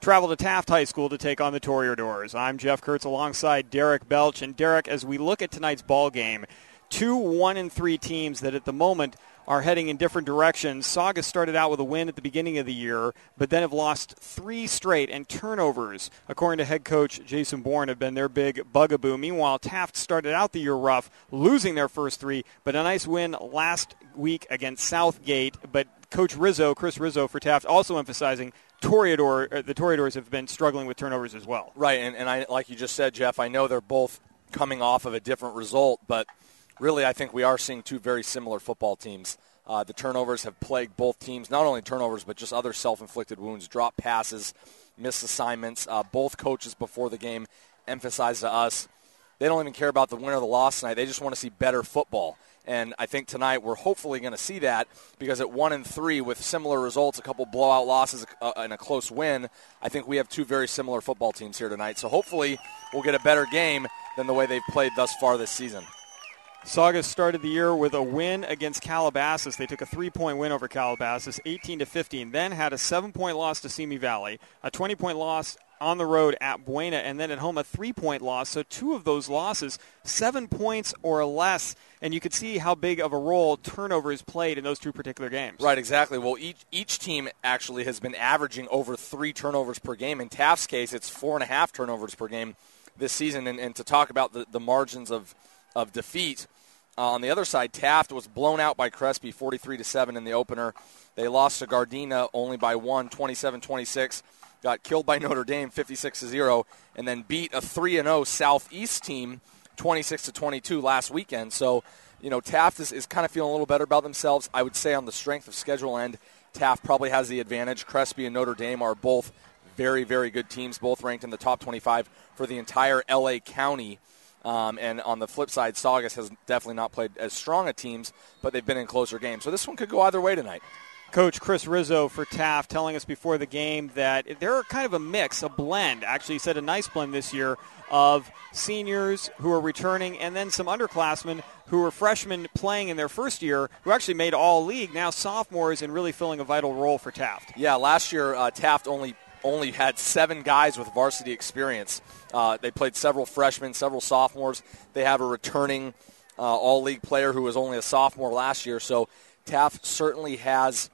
Travel to Taft High School to take on the Toreadors. I'm Jeff Kurtz alongside Derek Belch. And Derek, as we look at tonight's ball game, 2 1-3 teams that at the moment are heading in different directions. Saugus started out with a win at the beginning of the year, but then have lost 3 straight, and turnovers, according to head coach Jason Bourne, have been their big bugaboo. Meanwhile, Taft started out the year rough, losing their first 3, but a nice win last week against Southgate. But Coach Rizzo, Chris Rizzo for Taft, also emphasizing the Toreadors have been struggling with turnovers as well. Right, and I, like you just said, Jeff, I know they're both coming off of a different result, but really, I think we are seeing 2 very similar football teams. The turnovers have plagued both teams, not only turnovers, but just other self-inflicted wounds, drop passes, missed assignments. Both coaches before the game emphasized to us they don't even care about the win or the loss tonight. They just want to see better football. And I think tonight we're hopefully going to see that, because at 1-3 with similar results, a couple blowout losses and a close win, I think we have 2 very similar football teams here tonight. So hopefully we'll get a better game than the way they've played thus far this season. Saugus started the year with a win against Calabasas. They took a 3-point win over Calabasas, 18-15. Then had a 7-point loss to Simi Valley, a 20-point loss on the road at Buena, and then at home a 3-point loss. So 2 of those losses, 7 points or less. And you could see how big of a role turnovers played in those 2 particular games. Right, exactly. Well, each team actually has been averaging over 3 turnovers per game. In Taft's case, it's 4.5 turnovers per game this season. And to talk about the margins of defeat, on the other side, Taft was blown out by Crespi 43-7 in the opener. They lost to Gardena only by 1, 27-26. Got killed by Notre Dame 56-0, and then beat a 3-0 Southeast team 26-22 last weekend. So, Taft is kind of feeling a little better about themselves. I would say on the strength of schedule end, Taft probably has the advantage. Crespi and Notre Dame are both very, very good teams, both ranked in the top 25 for the entire L.A. County. And on the flip side, Saugus has definitely not played as strong a teams, but they've been in closer games. So this one could go either way tonight. Coach Chris Rizzo for Taft telling us before the game that they're kind of a mix, a blend. Actually, he said a nice blend this year of seniors who are returning and then some underclassmen who are freshmen playing in their first year who actually made all-league, now sophomores, and really filling a vital role for Taft. Yeah, last year Taft only had 7 guys with varsity experience. They played several freshmen, several sophomores. They have a returning all-league player who was only a sophomore last year. So Taft certainly has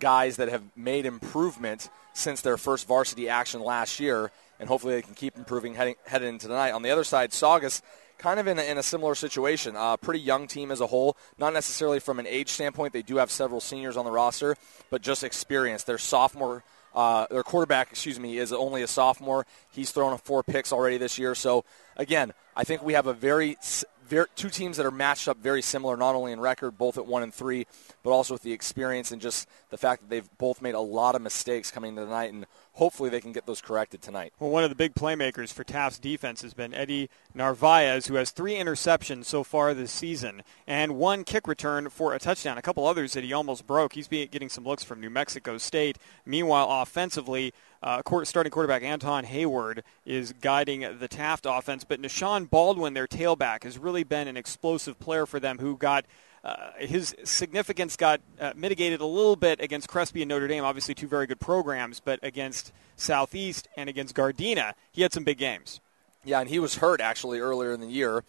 guys that have made improvement since their first varsity action last year, and hopefully they can keep improving headed into tonight. On the other side, Saugus kind of in a similar situation. Pretty young team as a whole, not necessarily from an age standpoint. They do have several seniors on the roster, but just experience. Their quarterback, is only a sophomore. He's thrown 4 picks already this year. So, again, I think we have a 2 teams that are matched up very similar, not only in record, both at 1-3, but also with the experience and just the fact that they've both made a lot of mistakes coming into the night, and hopefully they can get those corrected tonight. Well, one of the big playmakers for Taft's defense has been Eddie Narvaez, who has 3 interceptions so far this season and 1 kick return for a touchdown. A couple others that he almost broke. He's getting some looks from New Mexico State. Meanwhile, offensively, starting quarterback Anton Hayward is guiding the Taft offense. But Nashawn Baldwin, their tailback, has really been an explosive player for them, who got his significance got mitigated a little bit against Crespi and Notre Dame, obviously 2 very good programs, but against Southeast and against Gardena, he had some big games. Yeah, and he was hurt actually earlier in the year.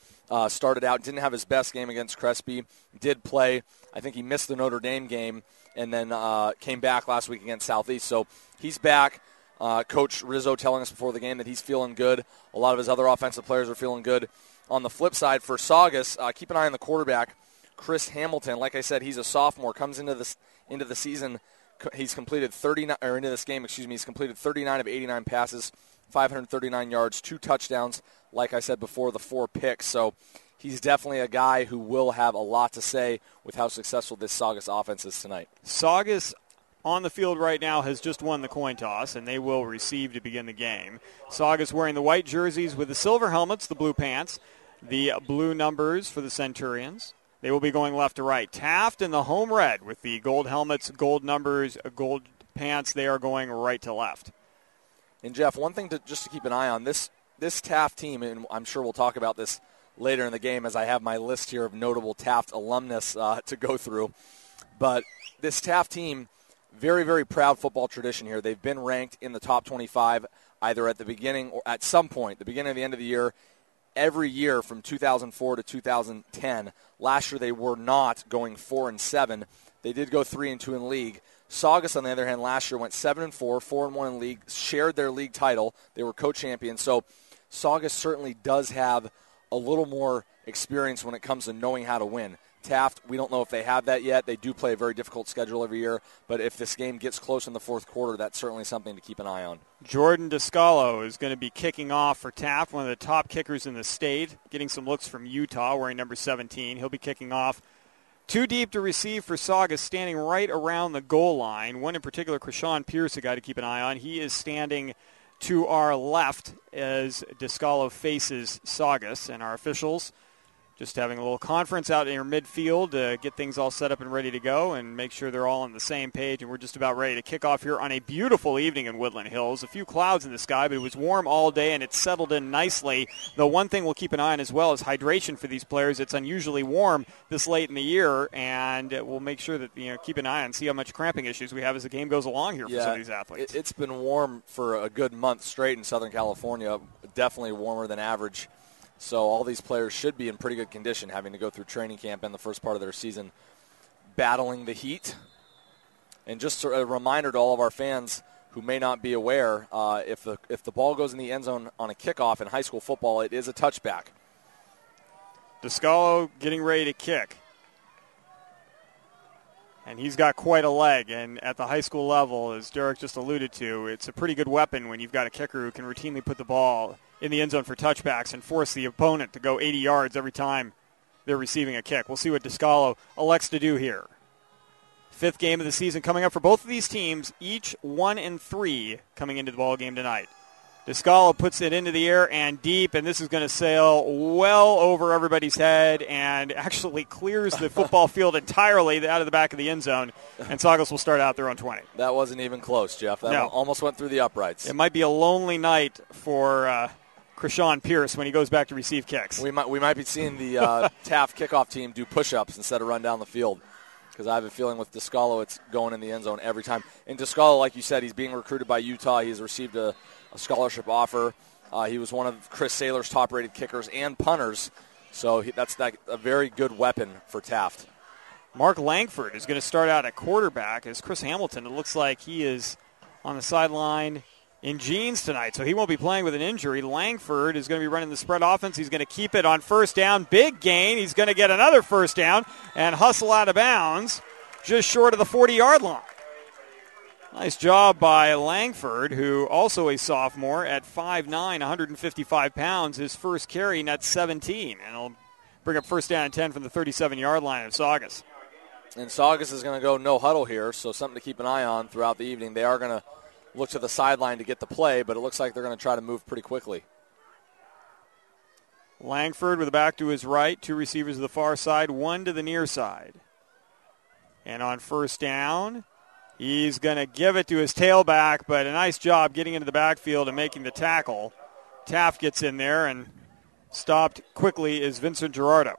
Started out, didn't have his best game against Crespi, did play. I think he missed the Notre Dame game and then came back last week against Southeast. So he's back. Coach Rizzo telling us before the game that he's feeling good. A lot of his other offensive players are feeling good. On the flip side, for Saugus, keep an eye on the quarterback, Chris Hamilton. Like I said, he's a sophomore. Comes into the season, he's completed 39 of 89 passes, 539 yards, 2 touchdowns. Like I said before, the 4 picks. So he's definitely a guy who will have a lot to say with how successful this Saugus offense is tonight. Saugus on the field right now has just won the coin toss, and they will receive to begin the game. Saugus wearing the white jerseys with the silver helmets, the blue pants, the blue numbers for the Centurions. They will be going left to right. Taft in the home red with the gold helmets, gold numbers, gold pants. They are going right to left. And, Jeff, one thing just to keep an eye on, this Taft team, and I'm sure we'll talk about this later in the game as I have my list here of notable Taft alumnus to go through. But this Taft team very, very proud football tradition here. They've been ranked in the top 25 either at the beginning or at some point, the beginning or the end of the year, every year from 2004 to 2010. Last year they were not, going 4-7. They did go 3-2 in league. Saugus, on the other hand, last year went 7-4, 4-1 in league, shared their league title. They were co-champions. So Saugus certainly does have a little more experience when it comes to knowing how to win. Taft, we don't know if they have that yet. They do play a very difficult schedule every year, but if this game gets close in the fourth quarter, that's certainly something to keep an eye on. Jordan Descalo is going to be kicking off for Taft, one of the top kickers in the state, getting some looks from Utah, wearing number 17. He'll be kicking off. Too deep to receive for Saugus, standing right around the goal line. One in particular, Krishawn Pierce, a guy to keep an eye on. He is standing to our left as Descalo faces Saugus, and our officials just having a little conference out in your midfield to get things all set up and ready to go and make sure they're all on the same page. And we're just about ready to kick off here on a beautiful evening in Woodland Hills. A few clouds in the sky, but it was warm all day and it settled in nicely. Though one thing we'll keep an eye on as well is hydration for these players. It's unusually warm this late in the year, and we'll make sure that, keep an eye on and see how much cramping issues we have as the game goes along here for some of these athletes. It's been warm for a good month straight in Southern California, definitely warmer than average. So all these players should be in pretty good condition, having to go through training camp and the first part of their season battling the heat. And just a reminder to all of our fans who may not be aware, if the ball goes in the end zone on a kickoff in high school football, it is a touchback. Descalo getting ready to kick. And he's got quite a leg. And at the high school level, as Derek just alluded to, it's a pretty good weapon when you've got a kicker who can routinely put the ball in the end zone for touchbacks and force the opponent to go 80 yards every time they're receiving a kick. We'll see what Descalo elects to do here. Fifth game of the season coming up for both of these teams, each 1-3 coming into the ball game tonight. Descalo puts it into the air and deep, and this is going to sail well over everybody's head and actually clears the football field entirely out of the back of the end zone, and Saugus will start out their own 20. That wasn't even close, Jeff. That almost went through the uprights. It might be a lonely night for Krishawn Pierce when he goes back to receive kicks. We might be seeing the Taft kickoff team do push-ups instead of run down the field, because I have a feeling with Descalo it's going in the end zone every time. And Descalo, like you said, he's being recruited by Utah. He's received a scholarship offer. He was one of Chris Saylor's top-rated kickers and punters, so that's a very good weapon for Taft. Mark Langford is going to start out at quarterback as Chris Hamilton. It looks like he is on the sideline in jeans tonight, so he won't be playing with an injury. Langford is going to be running the spread offense. He's going to keep it on first down. Big gain. He's going to get another first down and hustle out of bounds just short of the 40-yard line. Nice job by Langford, who also a sophomore at 5'9", 155 pounds. His first carry, net 17. And he'll bring up first down and 10 from the 37-yard line of Saugus. And Saugus is going to go no huddle here, so something to keep an eye on throughout the evening. They are going to look to the sideline to get the play, but it looks like they're going to try to move pretty quickly. Langford with a back to his right, two receivers to the far side, one to the near side. And on first down, he's going to give it to his tailback, but a nice job getting into the backfield and making the tackle. Taft gets in there and stopped quickly is Vincent Gerardo.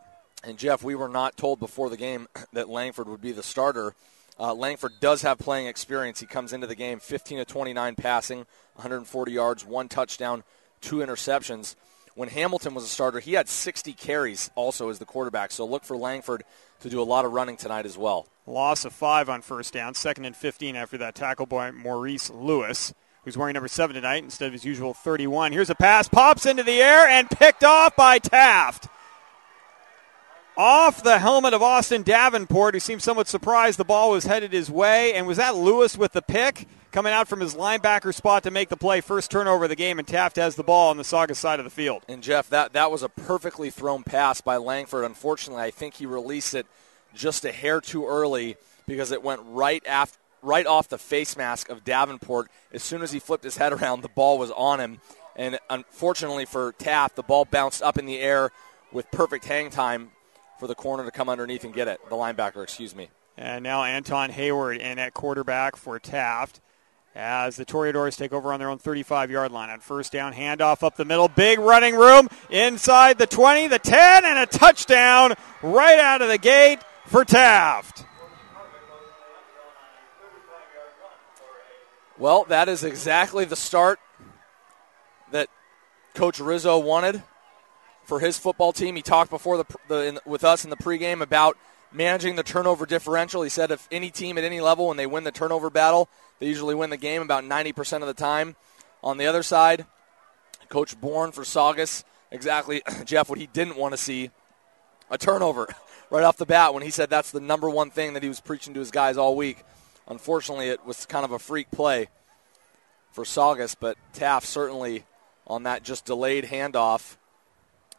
And, Jeff, we were not told before the game that Langford would be the starter. Langford does have playing experience. He comes into the game 15 of 29 passing, 140 yards, one touchdown, 2 interceptions. When Hamilton was a starter, he had 60 carries also as the quarterback. So look for Langford to do a lot of running tonight as well. Loss of 5 on first down, 2nd and 15 after that tackle by Maurice Lewis, who's wearing number 7 tonight instead of his usual 31. Here's a pass, pops into the air, and picked off by Taft. Off the helmet of Austin Davenport, who seemed somewhat surprised the ball was headed his way. And was that Lewis with the pick coming out from his linebacker spot to make the play? First turnover of the game, and Taft has the ball on the Saugus side of the field. And, Jeff, that was a perfectly thrown pass by Langford. Unfortunately, I think he released it just a hair too early because it went right off the face mask of Davenport. As soon as he flipped his head around, the ball was on him. And unfortunately for Taft, the ball bounced up in the air with perfect hang time for the corner to come underneath and get it, the linebacker, excuse me. And now Anton Hayward in at quarterback for Taft as the Toreadors take over on their own 35-yard line. On first down, handoff up the middle, big running room inside the 20, the 10, and a touchdown right out of the gate for Taft. Well, that is exactly the start that Coach Rizzo wanted for his football team. He talked before with us in the pregame about managing the turnover differential. He said if any team at any level, when they win the turnover battle, they usually win the game about 90% of the time. On the other side, Coach Bourne for Saugus, exactly, Jeff, what he didn't want to see, a turnover right off the bat when he said that's the number one thing that he was preaching to his guys all week. Unfortunately, it was kind of a freak play for Saugus, but Taft certainly on that just delayed handoff.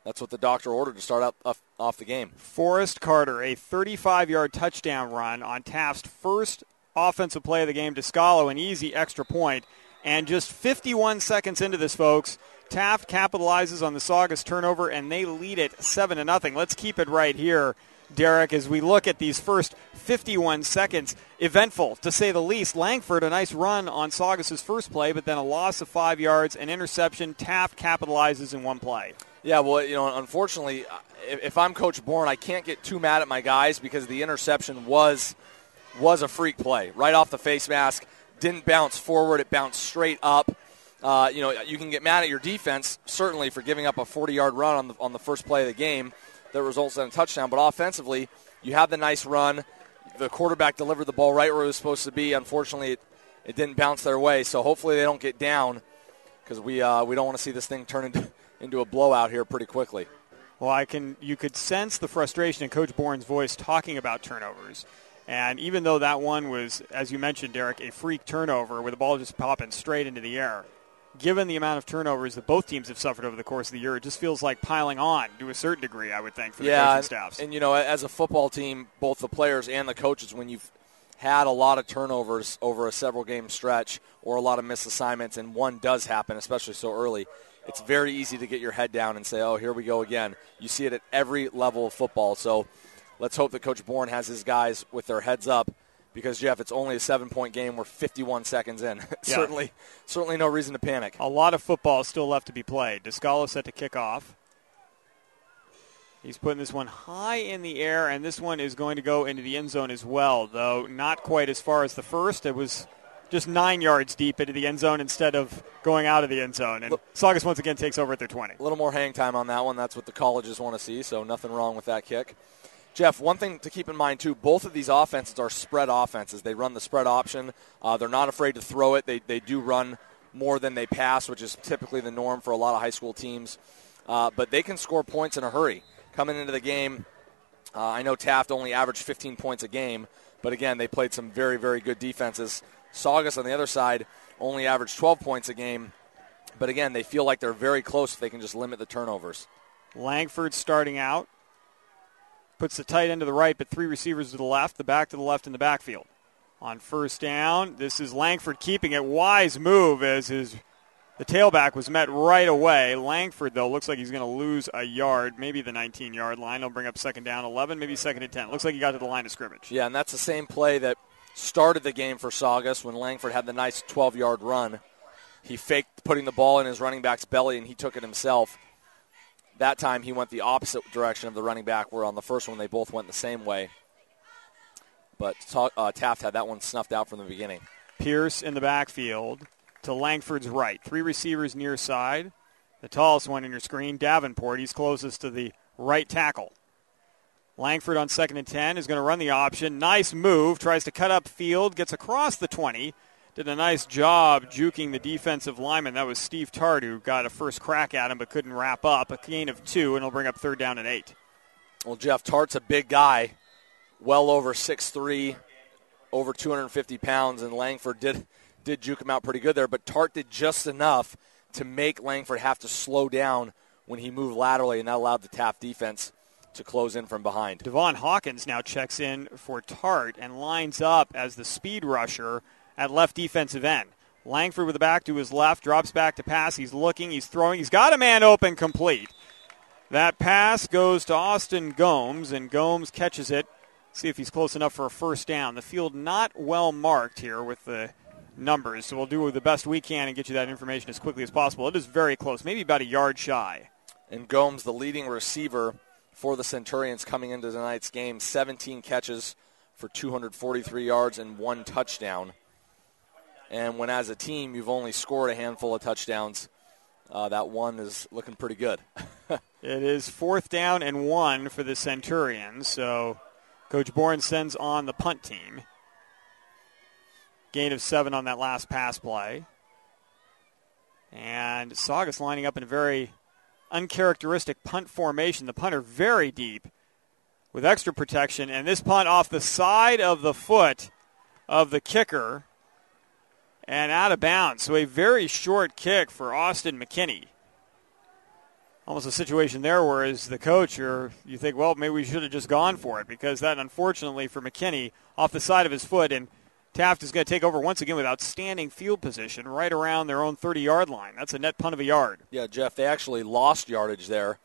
That's what the doctor ordered to start off the game. Forrest Carter, a 35-yard touchdown run on Taft's first offensive play of the game. Descalo, an easy extra point. And just 51 seconds into this, folks, Taft capitalizes on the Saugus turnover, and they lead it 7-0. Let's keep it right here, Derek, as we look at these first 51 seconds. Eventful, to say the least. Langford, a nice run on Saugus' first play, but then a loss of 5 yards, an interception. Taft capitalizes in one play. Yeah, well, unfortunately, if I'm Coach Bourne, I can't get too mad at my guys because the interception was a freak play. Right off the face mask, didn't bounce forward, it bounced straight up. You can get mad at your defense, certainly, for giving up a 40-yard run on the first play of the game that results in a touchdown. But offensively, you have the nice run. The quarterback delivered the ball right where it was supposed to be. Unfortunately, it didn't bounce their way. So hopefully they don't get down because we don't want to see this thing turn into a blowout here pretty quickly. Well, you could sense the frustration in Coach Bourne's voice talking about turnovers. And even though that one was, as you mentioned, Derek, a freak turnover where the ball just popping straight into the air, given the amount of turnovers that both teams have suffered over the course of the year, it just feels like piling on to a certain degree, I would think, for the coaching staffs. And, as a football team, both the players and the coaches, when you've had a lot of turnovers over a several-game stretch or a lot of missed assignments, and one does happen, especially so early, it's very easy to get your head down and say, oh, here we go again. You see it at every level of football. So let's hope that Coach Bourne has his guys with their heads up because, Jeff, it's only a 7-point game. We're 51 seconds in. Yeah. Certainly no reason to panic. A lot of football still left to be played. Descalo set to kick off. He's putting this one high in the air, and this one is going to go into the end zone as well, though not quite as far as the first. It was just 9 yards deep into the end zone instead of going out of the end zone. And Saugus once again takes over at their 20. A little more hang time on that one. That's what the colleges want to see, so nothing wrong with that kick. Jeff, one thing to keep in mind, too, both of these offenses are spread offenses. They run the spread option. They're not afraid to throw it. They do run more than they pass, which is typically the norm for a lot of high school teams. But they can score points in a hurry. Coming into the game, I know Taft only averaged 15 points a game, but, again, they played some very, very good defenses. Saugus, on the other side, only averaged 12 points a game. But, again, they feel like they're very close if they can just limit the turnovers. Langford starting out. Puts the tight end to the right, but three receivers to the left, the back to the left in the backfield. On first down, this is Langford keeping it. Wise move as the tailback was met right away. Langford, though, looks like he's going to lose a yard, maybe the 19-yard line. He'll bring up second down, 11, maybe second and 10. Looks like he got to the line of scrimmage. Yeah, and that's the same play that started the game for Saugus when Langford had the nice 12-yard run. He faked putting the ball in his running back's belly, and he took it himself. That time he went the opposite direction of the running back, where on the first one they both went the same way. But Taft had that one snuffed out from the beginning. Pierce in the backfield to Langford's right. Three receivers near side. The tallest one in your screen, Davenport. He's closest to the right tackle. Langford on second and 10 is going to run the option. Nice move. Tries to cut up field. Gets across the 20. Did a nice job juking the defensive lineman. That was Steve Tart, who got a first crack at him but couldn't wrap up. A gain of 2, and he'll bring up third down and 8. Well, Jeff, Tart's a big guy, well over 6'3", over 250 pounds, and Langford did juke him out pretty good there. But Tart did just enough to make Langford have to slow down when he moved laterally, and that allowed the Taft defense to close in from behind. Devon Hawkins now checks in for Tart and lines up as the speed rusher at left defensive end. Langford with the back to his left, drops back to pass. He's looking, he's throwing. He's got a man open, complete. That pass goes to Austin Gomes, and Gomes catches it. See if he's close enough for a first down. The field not well marked here with the numbers, so we'll do the best we can and get you that information as quickly as possible. It is very close, maybe about a yard shy. And Gomes, the leading receiver for the Centurions coming into tonight's game, 17 catches for 243 yards and 1 touchdown. And when as a team you've only scored a handful of touchdowns, that one is looking pretty good. It is 4th down and 1 for the Centurions. So Coach Bourne sends on the punt team. Gain of 7 on that last pass play. And Saugus lining up in a very uncharacteristic punt formation. The punter very deep with extra protection. And this punt off the side of the foot of the kicker and out of bounds. So a very short kick for Austin McKinney. Almost a situation there where as the coach, you think, well, maybe we should have just gone for it, because that, unfortunately, for McKinney, off the side of his foot, and Taft is going to take over once again with outstanding field position right around their own 30-yard line. That's a net punt of a yard. Yeah, Jeff, they actually lost yardage there,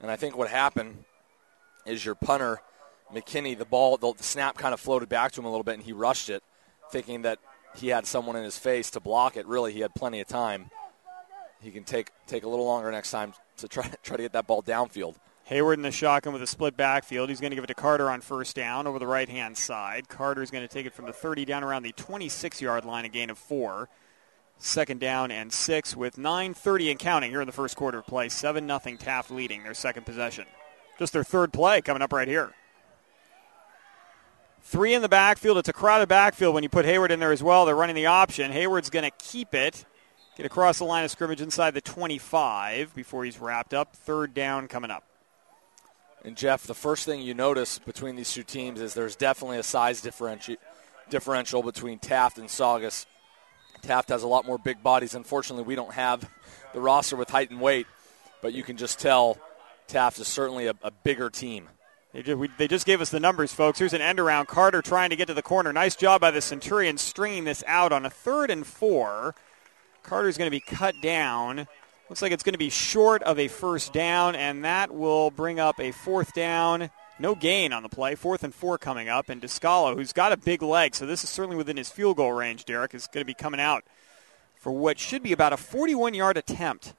and I think what happened is your punter, McKinney, the snap kind of floated back to him a little bit, and he rushed it, thinking that he had someone in his face to block it. Really, he had plenty of time. He can take a little longer next time to try to get that ball downfield. Hayward in the shotgun with a split backfield. He's going to give it to Carter on 1st down over the right-hand side. Carter's going to take it from the 30 down around the 26-yard line, a gain of 4. 2nd down and 6 with 9:30 and counting here in the first quarter of play. 7-0 Taft leading their second possession. Just their third play coming up right here. 3 in the backfield. It's a crowded backfield when you put Hayward in there as well. They're running the option. Hayward's going to keep it. Get across the line of scrimmage inside the 25 before he's wrapped up. 3rd down coming up. And, Jeff, the first thing you notice between these two teams is there's definitely a size differential between Taft and Saugus. Taft has a lot more big bodies. Unfortunately, we don't have the roster with height and weight, but you can just tell Taft is certainly a bigger team. They just gave us the numbers, folks. Here's an end around. Carter trying to get to the corner. Nice job by the Centurions stringing this out on a 3rd and 4. Carter's going to be cut down. Looks like it's going to be short of a 1st down, and that will bring up a 4th down. No gain on the play. 4th and 4 coming up, and Descalo, who's got a big leg, so this is certainly within his field goal range, Derek, is going to be coming out for what should be about a 41-yard attempt.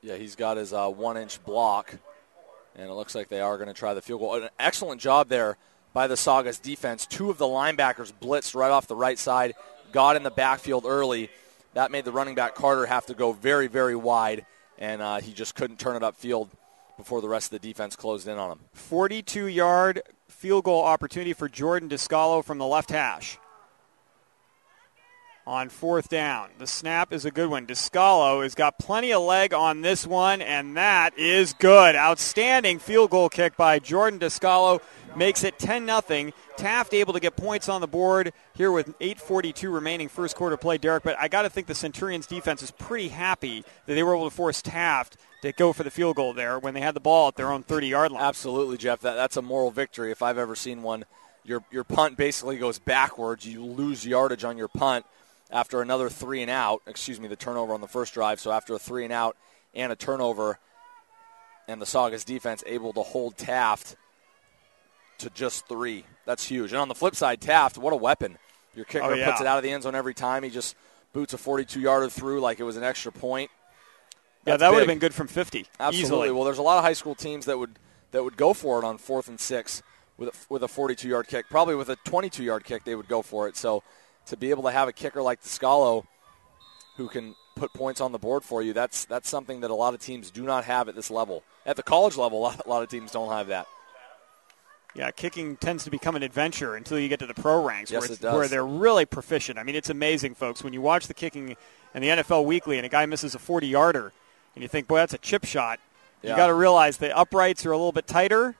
Yeah, he's got his 1-inch block, and it looks like they are going to try the field goal. An excellent job there by the Saugus defense. 2 of the linebackers blitzed right off the right side, got in the backfield early. That made the running back Carter have to go very, very wide, and he just couldn't turn it upfield before the rest of the defense closed in on him. 42-yard field goal opportunity for Jordan Descalo from the left hash. On 4th down. The snap is a good one. Descalo has got plenty of leg on this one, and that is good. Outstanding field goal kick by Jordan Descalo. Makes it 10-0. Taft able to get points on the board here with 8:42 remaining first quarter play, Derek. But I got to think the Centurions defense is pretty happy that they were able to force Taft to go for the field goal there when they had the ball at their own 30-yard line. Absolutely, Jeff. That's a moral victory if I've ever seen one. Your punt basically goes backwards. You lose yardage on your punt after another 3 and out. The turnover on the first drive. So after a 3 and out and a turnover, and the Saugus defense able to hold Taft to just 3. That's huge. And on the flip side, Taft, what a weapon. Your kicker puts it out of the end zone every time. He just boots a 42-yarder through like it was an extra point. That would have been good from 50. Absolutely. Easily. Well, there's a lot of high school teams that would go for it on 4th and 6 with a 42-yard kick. Probably with a 22-yard kick they would go for it. So to be able to have a kicker like Descalo who can put points on the board for you, that's something that a lot of teams do not have at this level. At the college level, a lot of teams don't have that. Yeah, kicking tends to become an adventure until you get to the pro ranks where they're really proficient. I mean, it's amazing, folks. When you watch the kicking in the NFL Weekly and a guy misses a 40-yarder and you think, boy, that's a chip shot, you got to realize the uprights are a little bit tighter,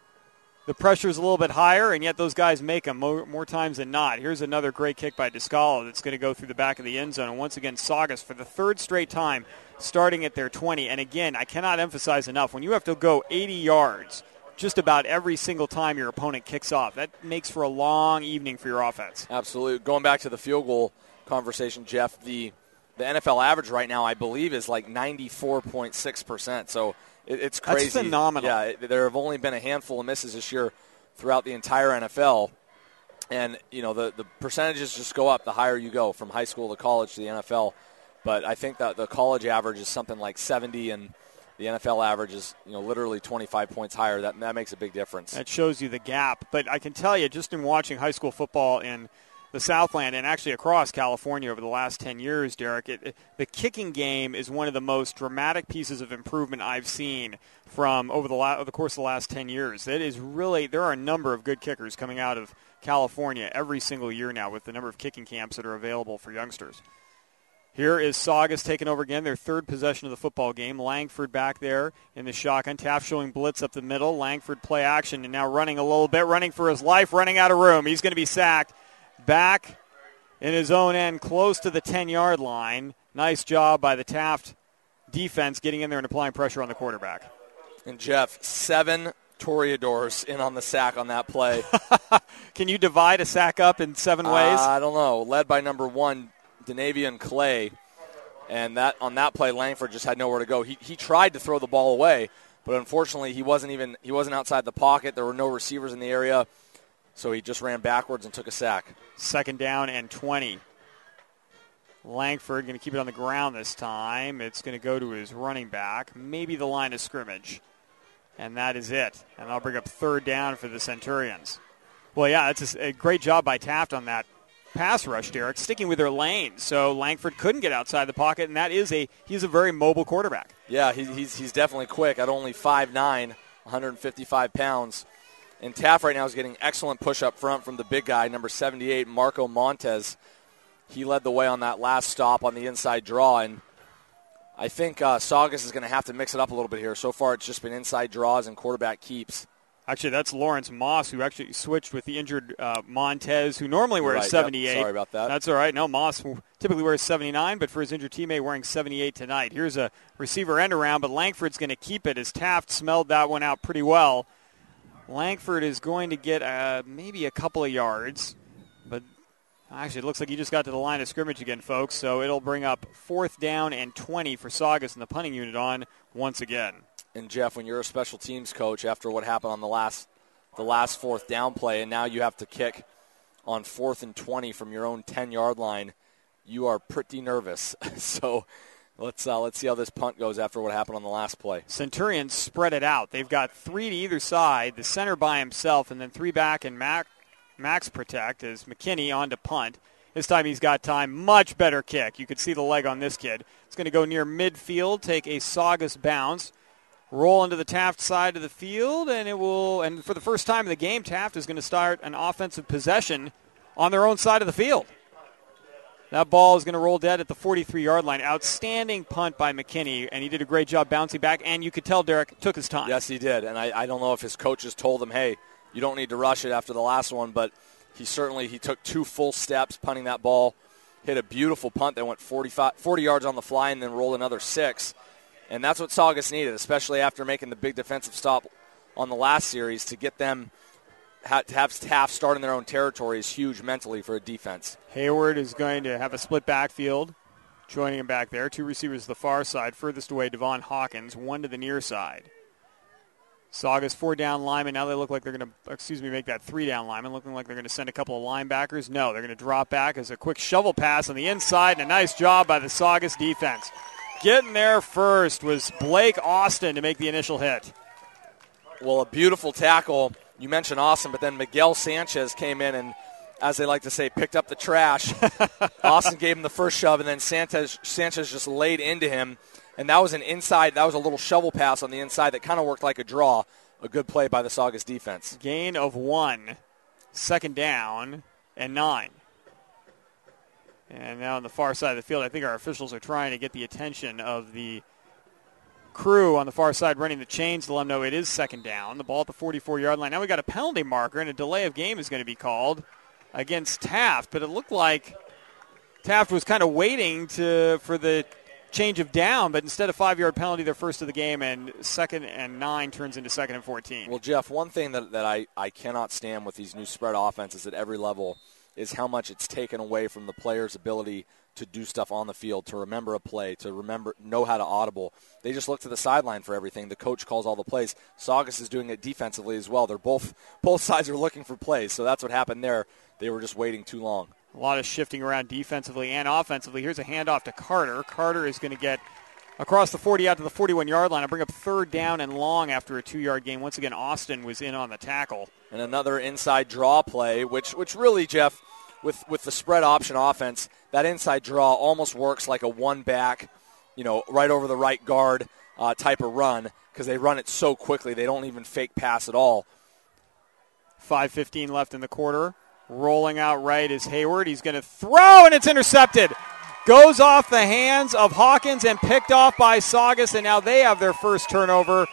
the pressure is a little bit higher, and yet those guys make them more times than not. Here's another great kick by Descalo that's going to go through the back of the end zone. And once again, Saugus for the 3rd straight time starting at their 20. And again, I cannot emphasize enough, when you have to go 80 yards just about every single time your opponent kicks off, that makes for a long evening for your offense. Absolutely. Going back to the field goal conversation, Jeff, the NFL average right now, I believe, is like 94.6%. So it's crazy. That's phenomenal. Yeah, there have only been a handful of misses this year throughout the entire NFL. And, the percentages just go up the higher you go from high school to college to the NFL. But I think that the college average is something like 70, and the NFL average is, literally 25 points higher. That makes a big difference. That shows you the gap. But I can tell you, just in watching high school football in the Southland and actually across California over the last 10 years, Derek, the kicking game is one of the most dramatic pieces of improvement I've seen from over the course of the last 10 years. It is really, there are a number of good kickers coming out of California every single year now with the number of kicking camps that are available for youngsters. Here is Saugus taking over again, their third possession of the football game. Langford back there in the shotgun. Taft showing blitz up the middle. Langford play action and now running a little bit, running for his life, running out of room. He's going to be sacked back in his own end, close to the 10-yard line. Nice job by the Taft defense getting in there and applying pressure on the quarterback. And, Jeff, 7 Toreadors in on the sack on that play. Can you divide a sack up in 7 ways? I don't know. Led by number 1, Denavian Clay. And that on that play, Langford just had nowhere to go. He tried to throw the ball away, but unfortunately he wasn't outside the pocket. There were no receivers in the area, so he just ran backwards and took a sack. 2nd down and 20. Langford going to keep it on the ground this time. It's going to go to his running back, maybe the line of scrimmage. And that is it. And I'll bring up 3rd down for the Centurions. Well, yeah, it's a great job by Taft on that pass rush, Derek, sticking with their lane. So Langford couldn't get outside the pocket, and he's a very mobile quarterback. Yeah, he's definitely quick at only 5'9", 155 pounds. And Taft right now is getting excellent push up front from the big guy, number 78, Marco Montez. He led the way on that last stop on the inside draw, and I think Saugus is going to have to mix it up a little bit here. So far it's just been inside draws and quarterback keeps. Actually, that's Lawrence Moss, who actually switched with the injured Montez, who normally wears 78. Yep, sorry about that. That's all right. No, Moss typically wears 79, but for his injured teammate wearing 78 tonight. Here's a receiver end around, but Langford's going to keep it as Taft smelled that one out pretty well. Langford is going to get maybe a couple of yards, but actually it looks like he just got to the line of scrimmage again, folks, so it'll bring up 4th down and 20 for Saugus and the punting unit on once again. And, Jeff, when you're a special teams coach after what happened on the last 4th down play, and now you have to kick on 4th and 20 from your own 10-yard line, you are pretty nervous. So let's see how this punt goes after what happened on the last play. Centurions spread it out. They've got 3 to either side, the center by himself, and then 3 back and max protect as McKinney on to punt. This time he's got time. Much better kick. You could see the leg on this kid. It's going to go near midfield, take a Saugus bounce, roll into the Taft side of the field, and for the first time in the game, Taft is going to start an offensive possession on their own side of the field. That ball is going to roll dead at the 43-yard line. Outstanding punt by McKinney, and he did a great job bouncing back, and you could tell Derek took his time. Yes, he did, and I don't know if his coaches told him, hey, you don't need to rush it after the last one, but he took 2 full steps punting that ball, hit a beautiful punt that went 40 yards on the fly and then rolled another 6. And that's what Saugus needed, especially after making the big defensive stop on the last series. To get them to have Taft start in their own territory is huge mentally for a defense. Hayward is going to have a split backfield, joining him back there. 2 receivers to the far side. Furthest away, Devon Hawkins, 1 to the near side. Saugus 4-down lineman. Now they look like they're going to, make that 3-down lineman, looking like they're going to send a couple of linebackers. No, they're going to drop back as a quick shovel pass on the inside, and a nice job by the Saugus defense. Getting there first was Blake Austin to make the initial hit. Well, a beautiful tackle. You mentioned Austin, but then Miguel Sanchez came in and, as they like to say, picked up the trash. Austin gave him the first shove, and then Sanchez just laid into him. And that was a little shovel pass on the inside that kind of worked like a draw. A good play by the Saugus defense. Gain of 1, 2nd down, and 9. And now on the far side of the field, I think our officials are trying to get the attention of the crew on the far side running the chains to let them know it is 2nd down. The ball at the 44-yard line. Now we got a penalty marker, and a delay of game is going to be called against Taft. But it looked like Taft was kind of waiting for the change of down, but instead of 5-yard penalty, they're first of the game, and 2nd and 9 turns into 2nd and 14. Well, Jeff, one thing that I cannot stand with these new spread offenses at every level is how much it's taken away from the player's ability to do stuff on the field, to remember a play, to know how to audible. They just look to the sideline for everything. The coach calls all the plays. Saugus is doing it defensively as well. They're both sides are looking for plays, so that's what happened there. They were just waiting too long. A lot of shifting around defensively and offensively. Here's a handoff to Carter. Carter is going to get across the 40 out to the 41-yard line. I'll bring up 3rd down and long after a 2-yard gain. Once again, Austin was in on the tackle. And another inside draw play, which really, Jeff, with the spread option offense, that inside draw almost works like a one-back, right over the right guard type of run because they run it so quickly. They don't even fake pass at all. 5:15 left in the quarter. Rolling out right is Hayward. He's going to throw, and it's intercepted. Goes off the hands of Hawkins and picked off by Saugus, and now they have their first turnover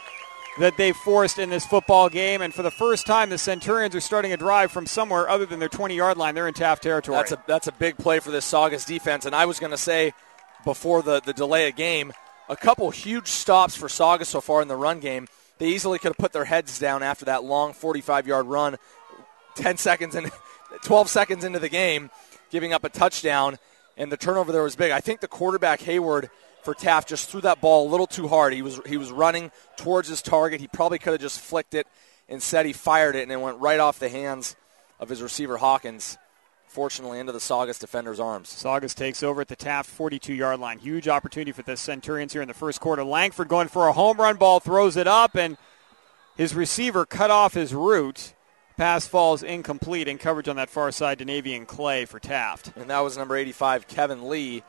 that they've forced in this football game. And for the first time, the Centurions are starting a drive from somewhere other than their 20-yard line. They're in Taft territory. That's a big play for this Saugus defense. And I was going to say before the delay of game, a couple huge stops for Saugus so far in the run game. They easily could have put their heads down after that long 45-yard run 12 seconds into the game, giving up a touchdown. And the turnover there was big. I think the quarterback, Hayward, for Taft, just threw that ball a little too hard. He was running towards his target. He probably could have just flicked it. Instead, he fired it, and it went right off the hands of his receiver, Hawkins, fortunately into the Saugus defender's arms. Saugus takes over at the Taft 42-yard line. Huge opportunity for the Centurions here in the first quarter. Langford going for a home run ball, throws it up, and his receiver cut off his route. Pass falls incomplete, in coverage on that far side to Navian Clay for Taft. And that was number 85, Kevin Lee.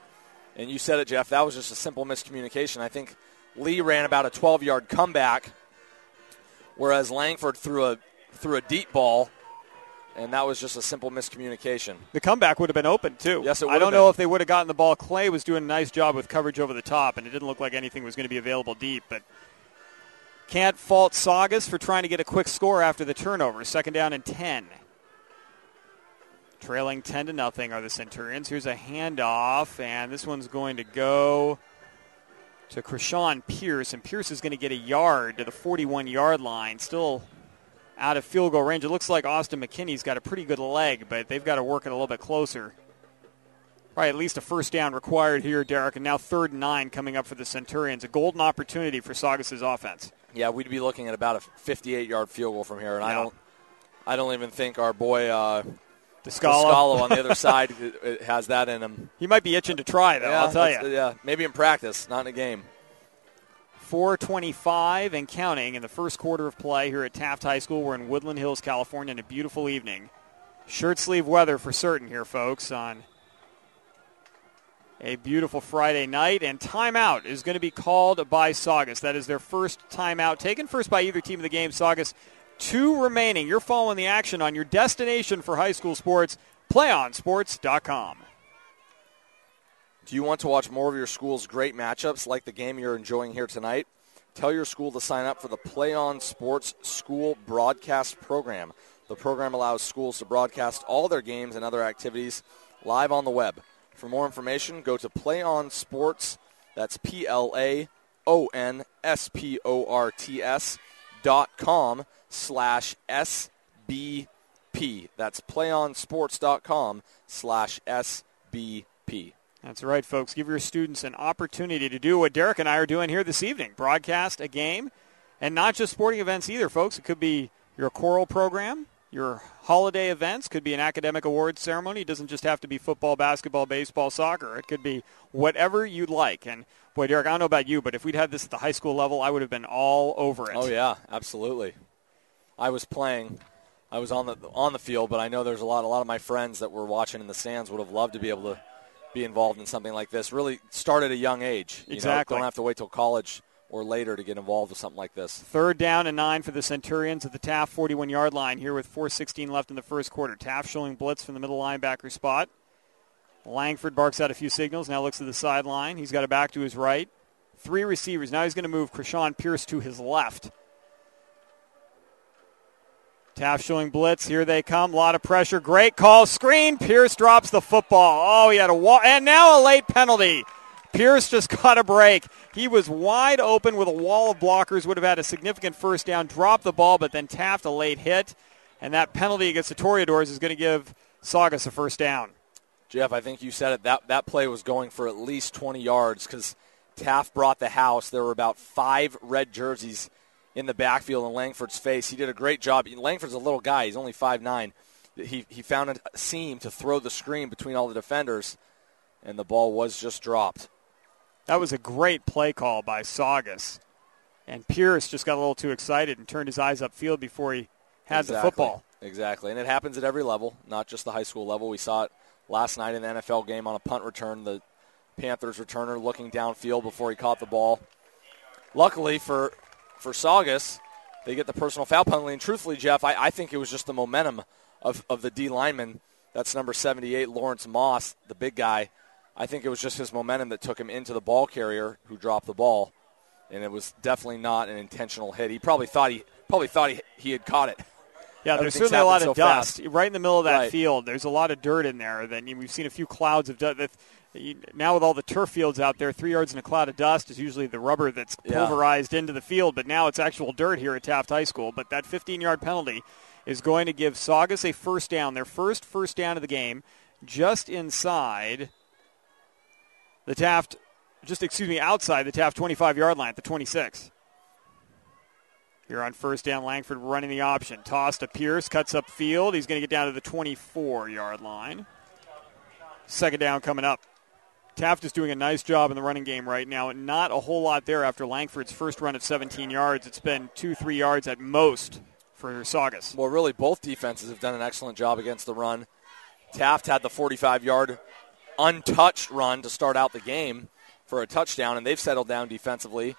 And you said it, Jeff, that was just a simple miscommunication. I think Lee ran about a 12-yard comeback, whereas Langford threw a deep ball, and that was just a simple miscommunication. The comeback would have been open, too. Yes, it would I don't have know been. if they would have gotten the ball. Clay was doing a nice job with coverage over the top, and it didn't look like anything was going to be available deep, but can't fault Saugus for trying to get a quick score after the turnover. Second down and 10. Trailing 10-0 are the Centurions. Here's a handoff, and this one's going to go to Krishawn Pierce, and Pierce is going to get a yard to the 41-yard line. Still out of field goal range. It looks like Austin McKinney's got a pretty good leg, but they've got to work it a little bit closer. Probably at least a first down required here, Derek, and now 3rd and 9 coming up for the Centurions. A golden opportunity for Saugus's offense. Yeah, we'd be looking at about a 58-yard field goal from here, and yeah. I don't even think our boy Descalo on the other side has that in him. He might be itching to try, though, yeah, I'll tell you. Yeah, maybe in practice, not in a game. 4:25 and counting in the first quarter of play here at Taft High School. We're in Woodland Hills, California, on a beautiful evening. Shirt sleeve weather for certain here, folks, on a beautiful Friday night. And timeout is going to be called by Saugus. That is their first timeout, taken first by either team of the game. Saugus, 2 remaining. You're following the action on your destination for high school sports, PlayOnSports.com. Do you want to watch more of your school's great matchups like the game you're enjoying here tonight? Tell your school to sign up for the PlayOn Sports School Broadcast Program. The program allows schools to broadcast all their games and other activities live on the web. For more information, go to PlayOn Sports, that's PlayOnSports.com/SBP. That's PlayOnSports.com/SBP. That's right, folks. Give your students an opportunity to do what Derek and I are doing here this evening, broadcast a game, and not just sporting events either, folks. It could be your choral program, your holiday events, could be an academic awards ceremony. It doesn't just have to be football, basketball, baseball, soccer. It could be whatever you'd like. And, boy, Derek, I don't know about you, but if we'd had this at the high school level, I would have been all over it. Oh, yeah, absolutely. I was playing. I was on the field, but I know there's a lot of my friends that were watching in the stands would have loved to be able to be involved in something like this. Really start at a young age. Exactly. Don't have to wait till college or later to get involved with something like this. 3rd down and 9 for the Centurions at the Taft 41-yard line here with 4:16 left in the first quarter. Taft showing blitz from the middle linebacker spot. Langford barks out a few signals, now looks to the sideline. He's got it back to his right. 3 receivers. Now he's going to move Krishawn Pierce to his left. Taft showing blitz. Here they come. A lot of pressure. Great call. Screen. Pierce drops the football. Oh, he had a wall. And now a late penalty. Pierce just got a break. He was wide open with a wall of blockers. Would have had a significant first down. Dropped the ball, but then Taft a late hit. And that penalty against the Toreadors is going to give Saugus a first down. Jeff, I think you said it. That play was going for at least 20 yards because Taft brought the house. There were about 5 red jerseys in the backfield in Langford's face. He did a great job. Langford's a little guy. He's only 5'9". He found a seam to throw the screen between all the defenders, and the ball was just dropped. That was a great play call by Saugus. And Pierce just got a little too excited and turned his eyes upfield before he had the football. Exactly, and it happens at every level, not just the high school level. We saw it last night in the NFL game on a punt return. The Panthers returner looking downfield before he caught the ball. Luckily for Saugus, they get the personal foul penalty. And truthfully, Jeff, I think it was just the momentum of the D lineman. That's number 78, Lawrence Moss, the big guy. I think it was just his momentum that took him into the ball carrier who dropped the ball. And it was definitely not an intentional hit. He probably thought he had caught it. Yeah, there's certainly a lot of dust fast. right in the middle of that Right. field. There's a lot of dirt in there. Then we've seen a few clouds of dust. Now with all the turf fields out there, 3 yards in a cloud of dust is usually the rubber that's pulverized into the field. But now it's actual dirt here at Taft High School. But that 15-yard penalty is going to give Saugus a first down, their first down of the game, just inside the Taft, outside the Taft 25-yard line at the 26. Here on first down, Langford running the option. Toss to Pierce, cuts up field. He's going to get down to the 24-yard line. Second down coming up. Taft is doing a nice job in the running game right now. Not a whole lot there after Langford's first run of 17 yards. It's been 2-3 yards at most for Saugus. Well, really, both defenses have done an excellent job against the run. Taft had the 45-yard untouched run to start out the game for a touchdown, and they've settled down defensively.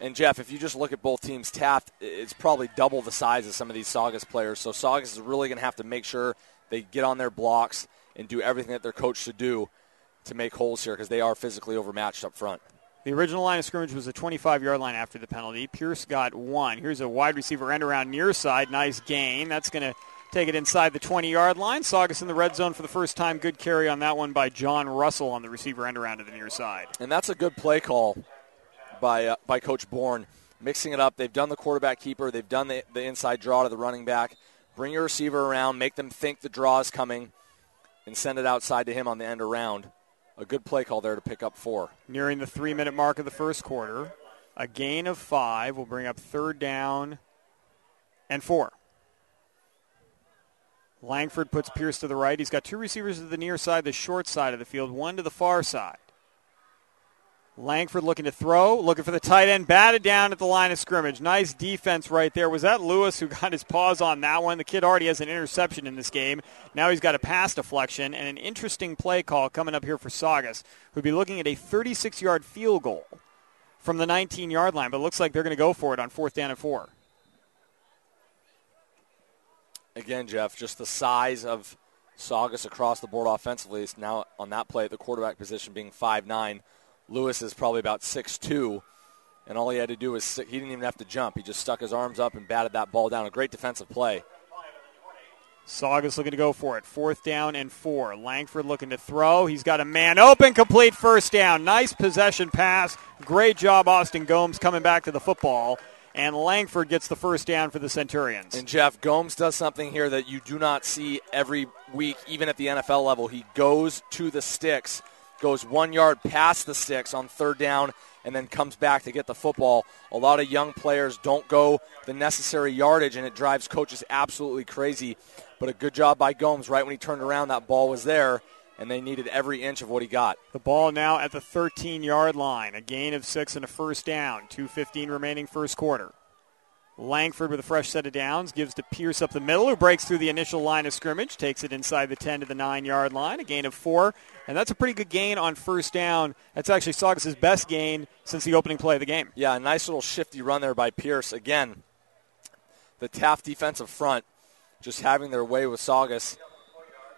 And, Jeff, if you just look at both teams, Taft is probably double the size of some of these Saugus players. So Saugus is really going to have to make sure they get on their blocks and do everything that they're coached to do to make holes here because they are physically overmatched up front. The original line of scrimmage was a 25-yard line after the penalty. Pierce got 1. Here's a wide receiver end around near side. Nice gain. That's going to take it inside the 20-yard line. Saugus in the red zone for the first time. Good carry on that one by John Russell on the receiver end around to the near side. And that's a good play call by Coach Bourne, mixing it up. They've done the quarterback keeper. They've done the inside draw to the running back. Bring your receiver around, make them think the draw is coming, and send it outside to him on the end around. A good play call there to pick up 4. Nearing the 3-minute mark of the first quarter. A gain of 5 will bring up third down and 4. Langford puts Pierce to the right. He's got 2 receivers to the near side, the short side of the field, 1 to the far side. Langford looking to throw, looking for the tight end, batted down at the line of scrimmage. Nice defense right there. Was that Lewis who got his paws on that one? The kid already has an interception in this game. Now he's got a pass deflection and an interesting play call coming up here for Saugus, who'd be looking at a 36-yard field goal from the 19-yard line, but it looks like they're going to go for it on 4th down and 4. Again, Jeff, just the size of Saugus across the board offensively is now on that play at the quarterback position being 5'9". Lewis is probably about 6'2", and all he had to do was he didn't even have to jump. He just stuck his arms up and batted that ball down. A great defensive play. Saugus looking to go for it. 4th down and 4. Langford looking to throw. He's got a man open, complete first down. Nice possession pass. Great job, Austin Gomes, coming back to the football. And Langford gets the first down for the Centurions. And, Jeff, Gomes does something here that you do not see every week, even at the NFL level. He goes to the sticks, goes 1 yard past the sticks on third down, and then comes back to get the football. A lot of young players don't go the necessary yardage, and it drives coaches absolutely crazy. But a good job by Gomes. Right when he turned around, that ball was there, and they needed every inch of what he got. The ball now at the 13-yard line. A gain of 6 and a first down. 2:15 remaining first quarter. Langford with a fresh set of downs, gives to Pierce up the middle, who breaks through the initial line of scrimmage, takes it inside the 10 to the 9-yard line, a gain of 4. And that's a pretty good gain on first down. That's actually Saugus' best gain since the opening play of the game. Yeah, a nice little shifty run there by Pierce. Again, the Taft defensive front just having their way with Saugus.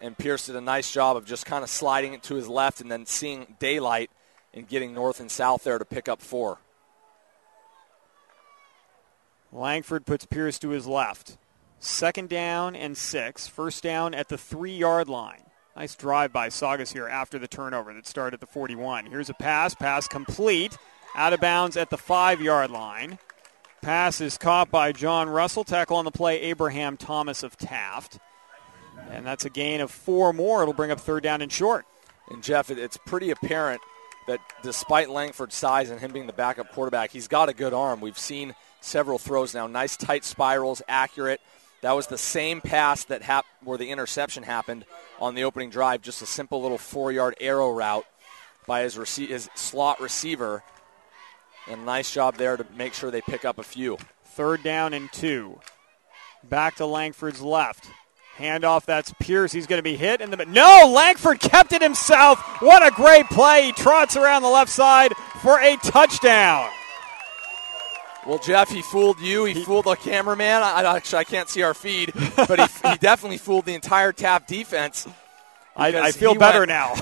And Pierce did a nice job of just kind of sliding it to his left and then seeing daylight and getting north and south there to pick up 4. Langford puts Pierce to his left. 2nd down and 6. First down at the 3-yard line. Nice drive by Saugus here after the turnover that started at the 41. Here's a pass complete. Out of bounds at the 5-yard line. Pass is caught by John Russell. Tackle on the play, Abraham Thomas of Taft. And that's a gain of 4 more. It'll bring up third down and short. And, Jeff, it's pretty apparent that despite Langford's size and him being the backup quarterback, he's got a good arm. We've seen several throws now. Nice tight spirals, accurate. That was the same pass that where the interception happened on the opening drive, just a simple little 4-yard arrow route by his slot receiver. And nice job there to make sure they pick up a few. 3rd down and 2. Back to Langford's left. Handoff, that's Pierce. He's going to be hit. No, Langford kept it himself. What a great play. He trots around the left side for a touchdown. Well, Jeff, he fooled you. He fooled the cameraman. I can't see our feed, but he definitely fooled the entire Taft defense. I feel better now.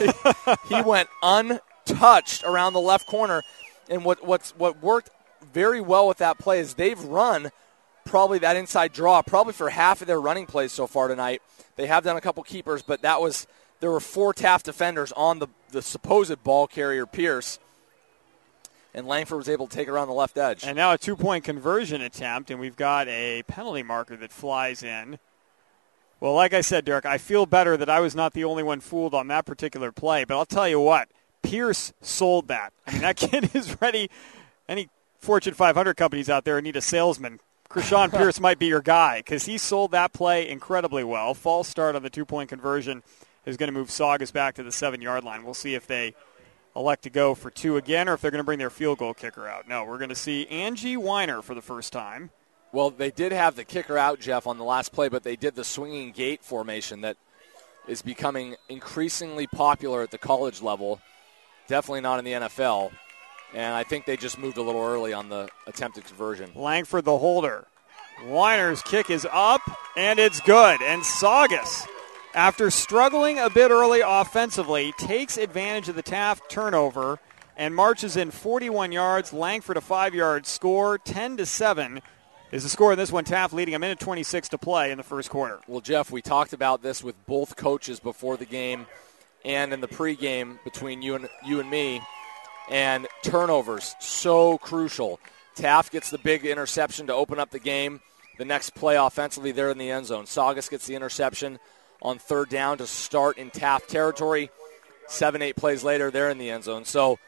He went untouched around the left corner, and what worked very well with that play is they've run probably that inside draw probably for half of their running plays so far tonight. They have done a couple keepers, but there were 4 Taft defenders on the supposed ball carrier, Pierce, and Langford was able to take it around the left edge. And now a 2-point conversion attempt, and we've got a penalty marker that flies in. Well, like I said, Derek, I feel better that I was not the only one fooled on that particular play, but I'll tell you what, Pierce sold that. I mean, that kid is ready. Any Fortune 500 companies out there need a salesman. Krishawn Pierce might be your guy because he sold that play incredibly well. False start on the 2-point conversion is going to move Saugus back to the 7-yard line. We'll see if they elect to go for 2 again or if they're going to bring their field goal kicker out. No, we're going to see Angie Weiner for the first time. Well, they did have the kicker out, Jeff, on the last play, but they did the swinging gate formation that is becoming increasingly popular at the college level. Definitely not in the NFL. And I think they just moved a little early on the attempted conversion. Langford the holder. Weiner's kick is up, and it's good. And Saugus, after struggling a bit early offensively, takes advantage of the Taft turnover and marches in 41 yards. Langford a 5-yard score, 10-7 is the score in this one. Taft leading a minute 26 to play in the first quarter. Well, Jeff, we talked about this with both coaches before the game and in the pregame between you and me. And turnovers, so crucial. Taft gets the big interception to open up the game. The next play offensively, they're in the end zone. Saugus gets the interception on 3rd down to start in Taft territory. 7-8 plays later, they're in the end zone. So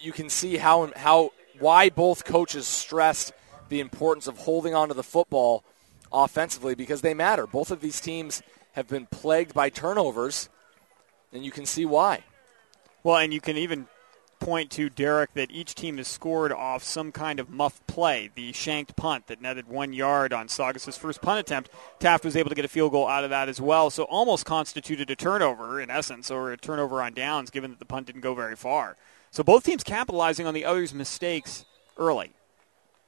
you can see why both coaches stressed the importance of holding on to the football offensively because they matter. Both of these teams have been plagued by turnovers, and you can see why. Well, and you can even point to, Derek, that each team has scored off some kind of muff play. The shanked punt that netted 1 yard on Saugus' first punt attempt. Taft was able to get a field goal out of that as well, so almost constituted a turnover in essence, or a turnover on downs, given that the punt didn't go very far. So both teams capitalizing on the other's mistakes early.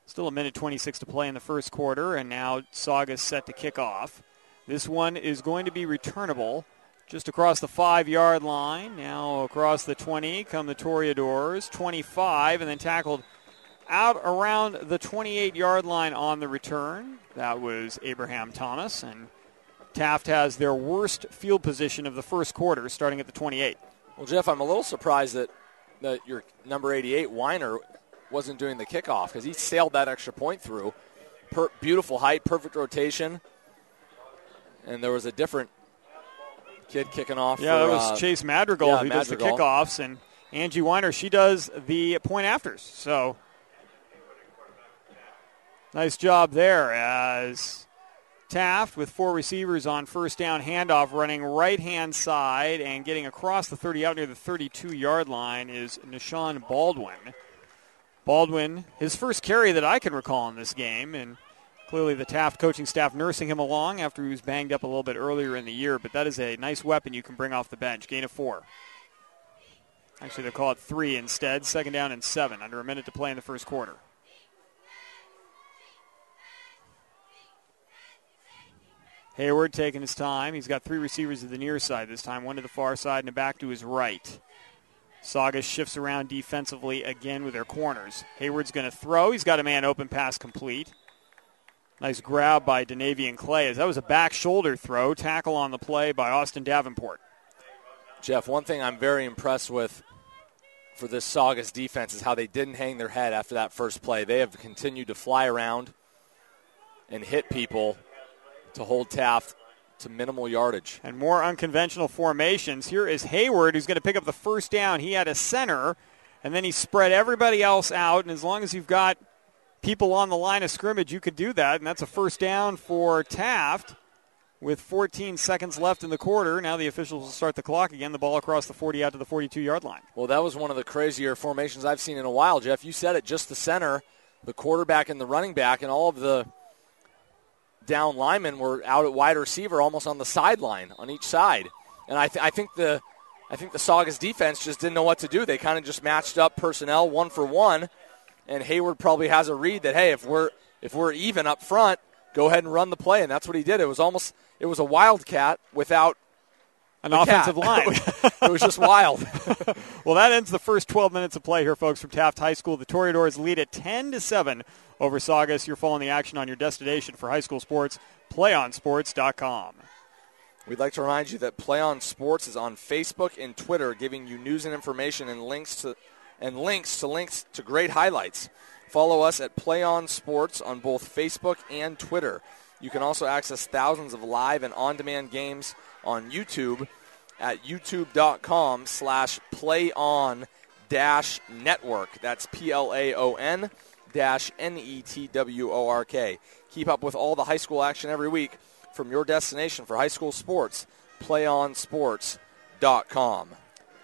Still a minute 26 to play in the first quarter, and now Saugus set to kick off. This one is going to be returnable. Just across the 5-yard line. Now across the 20 come the Toreadors. 25, and then tackled out around the 28-yard line on the return. That was Abraham Thomas. And Taft has their worst field position of the first quarter, starting at the 28. Well, Jeff, I'm a little surprised that your number 88, Weiner, wasn't doing the kickoff because he sailed that extra point through. Beautiful height, perfect rotation. And there was a different kid kicking off. Yeah, that was Chase Madrigal who does the kickoffs, and Angie Weiner, she does the point afters. So nice job there as Taft with 4 receivers on first down handoff running right-hand side and getting across the 30 out near the 32-yard line is Nishawn Baldwin. Baldwin, his first carry that I can recall in this game, and clearly the Taft coaching staff nursing him along after he was banged up a little bit earlier in the year, but that is a nice weapon you can bring off the bench. Gain of 4. Actually, they'll call it 3 instead. 2nd down and 7. Under a minute to play in the first quarter. Hayward taking his time. He's got 3 receivers to the near side this time. 1 to the far side and a back to his right. Saugus shifts around defensively again with their corners. Hayward's going to throw. He's got a man open, pass complete. Nice grab by Denavian Clay. That was a back shoulder throw. Tackle on the play by Austin Davenport. Jeff, one thing I'm very impressed with for this Saugus defense is how they didn't hang their head after that first play. They have continued to fly around and hit people to hold Taft to minimal yardage. And more unconventional formations. Here is Hayward, who's going to pick up the first down. He had a center, and then he spread everybody else out. And as long as you've got people on the line of scrimmage, you could do that. And that's a first down for Taft with 14 seconds left in the quarter. Now the officials will start the clock again. The ball across the 40 out to the 42-yard line. Well, that was one of the crazier formations I've seen in a while, Jeff. You said it, just the center, the quarterback and the running back, and all of the down linemen were out at wide receiver, almost on the sideline on each side. And I think the Saugus defense just didn't know what to do. They kind of just matched up personnel 1-for-1, and Hayward probably has a read that, hey, if we're even up front, go ahead and run the play, and that's what he did. It was a wildcat without an offensive line. It was just wild. Well, that ends the first 12 minutes of play here, folks, from Taft High School. The Toreadors lead at 10-7 over Saugus. You're following the action on your destination for high school sports, PlayOnSports.com. We'd like to remind you that PlayOn Sports is on Facebook and Twitter, giving you news and information and links to great highlights. Follow us at PlayOn Sports on both Facebook and Twitter. You can also access thousands of live and on-demand games on YouTube at youtube.com/playon-network. That's PLAON-NETWORK. Keep up with all the high school action every week from your destination for high school sports, PlayOnSports.com.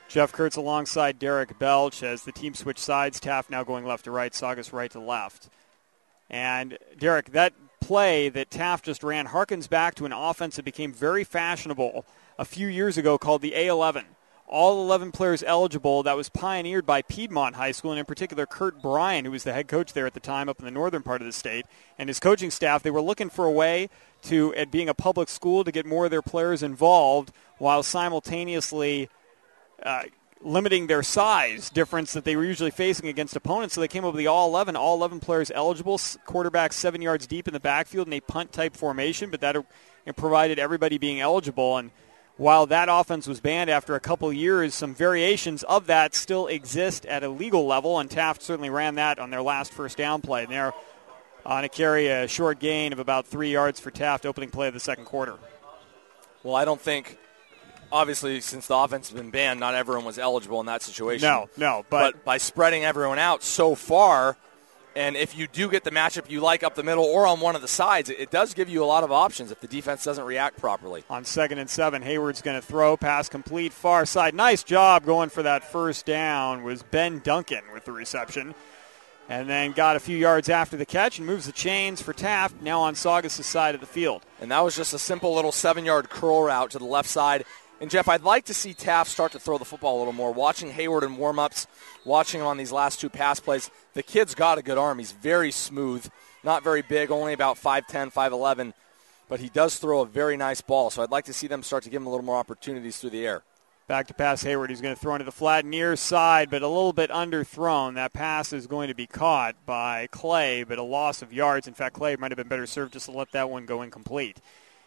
Jeff Kurtz alongside Derek Belch as the team switch sides. Taft now going left to right, Saugus right to left. And, Derek, that play that Taft just ran harkens back to an offense that became very fashionable a few years ago called the A11. All 11 players eligible. That was pioneered by Piedmont High School, and in particular Kurt Bryan, who was the head coach there at the time up in the northern part of the state, and his coaching staff. They were looking for a way to, at being a public school, to get more of their players involved while simultaneously limiting their size difference that they were usually facing against opponents. So they came up with the all 11 players eligible, quarterback 7 yards deep in the backfield in a punt-type formation, but that provided everybody being eligible. And while that offense was banned after a couple years, some variations of that still exist at a legal level, and Taft certainly ran that on their last first down play. And they're on a carry, a short gain of about 3 yards for Taft, opening play of the second quarter. Well, I don't think, obviously, since the offense has been banned, not everyone was eligible in that situation. No. But by spreading everyone out so far, and if you do get the matchup you like up the middle or on one of the sides, it does give you a lot of options if the defense doesn't react properly. On 2nd and 7, Hayward's going to throw, pass complete, far side. Nice job going for that first down was Ben Duncan with the reception. And then got a few yards after the catch and moves the chains for Taft, now on Saugus' side of the field. And that was just a simple little 7-yard curl route to the left side. And, Jeff, I'd like to see Taft start to throw the football a little more. Watching Hayward in warm-ups, watching him on these last two pass plays, the kid's got a good arm. He's very smooth, not very big, only about 5'10", 5'11", but he does throw a very nice ball. So I'd like to see them start to give him a little more opportunities through the air. Back to pass Hayward. He's going to throw into the flat near side, but a little bit underthrown. That pass is going to be caught by Clay, but a loss of yards. In fact, Clay might have been better served just to let that one go incomplete.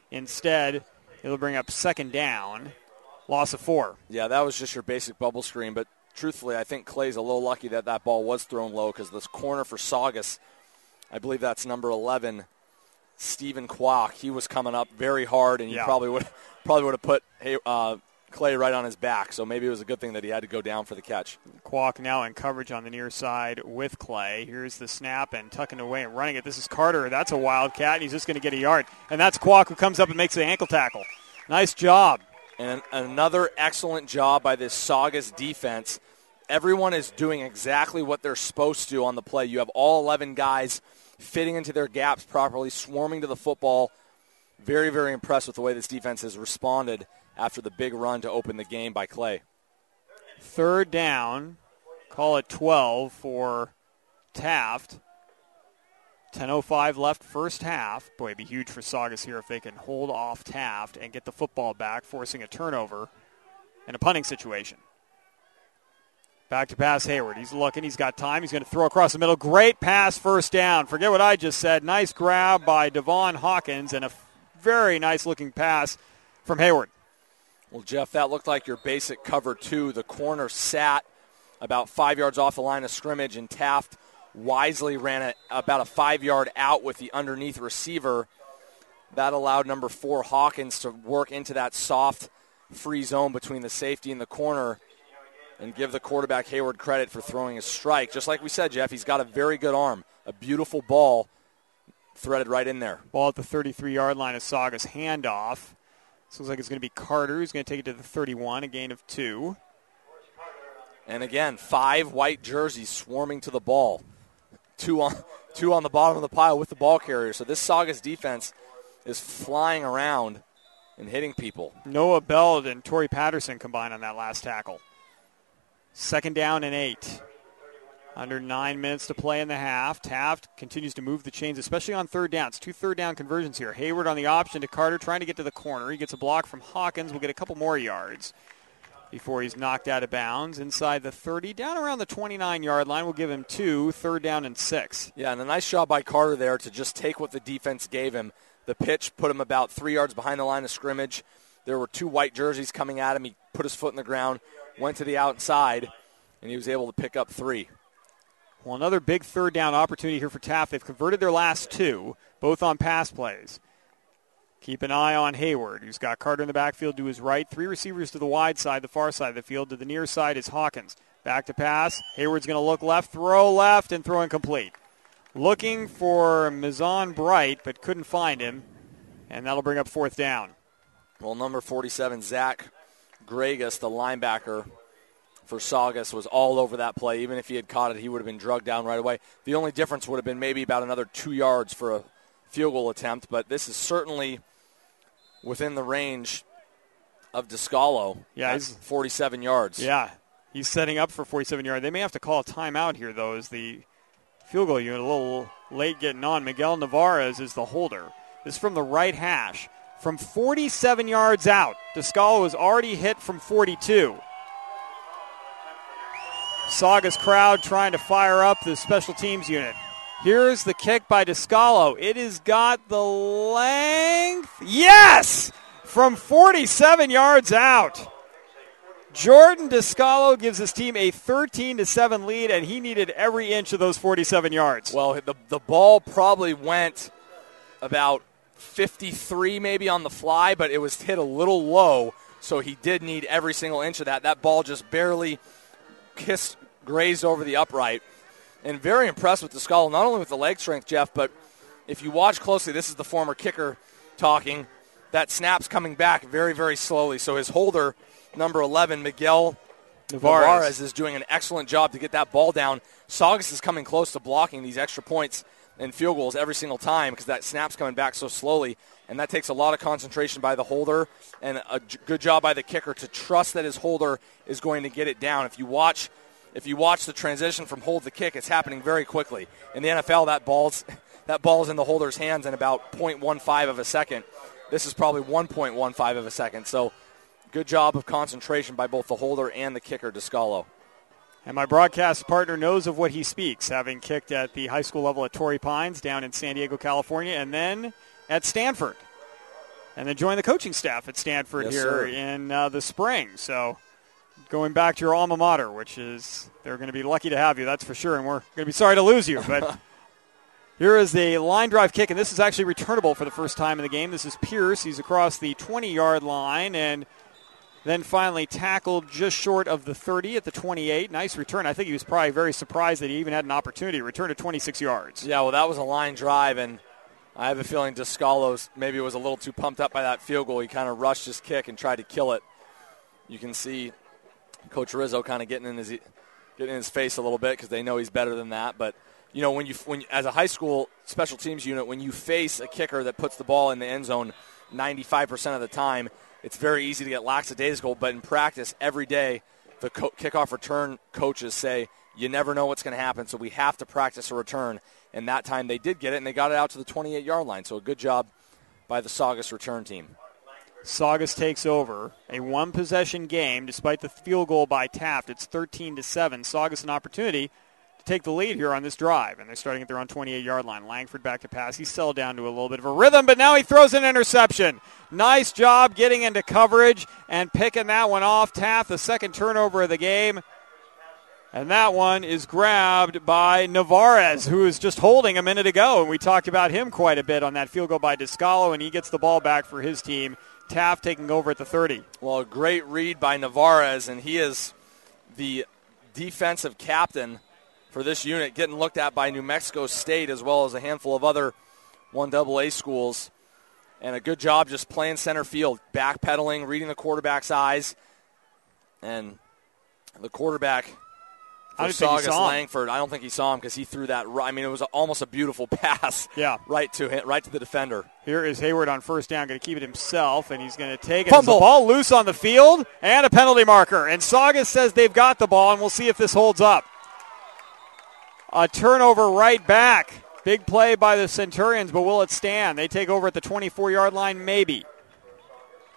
Instead, it'll bring up second down, loss of 4. Yeah, that was just your basic bubble screen, but truthfully, I think Clay's a little lucky that that ball was thrown low because this corner for Saugus, I believe that's number 11, Stephen Kwok. He was coming up very hard, and he probably would have put Clay right on his back, so maybe it was a good thing that he had to go down for the catch. Kwok now in coverage on the near side with Clay. Here's the snap and tucking away and running it. This is Carter. That's a wildcat, and he's just going to get a yard. And that's Kwok who comes up and makes the ankle tackle. Nice job. And another excellent job by this Saugus defense. Everyone is doing exactly what they're supposed to on the play. You have all 11 guys fitting into their gaps properly, swarming to the football. Very, very impressed with the way this defense has responded after the big run to open the game by Clay. Third down, call it 12 for Taft. 10:05 left first half. Boy, it'd be huge for Saugus here if they can hold off Taft and get the football back, forcing a turnover and a punting situation. Back to pass Hayward. He's looking. He's got time. He's going to throw across the middle. Great pass, first down. Forget what I just said. Nice grab by Devon Hawkins and a very nice-looking pass from Hayward. Well, Jeff, that looked like your basic cover two. The corner sat about 5 yards off the line of scrimmage, and Taft wisely ran about a 5-yard out with the underneath receiver. That allowed number 4 Hawkins to work into that soft free zone between the safety and the corner and give the quarterback Hayward credit for throwing a strike. Just like we said, Jeff, he's got a very good arm. A beautiful ball threaded right in there. Ball at the 33-yard line of Saugus. Handoff. This looks like it's going to be Carter who's going to take it to the 31, a gain of 2. And again, 5 white jerseys swarming to the ball. Two on the bottom of the pile with the ball carrier. So this Saugus defense is flying around and hitting people. Noah Beld and Torrey Patterson combined on that last tackle. 2nd down and 8. Under 9 minutes to play in the half. Taft continues to move the chains, especially on 3rd downs. 2 third-down conversions here. Hayward on the option to Carter, trying to get to the corner. He gets a block from Hawkins. Will get a couple more yards before he's knocked out of bounds. Inside the 30, down around the 29-yard line. We'll give him 2, 3rd down and 6. Yeah, and a nice job by Carter there to just take what the defense gave him. The pitch put him about 3 yards behind the line of scrimmage. There were 2 white jerseys coming at him. He put his foot in the ground, went to the outside, and he was able to pick up 3. Well, another big 3rd down opportunity here for Taft. They've converted their last 2, both on pass plays. Keep an eye on Hayward, who's got Carter in the backfield to his right. 3 receivers to the wide side, the far side of the field. To the near side is Hawkins. Back to pass. Hayward's going to look left, throw left, and throw incomplete. Looking for Mizan Bright, but couldn't find him, and that'll bring up 4th down. Well, number 47, Zach Gregas, the linebacker for Saugus, was all over that play. Even if he had caught it, he would have been drugged down right away. The only difference would have been maybe about another 2 yards for a field goal attempt, but this is certainly within the range of Descalo. Yeah, he's 47 yards. Yeah, he's setting up for 47 yards. They may have to call a timeout here, though, as the field goal unit a little late getting on. Miguel Navarez is the holder. This is from the right hash. From 47 yards out, Descalo was already hit from 42. Saugus crowd trying to fire up the special teams unit. Here's the kick by Descalo. It has got the length. Yes! From 47 yards out. Jordan Descalo gives his team a 13-7 lead, and he needed every inch of those 47 yards. Well, the ball probably went about 53 maybe on the fly, but it was hit a little low, so he did need every single inch of that. That ball just barely grazed over the upright. And very impressed with Descalo, not only with the leg strength, Jeff, but if you watch closely, this is the former kicker talking, that snap's coming back very, very slowly. So his holder, number 11, Miguel Navarez, is doing an excellent job to get that ball down. Saugus is coming close to blocking these extra points and field goals every single time because that snap's coming back so slowly, and that takes a lot of concentration by the holder and a good job by the kicker to trust that his holder is going to get it down. If you watch the transition from hold to kick, it's happening very quickly. In the NFL, that ball's in the holder's hands in about 0.15 of a second. This is probably 1.15 of a second. So good job of concentration by both the holder and the kicker, Descalo. And my broadcast partner knows of what he speaks, having kicked at the high school level at Torrey Pines down in San Diego, California, and then at Stanford. And then joined the coaching staff at Stanford in the spring. So going back to your alma mater, which is they're going to be lucky to have you, that's for sure, and we're going to be sorry to lose you. But here is the line drive kick, and this is actually returnable for the first time in the game. This is Pierce. He's across the 20-yard line, and then finally tackled just short of the 30 at the 28. Nice return. I think he was probably very surprised that he even had an opportunity to return to 26 yards. Yeah, well, that was a line drive, and I have a feeling Descalo maybe was a little too pumped up by that field goal. He kind of rushed his kick and tried to kill it. You can see Coach Rizzo kind of getting in his face a little bit because they know he's better than that. But, you know, when as a high school special teams unit, when you face a kicker that puts the ball in the end zone 95% of the time, it's very easy to get lackadaisical, but in practice every day, the kickoff return coaches say, you never know what's going to happen, so we have to practice a return. And that time they did get it, and they got it out to the 28-yard line. So a good job by the Saugus return team. Saugus takes over a one-possession game despite the field goal by Taft. It's 13-7. Saugus an opportunity to take the lead here on this drive, and they're starting at their own 28-yard line. Langford back to pass. He's settled down to a little bit of a rhythm, but now he throws an interception. Nice job getting into coverage and picking that one off. Taft, the second turnover of the game. And that one is grabbed by Navarez, who was just holding a minute ago. And we talked about him quite a bit on that field goal by Descalo, and he gets the ball back for his team. Taft taking over at the 30. Well, a great read by Navarez, and he is the defensive captain for this unit, getting looked at by New Mexico State as well as a handful of other 1AA schools. And a good job just playing center field, backpedaling, reading the quarterback's eyes. And the quarterback for Saugus Langford. I don't think he saw him because he threw that. I mean, it was almost a beautiful pass. Yeah. Right to the defender. Here is Hayward on first down, going to keep it himself, and he's going to take it. Fumble. The ball loose on the field, and a penalty marker. And Saugus says they've got the ball, and we'll see if this holds up. A turnover right back. Big play by the Centurions, but will it stand? They take over at the 24-yard line, maybe.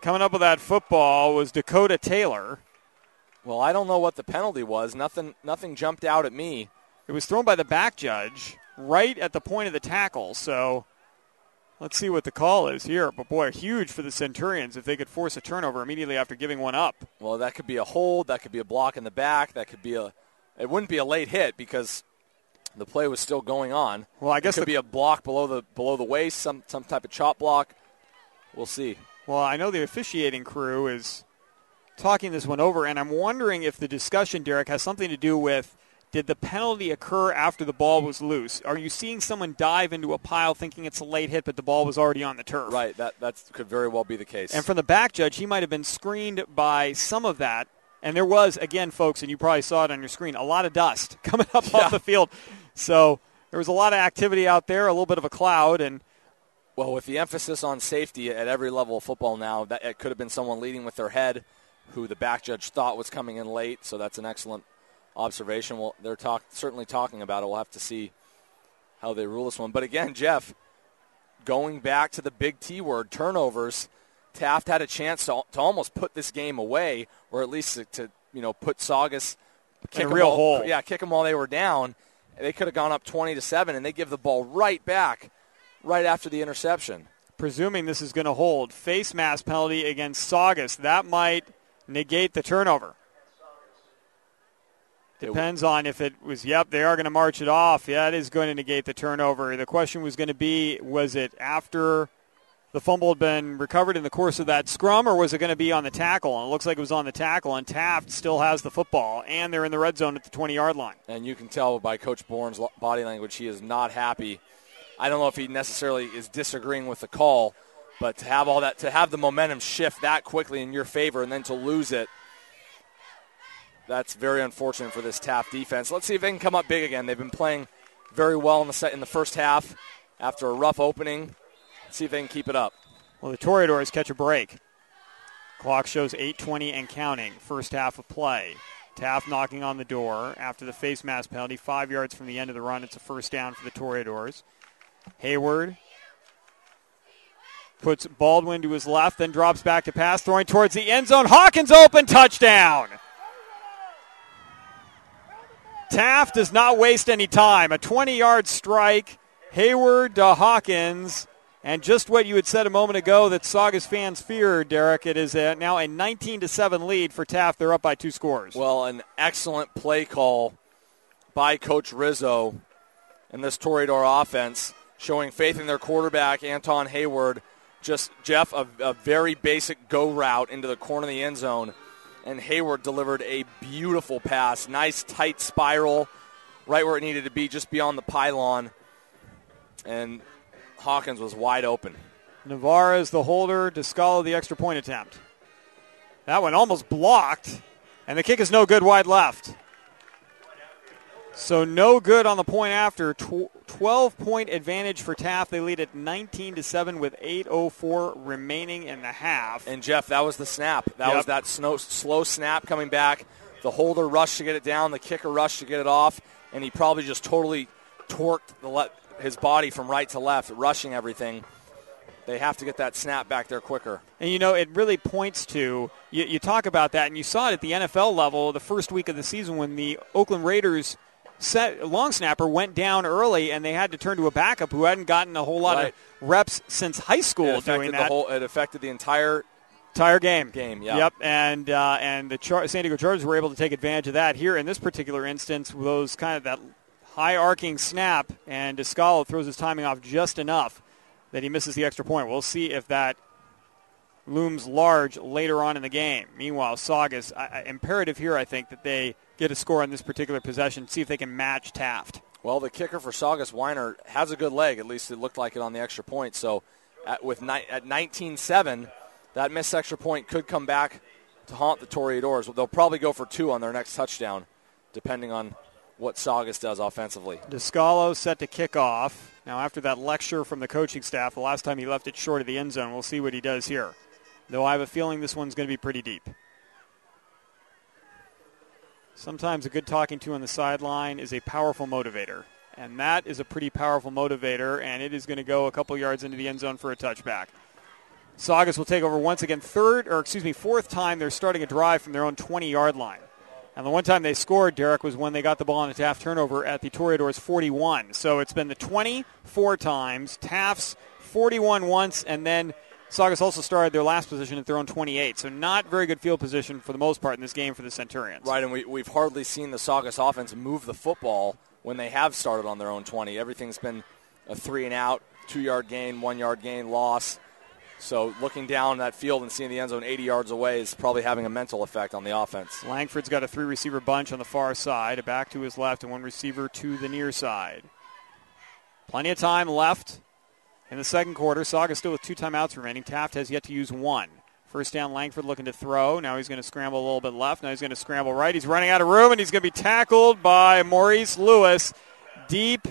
Coming up with that football was Dakota Taylor. Well, I don't know what the penalty was. Nothing jumped out at me. It was thrown by the back judge right at the point of the tackle, so let's see what the call is here. But, boy, huge for the Centurions if they could force a turnover immediately after giving one up. Well, that could be a hold. That could be a block in the back. That could be it wouldn't be a late hit because the play was still going on. Well, I guess it could be a block below the waist, some type of chop block. We'll see. Well, I know the officiating crew is talking this one over, and I'm wondering if the discussion, Derek, has something to do with, did the penalty occur after the ball was loose? Are you seeing someone dive into a pile thinking it's a late hit, but the ball was already on the turf? Right, that could very well be the case. And from the back judge, he might have been screened by some of that. And there was, again, folks, and you probably saw it on your screen, a lot of dust coming up off the field. So there was a lot of activity out there, a little bit of a cloud. And well, with the emphasis on safety at every level of football now, that it could have been someone leading with their head who the back judge thought was coming in late. So that's an excellent observation. Well, they're certainly talking about it. We'll have to see how they rule this one. But again, Jeff, going back to the big T word, turnovers, Taft had a chance to almost put this game away, or at least to put Saugus in a real hole. Yeah, kick them while they were down. They could have gone up 20-7, and they give the ball right back right after the interception. Presuming this is going to hold, face mask penalty against Saugus. That might negate the turnover. Depends on if it was, they are going to march it off. Yeah, it is going to negate the turnover. The question was going to be, was it after the fumble had been recovered in the course of that scrum, or was it going to be on the tackle? And it looks like it was on the tackle, and Taft still has the football, and they're in the red zone at the 20-yard line. And you can tell by Coach Bourne's body language he is not happy. I don't know if he necessarily is disagreeing with the call, but to have all that, to have the momentum shift that quickly in your favor and then to lose it, that's very unfortunate for this Taft defense. Let's see if they can come up big again. They've been playing very well in the first half after a rough opening. Let's see if they can keep it up. Well, the Toreadors catch a break. Clock shows 8:20 and counting. First half of play. Taft knocking on the door after the face mask penalty. 5 yards from the end of the run. It's a first down for the Toreadors. Hayward puts Baldwin to his left, then drops back to pass, throwing towards the end zone. Hawkins open, touchdown. Taft does not waste any time. A 20-yard strike. Hayward to Hawkins. And just what you had said a moment ago that Saugus fans feared, Derek, it is now a 19-7 lead for Taft. They're up by 2 scores. Well, an excellent play call by Coach Rizzo and this Toreador offense, showing faith in their quarterback, Anton Hayward. Just, Jeff, a very basic go route into the corner of the end zone. And Hayward delivered a beautiful pass. Nice, tight spiral right where it needed to be, just beyond the pylon. And Hawkins was wide open. Navarra is the holder. Descalo the extra point attempt. That one almost blocked. And the kick is no good wide left. So no good on the point after. 12-point advantage for Taft. They lead at 19-7 with 8:04 remaining in the half. And, Jeff, that was the snap. That was that slow snap coming back. The holder rushed to get it down. The kicker rushed to get it off. And he probably just totally torqued his body from right to left, rushing everything. They have to get that snap back there quicker. And, it really points to, you talk about that, and you saw it at the NFL level the first week of the season when the Oakland Raiders long snapper went down early, and they had to turn to a backup who hadn't gotten a whole lot of reps since high school doing that. It affected the entire game. Yeah. Yep, and the San Diego Chargers were able to take advantage of that here in this particular instance. Those kind of that high arcing snap, and Descalo throws his timing off just enough that he misses the extra point. We'll see if that looms large later on in the game. Meanwhile, Saugus, imperative here, I think, that they get a score on this particular possession, see if they can match Taft. Well, the kicker for Saugus, Weiner, has a good leg. At least it looked like it on the extra point. So at 19-7, that missed extra point could come back to haunt the Toreadors. They'll probably go for 2 on their next touchdown, depending on what Saugus does offensively. Descalo set to kick off. Now, after that lecture from the coaching staff, the last time he left it short of the end zone, we'll see what he does here. Though I have a feeling this one's going to be pretty deep. Sometimes a good talking to on the sideline is a powerful motivator. And that is a pretty powerful motivator, and it is going to go a couple yards into the end zone for a touchback. Saugus will take over once again, fourth time they're starting a drive from their own 20-yard line. And the one time they scored, Derek, was when they got the ball on a Taft turnover at the Toreadors' 41. So it's been the 24 times, Taft's 41 once, and then Saugus also started their last position at their own 28. So not very good field position for the most part in this game for the Centurions. Right, and we've hardly seen the Saugus offense move the football when they have started on their own 20. Everything's been a 3-and-out, 2-yard gain, 1-yard gain, loss. So looking down that field and seeing the end zone 80 yards away is probably having a mental effect on the offense. Langford's got a 3-receiver bunch on the far side, a back to his left and 1 receiver to the near side. Plenty of time left in the second quarter. Saugus still with 2 timeouts remaining. Taft has yet to use 1. First down, Langford looking to throw. Now he's going to scramble a little bit left. Now he's going to scramble right. He's running out of room, and he's going to be tackled by Maurice Lewis deep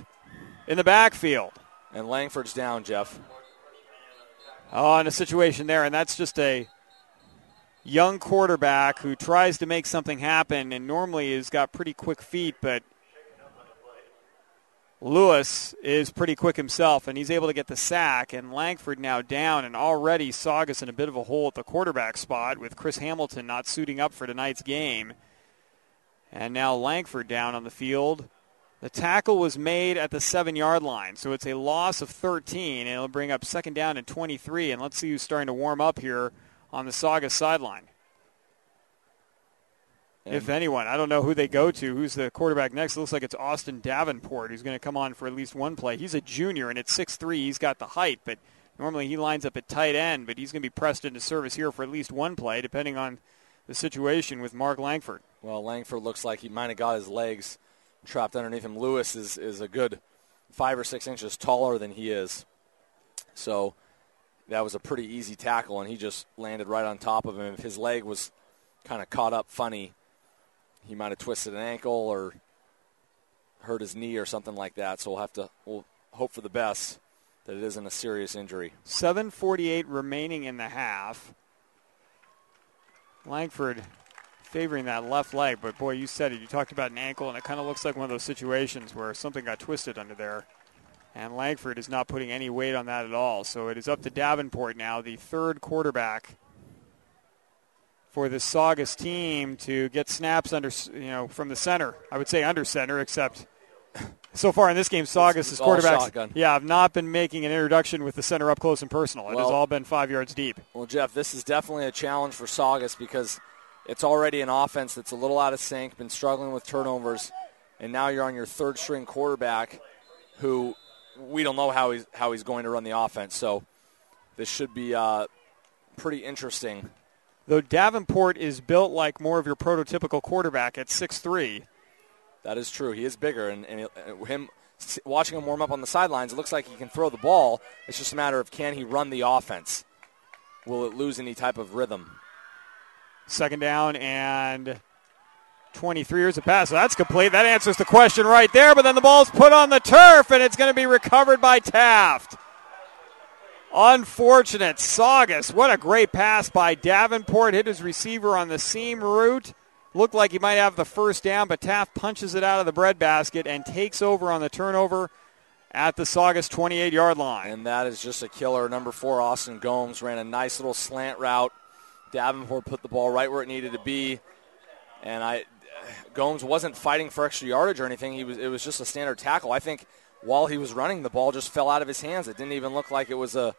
in the backfield. And Langford's down, Jeff. Oh, in a situation there, and that's just a young quarterback who tries to make something happen and normally has got pretty quick feet, but Lewis is pretty quick himself, and he's able to get the sack, and Langford now down, and already Saugus in a bit of a hole at the quarterback spot with Chris Hamilton not suiting up for tonight's game. And now Langford down on the field. The tackle was made at the 7-yard line, so it's a loss of 13, and it'll bring up second down and 23, and let's see who's starting to warm up here on the Saugus sideline. If anyone. I don't know who they go to. Who's the quarterback next? It looks like it's Austin Davenport, who's going to come on for at least one play. He's a junior, and at 6'3", he's got the height, but normally he lines up at tight end, but he's going to be pressed into service here for at least one play, depending on the situation with Mark Langford. Well, Langford looks like he might have got his legs trapped underneath him. Lewis is a good 5 or 6 inches taller than he is. So that was a pretty easy tackle, and he just landed right on top of him. If his leg was kind of caught up funny, he might have twisted an ankle or hurt his knee or something like that. So we'll hope for the best that it isn't a serious injury. 7:48 remaining in the half. Langford favoring that left leg, but boy, you said it. You talked about an ankle, and it kind of looks like one of those situations where something got twisted under there. And Langford is not putting any weight on that at all. So it is up to Davenport now, the third quarterback for the Saugus team, to get snaps under, from the center. I would say under center, except so far in this game, Saugus' quarterbacks have not been making an introduction with the center up close and personal. It has all been 5 yards deep. Well, Jeff, this is definitely a challenge for Saugus because it's already an offense that's a little out of sync, been struggling with turnovers, and now you're on your third-string quarterback who we don't know how he's going to run the offense. So this should be pretty interesting. Though Davenport is built like more of your prototypical quarterback at 6'3". That is true. He is bigger, and him watching him warm up on the sidelines, it looks like he can throw the ball. It's just a matter of can he run the offense? Will it lose any type of rhythm? Second down and 23. Here's a pass. So that's complete. That answers the question right there, but then the ball's put on the turf, and it's going to be recovered by Taft. Unfortunate. Saugus, what a great pass by Davenport. Hit his receiver on the seam route. Looked like he might have the first down, but Taft punches it out of the breadbasket and takes over on the turnover at the Saugus 28-yard line. And that is just a killer. Number 4, Austin Gomes, ran a nice little slant route. Davenport put the ball right where it needed to be. And Gomes wasn't fighting for extra yardage or anything. It was just a standard tackle. I think while he was running, the ball just fell out of his hands. It didn't even look like it was an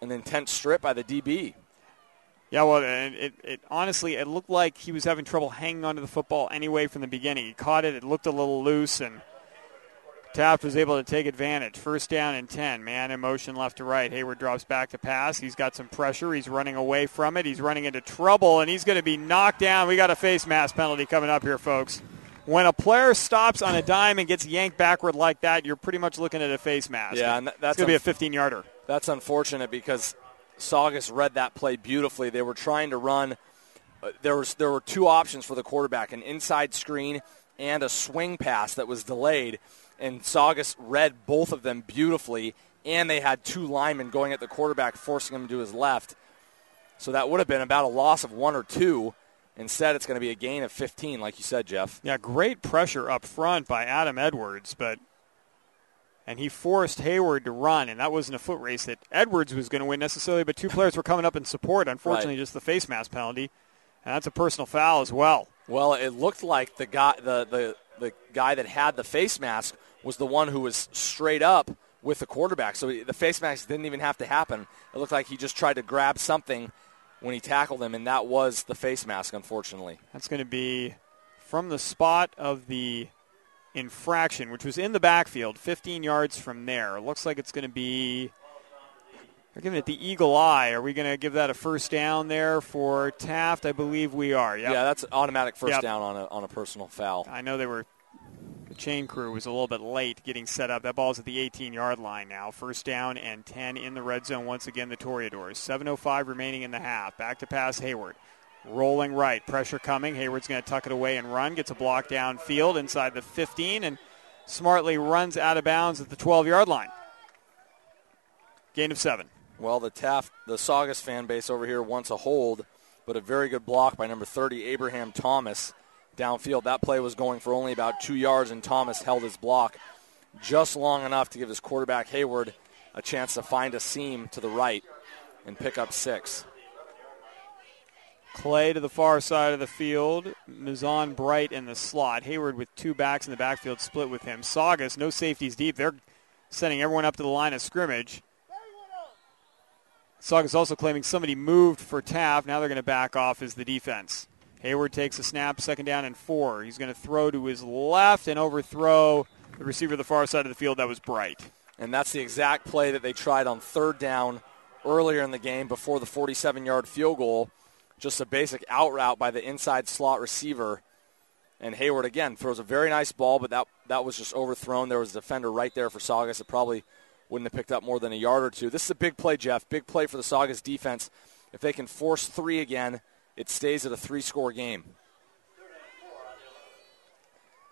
intense strip by the DB. Yeah, well, it honestly, it looked like he was having trouble hanging onto the football anyway from the beginning. He caught it. It looked a little loose, and Taft was able to take advantage. First down and 10. Man in motion left to right. Hayward drops back to pass. He's got some pressure. He's running away from it. He's running into trouble, and he's going to be knocked down. We got a face mask penalty coming up here, folks. When a player stops on a dime and gets yanked backward like that, you're pretty much looking at a face mask. Yeah, and that's going to be a 15-yarder. That's unfortunate because Saugus read that play beautifully. They were trying to run. There were 2 options for the quarterback, an inside screen and a swing pass that was delayed, and Saugus read both of them beautifully, and they had two linemen going at the quarterback, forcing him to his left. So that would have been about a loss of 1 or 2. Instead, it's going to be a gain of 15, like you said, Jeff. Yeah, great pressure up front by Adam Edwards, and he forced Hayward to run, and that wasn't a foot race that Edwards was going to win necessarily, but two players were coming up in support. Unfortunately, just the face mask penalty, and that's a personal foul as well. Well, it looked like the guy that had the face mask was the one who was straight up with the quarterback, so the face mask didn't even have to happen. It looked like he just tried to grab something when he tackled him, and that was the face mask, unfortunately. That's going to be from the spot of the infraction, which was in the backfield, 15 yards from there. It looks like it's going to be, they're giving it the eagle eye. Are we going to give that a first down there for Taft? I believe we are. Yep. Yeah, that's an automatic first down on a personal foul. I know the chain crew was a little bit late getting set up. That ball's at the 18-yard line now. First down and 10 in the red zone. Once again, the Toreadors. 7:05 remaining in the half. Back to pass Hayward. Rolling right. Pressure coming. Hayward's going to tuck it away and run. Gets a block downfield inside the 15 and smartly runs out of bounds at the 12-yard line. Gain of 7. Well, the Saugus fan base over here wants a hold, but a very good block by number 30, Abraham Thomas, downfield. That play was going for only about 2 yards, and Thomas held his block just long enough to give his quarterback Hayward a chance to find a seam to the right and pick up 6. Clay to the far side of the field. Mizan Bright in the slot. Hayward with two backs in the backfield split with him. Saugus, no safeties deep. They're sending everyone up to the line of scrimmage. Saugus also claiming somebody moved for Taft. Now they're going to back off as the defense. Hayward takes a snap, 2nd down and 4. He's going to throw to his left and overthrow the receiver to the far side of the field. That was Bright. And that's the exact play that they tried on 3rd down earlier in the game before the 47-yard field goal. Just a basic out route by the inside slot receiver. And Hayward, again, throws a very nice ball, but that was just overthrown. There was a defender right there for Saugus. It probably wouldn't have picked up more than a yard or two. This is a big play, Jeff. Big play for the Saugus defense. If they can force 3 again, it stays at a 3-score game.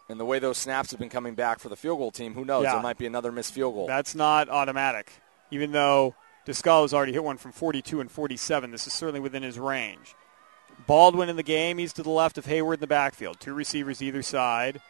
And the way those snaps have been coming back for the field goal team, who knows? Yeah. There might be another missed field goal. That's not automatic. Even though Descalzo's already hit one from 42 and 47, this is certainly within his range. Baldwin in the game. He's to the left of Hayward in the backfield. 2 receivers either side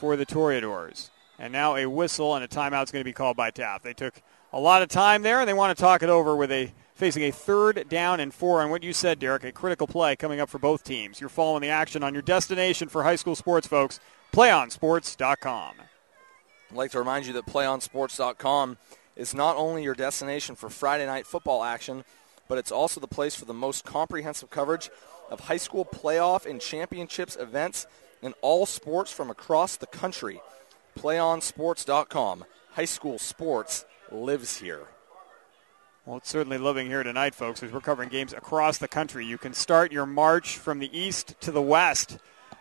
for the Toreadors. And now a whistle and a timeout's going to be called by Taft. They took a lot of time there, and they want to talk it over with facing a 3rd down and 4. And what you said, Derek, a critical play coming up for both teams. You're following the action on your destination for high school sports, folks, PlayOnSports.com. I'd like to remind you that PlayOnSports.com is not only your destination for Friday night football action, but it's also the place for the most comprehensive coverage of high school playoff and championships events in all sports from across the country. PlayOnSports.com. High school sports lives here. Well, it's certainly living here tonight, folks, as we're covering games across the country. You can start your march from the east to the west,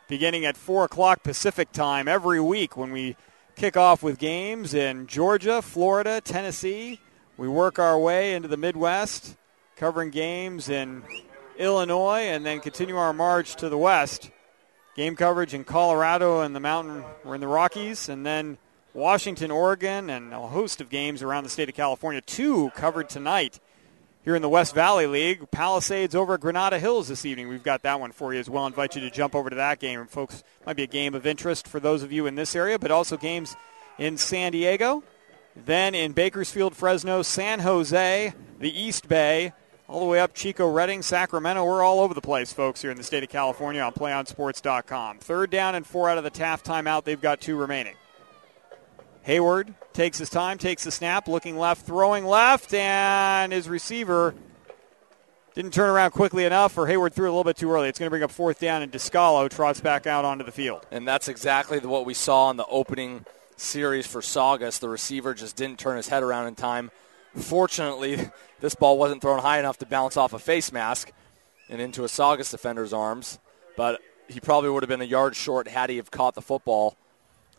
beginning at 4 o'clock Pacific time every week when we kick off with games in Georgia, Florida, Tennessee. We work our way into the Midwest, covering games in Illinois, and then continue our march to the west. Game coverage in Colorado and the mountain, we're in the Rockies, and then Washington, Oregon, and a host of games around the state of California. 2 covered tonight here in the West Valley League. Palisades over at Granada Hills this evening. We've got that one for you as well. I invite you to jump over to that game. And folks, might be a game of interest for those of you in this area, but also games in San Diego, then in Bakersfield, Fresno, San Jose, the East Bay, all the way up Chico, Redding, Sacramento. We're all over the place, folks, here in the state of California on PlayOnSports.com. 3rd down and 4 out of the Taft timeout. They've got 2 remaining. Hayward takes his time, takes the snap, looking left, throwing left, and his receiver didn't turn around quickly enough, or Hayward threw a little bit too early. It's going to bring up 4th down, and Descalo trots back out onto the field. And that's exactly what we saw in the opening series for Saugus. The receiver just didn't turn his head around in time. Fortunately, this ball wasn't thrown high enough to bounce off a face mask and into a Saugus defender's arms, but he probably would have been a yard short had he have caught the football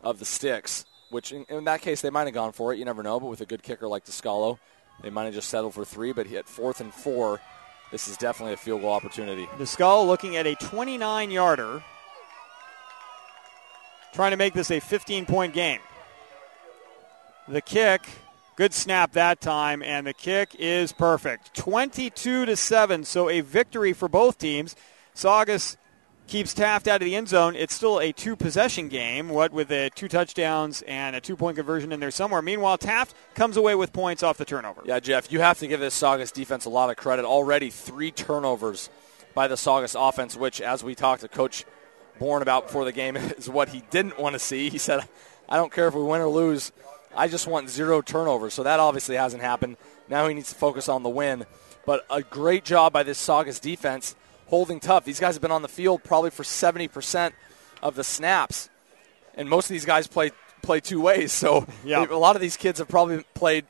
of the sticks, which in that case they might have gone for it. You never know, but with a good kicker like Descalo, they might have just settled for 3, but he at 4th and 4, this is definitely a field goal opportunity. Descalo looking at a 29-yarder. trying to make this a 15-point game. The kick, good snap that time, and the kick is perfect. 22-7, so a victory for both teams. Saugus keeps Taft out of the end zone. It's still a two-possession game, with 2 touchdowns and a 2-point conversion in there somewhere. Meanwhile, Taft comes away with points off the turnover. Yeah, Jeff, you have to give this Saugus defense a lot of credit. Already 3 turnovers by the Saugus offense, which, as we talked to Coach Bourne about before the game, is what he didn't want to see. He said, I don't care if we win or lose. I just want 0 turnovers. So that obviously hasn't happened. Now he needs to focus on the win. But a great job by this Saugus defense holding tough. These guys have been on the field probably for 70% of the snaps. And most of these guys play 2 ways. So a lot of these kids have probably played,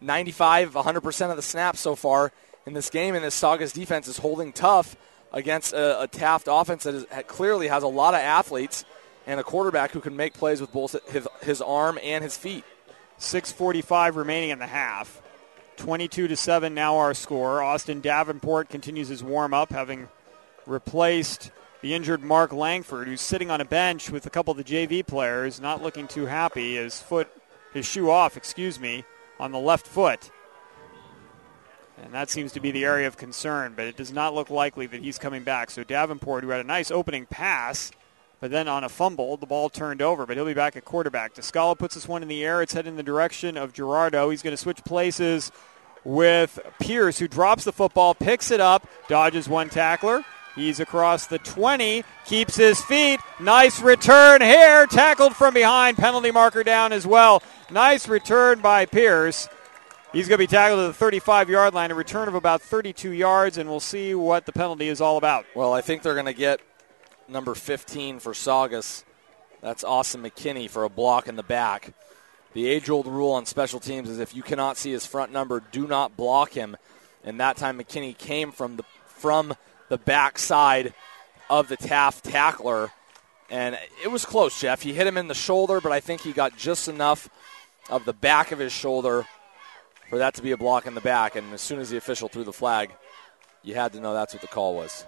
95, 100% of the snaps so far in this game. And this Saugus defense is holding tough against a Taft offense that clearly has a lot of athletes and a quarterback who can make plays with both his arm and his feet. 6:45 remaining in the half. 22-7 now our score. Austin Davenport continues his warm-up, having replaced the injured Mark Langford, who's sitting on a bench with a couple of the JV players, not looking too happy. His shoe off, on the left foot. And that seems to be the area of concern, but it does not look likely that he's coming back. So Davenport, who had a nice opening pass, but then on a fumble, the ball turned over, but he'll be back at quarterback. Descala puts this one in the air. It's headed in the direction of Gerardo. He's going to switch places with Pierce, who drops the football, picks it up, dodges one tackler. He's across the 20, keeps his feet. Nice return here, tackled from behind. Penalty marker down as well. Nice return by Pierce. He's going to be tackled at the 35-yard line, a return of about 32 yards, and we'll see what the penalty is all about. Well, I think they're going to get number 15 for Saugus. That's Austin McKinney for a block in the back. The age-old rule on special teams is if you cannot see his front number, do not block him. And that time McKinney came from the back side of the Taft tackler. And it was close, Jeff. He hit him in the shoulder, but I think he got just enough of the back of his shoulder for that to be a block in the back. And as soon as the official threw the flag, you had to know that's what the call was.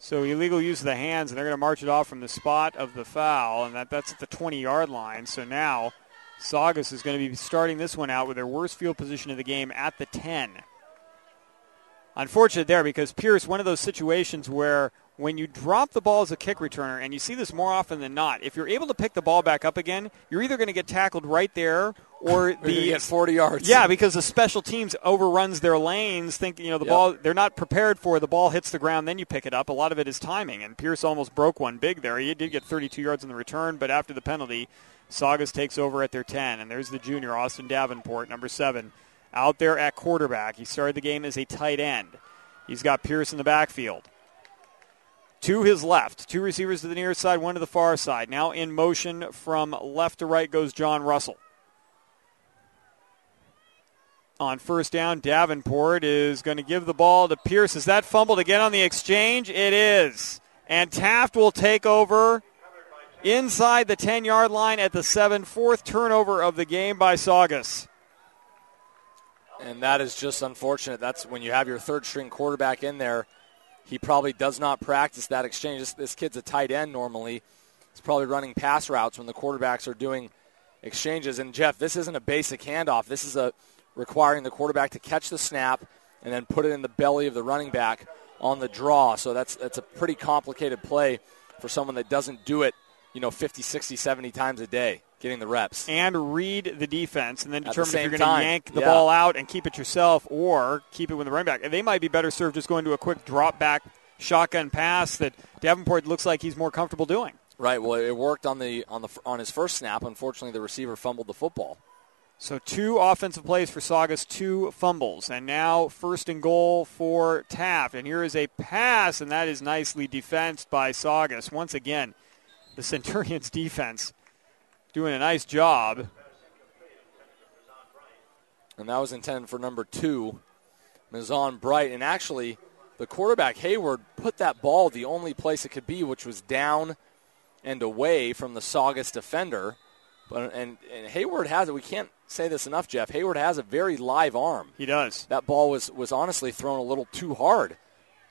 So illegal use of the hands, and they're going to march it off from the spot of the foul, and that's at the 20-yard line. So now Saugus is going to be starting this one out with their worst field position of the game at the 10. Unfortunate there because Pierce, one of those situations where when you drop the ball as a kick returner, and you see this more often than not, if you're able to pick the ball back up again, you're either going to get tackled right there or get 40 yards. Yeah, because the special teams overruns their lanes, thinking the ball they're not prepared for. The ball hits the ground, then you pick it up. A lot of it is timing, and Pierce almost broke one big there. He did get 32 yards in the return, but after the penalty, Saugus takes over at their 10, and there's the junior, Austin Davenport, number 7, out there at quarterback. He started the game as a tight end. He's got Pierce in the backfield. To his left, 2 receivers to the near side, 1 to the far side. Now in motion from left to right goes John Russell. On first down, Davenport is going to give the ball to Pierce. Is that fumbled again on the exchange? It is. And Taft will take over inside the 10-yard line at the 7, 4th turnover of the game by Saugus. And that is just unfortunate. That's when you have your third-string quarterback in there. He probably does not practice that exchange. This kid's a tight end normally. He's probably running pass routes when the quarterbacks are doing exchanges. And, Jeff, this isn't a basic handoff. This is requiring the quarterback to catch the snap and then put it in the belly of the running back on the draw. So that's a pretty complicated play for someone that doesn't do it, 50, 60, 70 times a day, getting the reps. And read the defense and then determine if you're going to yank the Yeah. ball out and keep it yourself or keep it with the running back. And they might be better served just going to a quick drop back shotgun pass that Davenport looks like he's more comfortable doing. Right. Well, it worked on his first snap. Unfortunately, the receiver fumbled the football. So 2 offensive plays for Saugus, 2 fumbles. And now 1st and goal for Taft. And here is a pass, and that is nicely defensed by Saugus. Once again, the Centurions defense doing a nice job. And that was intended for number 2, Mazon Bright. And actually, the quarterback, Hayward, put that ball the only place it could be, which was down and away from the Saugus defender. And Hayward has it. We can't say this enough, Jeff. Hayward has a very live arm. He does. That ball was honestly thrown a little too hard,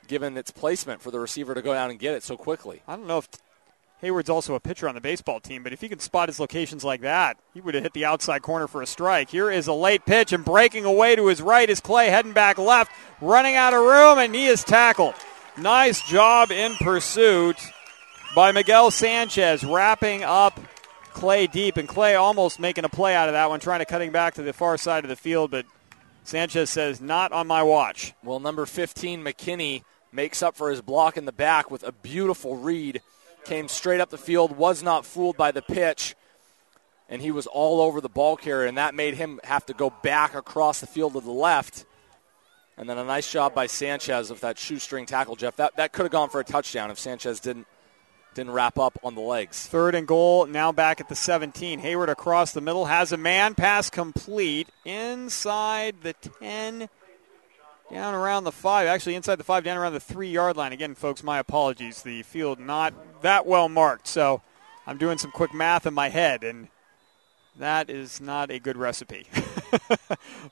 given its placement for the receiver to go down and get it so quickly. I don't know if Hayward's also a pitcher on the baseball team, but if he can spot his locations like that, he would have hit the outside corner for a strike. Here is a late pitch, and breaking away to his right is Clay, heading back left, running out of room, and he is tackled. Nice job in pursuit by Miguel Sanchez, wrapping up Clay deep, and Clay almost making a play out of that one, trying to cutting back to the far side of the field, but Sanchez says, not on my watch. Well, number 15, McKinney, makes up for his block in the back with a beautiful read. Came straight up the field, was not fooled by the pitch, and he was all over the ball carrier, and that made him have to go back across the field to the left. And then a nice job by Sanchez with that shoestring tackle, Jeff. That could have gone for a touchdown if Sanchez didn't wrap up on the legs. 3rd and goal, now back at the 17. Hayward across the middle, has a man, pass complete, inside the 10, down around the 5, actually inside the 5, down around the 3-yard line. Again, folks, my apologies. The field not that well marked, so I'm doing some quick math in my head, and that is not a good recipe.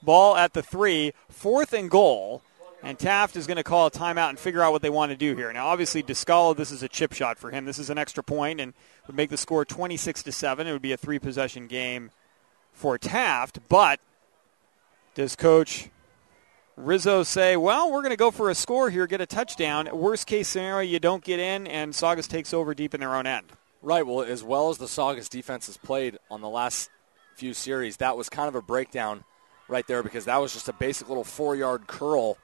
Ball at the 3, 4th and goal, and Taft is going to call a timeout and figure out what they want to do here. Now, obviously, Descalo, this is a chip shot for him. This is an extra point and would make the score 26-7. It would be a 3-possession game for Taft, but does Coach Rizzo say, well, we're going to go for a score here, get a touchdown. Worst case scenario, you don't get in, and Saugus takes over deep in their own end. Right, well, as well as the Saugus defense has played on the last few series, that was kind of a breakdown right there because that was just a basic little 4-yard curl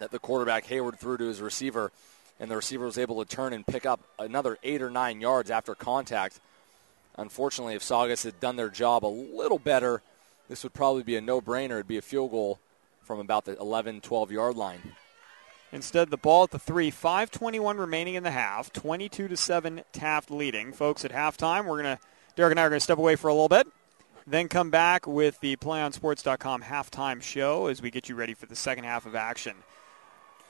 that the quarterback Hayward threw to his receiver, and the receiver was able to turn and pick up another 8 or 9 yards after contact. Unfortunately, if Saugus had done their job a little better, this would probably be a no-brainer. It'd be a field goal from about the 11, 12-yard line. Instead, the ball at the 3, 5:21 remaining in the half, 22-7 Taft leading. Folks, at halftime, Derek and I are going to step away for a little bit, then come back with the PlayOnSports.com halftime show as we get you ready for the second half of action.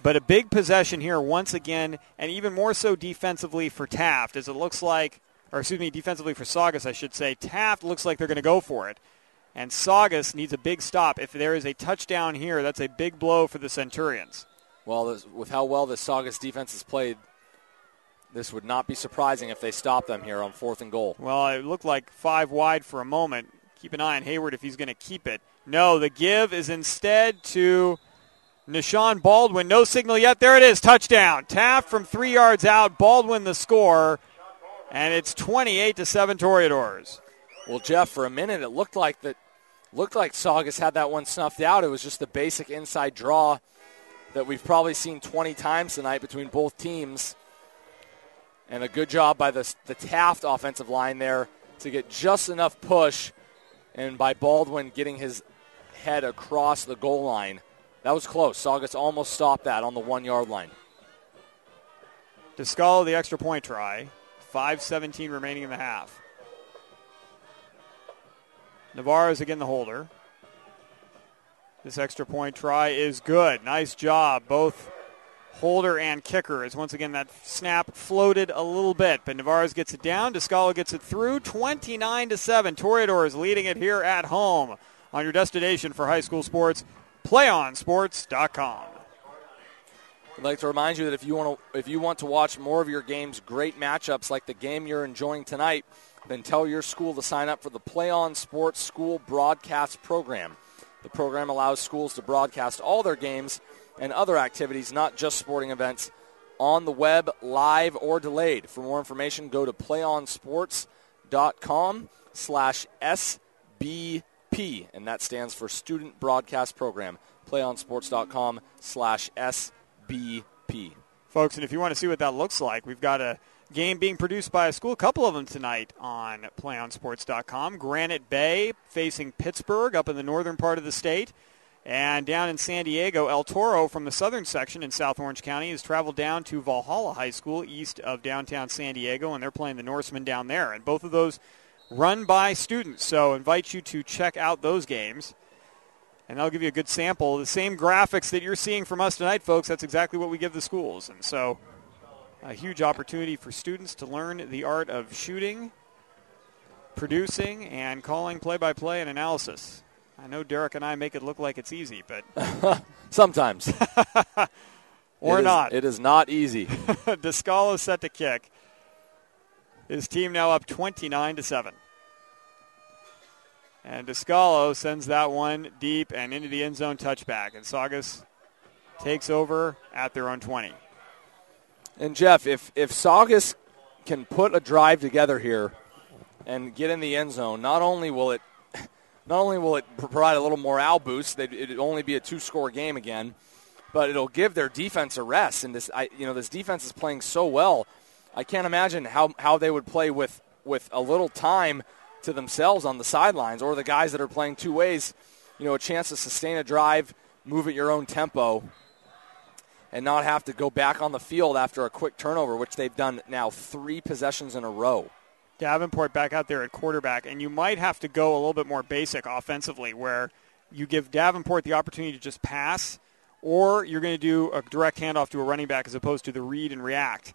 But a big possession here once again, and even more so defensively for Taft, as it looks like, defensively for Saugus, I should say. Taft looks like they're going to go for it. And Saugus needs a big stop. If there is a touchdown here, that's a big blow for the Centurions. Well, with how well the Saugus defense has played, this would not be surprising if they stop them here on 4th and goal. Well, it looked like 5 wide for a moment. Keep an eye on Hayward if he's going to keep it. No, the give is instead to Nashawn Baldwin. No signal yet. There it is. Touchdown. Taft from 3 yards out. Baldwin the score. And it's 28-7 Toreadors. Well, Jeff, for a minute it looked like Saugus had that one snuffed out. It was just the basic inside draw that we've probably seen 20 times tonight between both teams. And a good job by the Taft offensive line there to get just enough push, and by Baldwin getting his head across the goal line. That was close. Saugus almost stopped that on the 1-yard line. Descalo, the extra point try. 5:17 remaining in the half. Navarro's again the holder. This extra point try is good. Nice job, both holder and kicker, as once again that snap floated a little bit, but Navarro's gets it down. Descalo gets it through. 29-7. Toreadors leading it here at home on your destination for high school sports, PlayOnSports.com. I'd like to remind you that if you want to watch more of your game's great matchups like the game you're enjoying tonight, then tell your school to sign up for the PlayOn Sports School Broadcast Program. The program allows schools to broadcast all their games and other activities, not just sporting events, on the web, live or delayed. For more information, go to playonsports.com/SBP, and that stands for Student Broadcast Program. playonsports.com/SBP. Folks, and if you want to see what that looks like, we've got a game being produced by a school, a couple of them tonight on PlayOnSports.com. Granite Bay facing Pittsburgh up in the northern part of the state. And down in San Diego, El Toro from the southern section in South Orange County has traveled down to Valhalla High School east of downtown San Diego, and they're playing the Norsemen down there. And both of those run by students, so I invite you to check out those games. And that'll give you a good sample. The same graphics that you're seeing from us tonight, folks, that's exactly what we give the schools. And so a huge opportunity for students to learn the art of shooting, producing, and calling play-by-play and analysis. I know Derek and I make it look like it's easy, but sometimes. Or not. It is not easy. Descalo set to kick. His team now up 29-7. And Descalo sends that one deep and into the end zone touchback. And Saugus takes over at their own 20. And Jeff, if Saugus can put a drive together here and get in the end zone, not only will it provide a little morale boost, it'll only be a 2-score game again, but it'll give their defense a rest. And this defense is playing so well. I can't imagine how they would play with a little time to themselves on the sidelines, or the guys that are playing two ways, a chance to sustain a drive, move at your own tempo, and not have to go back on the field after a quick turnover, which they've done now 3 possessions in a row. Davenport back out there at quarterback, and you might have to go a little bit more basic offensively, where you give Davenport the opportunity to just pass, or you're going to do a direct handoff to a running back as opposed to the read and react.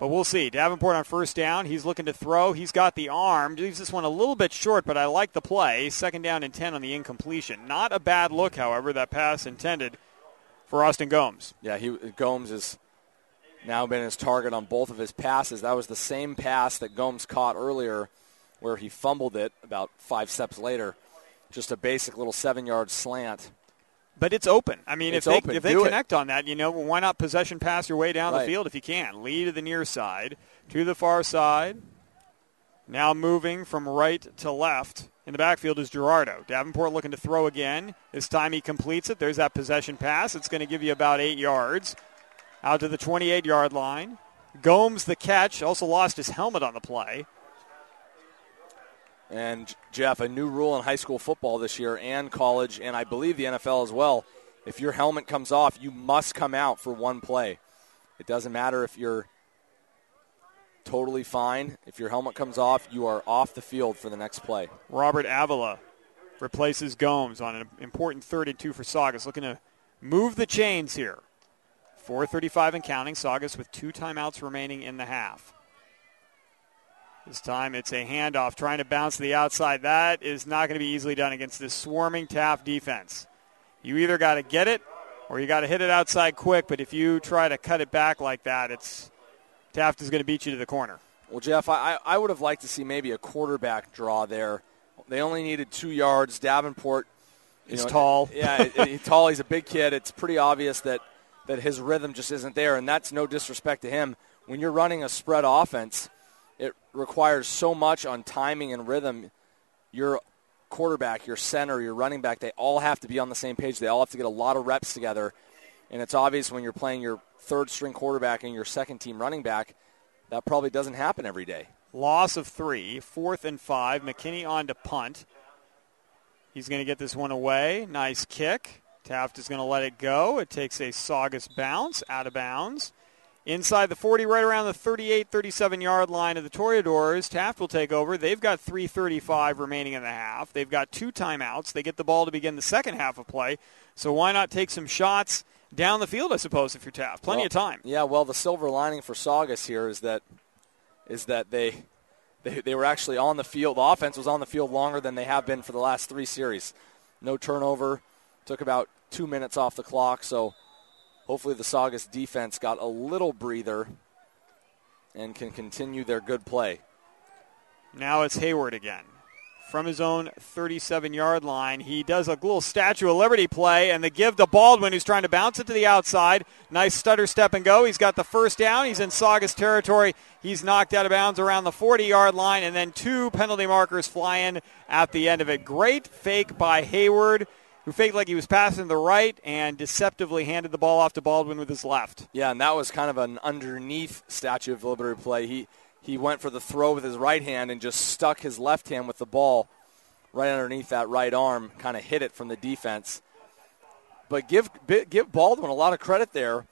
But we'll see. Davenport on first down. He's looking to throw. He's got the arm. Leaves this one a little bit short, but I like the play. 2nd down and 10 on the incompletion. Not a bad look, however, that pass intended for Austin Gomes. Yeah, Gomes has now been his target on both of his passes. That was the same pass that Gomes caught earlier where he fumbled it about 5 steps later. Just a basic little 7-yard slant. But it's open. I mean, if they connect on that, why not possession pass your way down the field if you can? Lead to the near side, to the far side. Now moving from right to left. In the backfield is Gerardo. Davenport looking to throw again. This time he completes it. There's that possession pass. It's going to give you about 8 yards. Out to the 28-yard line. Gomes the catch. Also lost his helmet on the play. And, Jeff, a new rule in high school football this year and college, and I believe the NFL as well. If your helmet comes off, you must come out for one play. It doesn't matter if you're totally fine. If your helmet comes off, you are off the field for the next play. Robert Avila replaces Gomes on an important 3rd and 2 for Saugus. Looking to move the chains here. 4:35 and counting. Saugus with 2 timeouts remaining in the half. This time it's a handoff trying to bounce to the outside. That is not going to be easily done against this swarming Taft defense. You either got to get it or you got to hit it outside quick, but if you try to cut it back like that, Taft is going to beat you to the corner. Well, Jeff, I would have liked to see maybe a quarterback draw there. They only needed 2 yards. Davenport is tall. Yeah, he's tall. He's a big kid. It's pretty obvious that his rhythm just isn't there, and that's no disrespect to him. When you're running a spread offense, it requires so much on timing and rhythm. Your quarterback, your center, your running back, they all have to be on the same page. They all have to get a lot of reps together. And it's obvious when you're playing your 3rd-string quarterback and your 2nd-team running back, that probably doesn't happen every day. Loss of 3, 4th and 5. McKinney on to punt. He's going to get this one away. Nice kick. Taft is going to let it go. It takes a Saugus bounce, out of bounds. Inside the 40, right around the 38, 37-yard line of the Toreadors, Taft will take over. They've got 3:35 remaining in the half. They've got 2 timeouts. They get the ball to begin the second half of play. So why not take some shots down the field, I suppose, if you're Taft? Plenty of time. Yeah, well, the silver lining for Saugus here is that they were actually on the field. The offense was on the field longer than they have been for the last 3 series. No turnover. Took about 2 minutes off the clock, so hopefully the Saugus defense got a little breather and can continue their good play. Now it's Hayward again. From his own 37-yard line, he does a little Statue of Liberty play, and the give to Baldwin, who's trying to bounce it to the outside. Nice stutter step and go. He's got the first down. He's in Saugus territory. He's knocked out of bounds around the 40-yard line, and then 2 penalty markers fly in at the end of it. Great fake by Hayward, who faked like he was passing to the right and deceptively handed the ball off to Baldwin with his left. Yeah, and that was kind of an underneath Statue of Liberty play. He went for the throw with his right hand and just stuck his left hand with the ball right underneath that right arm, kind of hit it from the defense. But give Baldwin a lot of credit there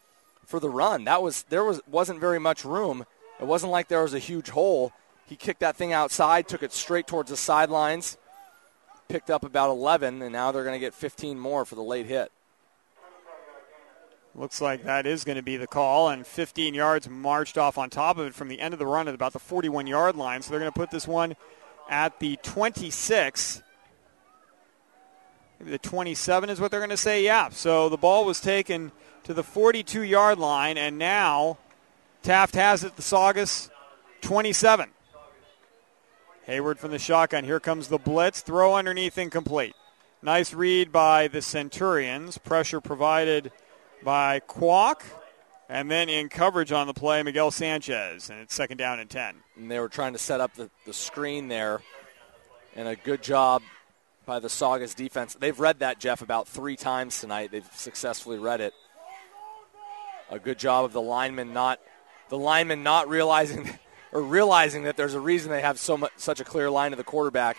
for the run. Wasn't very much room. It wasn't like there was a huge hole. He kicked that thing outside, took it straight towards the sidelines, picked up about 11, and now they're going to get 15 more for the late hit. Looks like that is going to be the call, and 15 yards marched off on top of it from the end of the run at about the 41-yard line. So they're going to put this one at the 26. Maybe the 27 is what they're going to say. Yeah, so the ball was taken to the 42-yard line, and now Taft has it, the Saugus 27. Hayward from the shotgun. Here comes the blitz. Throw underneath, incomplete. Nice read by the Centurions. Pressure provided by Kwok. And then in coverage on the play, Miguel Sanchez. And it's second down and 10. And they were trying to set up the screen there. And a good job by the Saugus defense. They've read that, Jeff, about 3 times tonight. They've successfully read it. A good job of the linemen not realizing that there's a reason they have such a clear line to the quarterback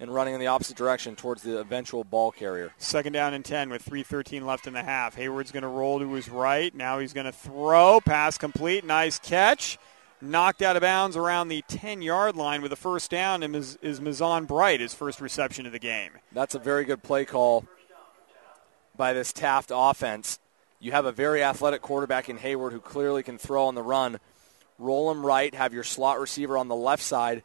and running in the opposite direction towards the eventual ball carrier. Second down and 10 with 3:13 left in the half. Hayward's going to roll to his right. Now he's going to throw. Pass complete. Nice catch. Knocked out of bounds around the 10-yard line with a first down, and is Mazon Bright, his first reception of the game. That's a very good play call by this Taft offense. You have a very athletic quarterback in Hayward who clearly can throw on the run. Roll him right, have your slot receiver on the left side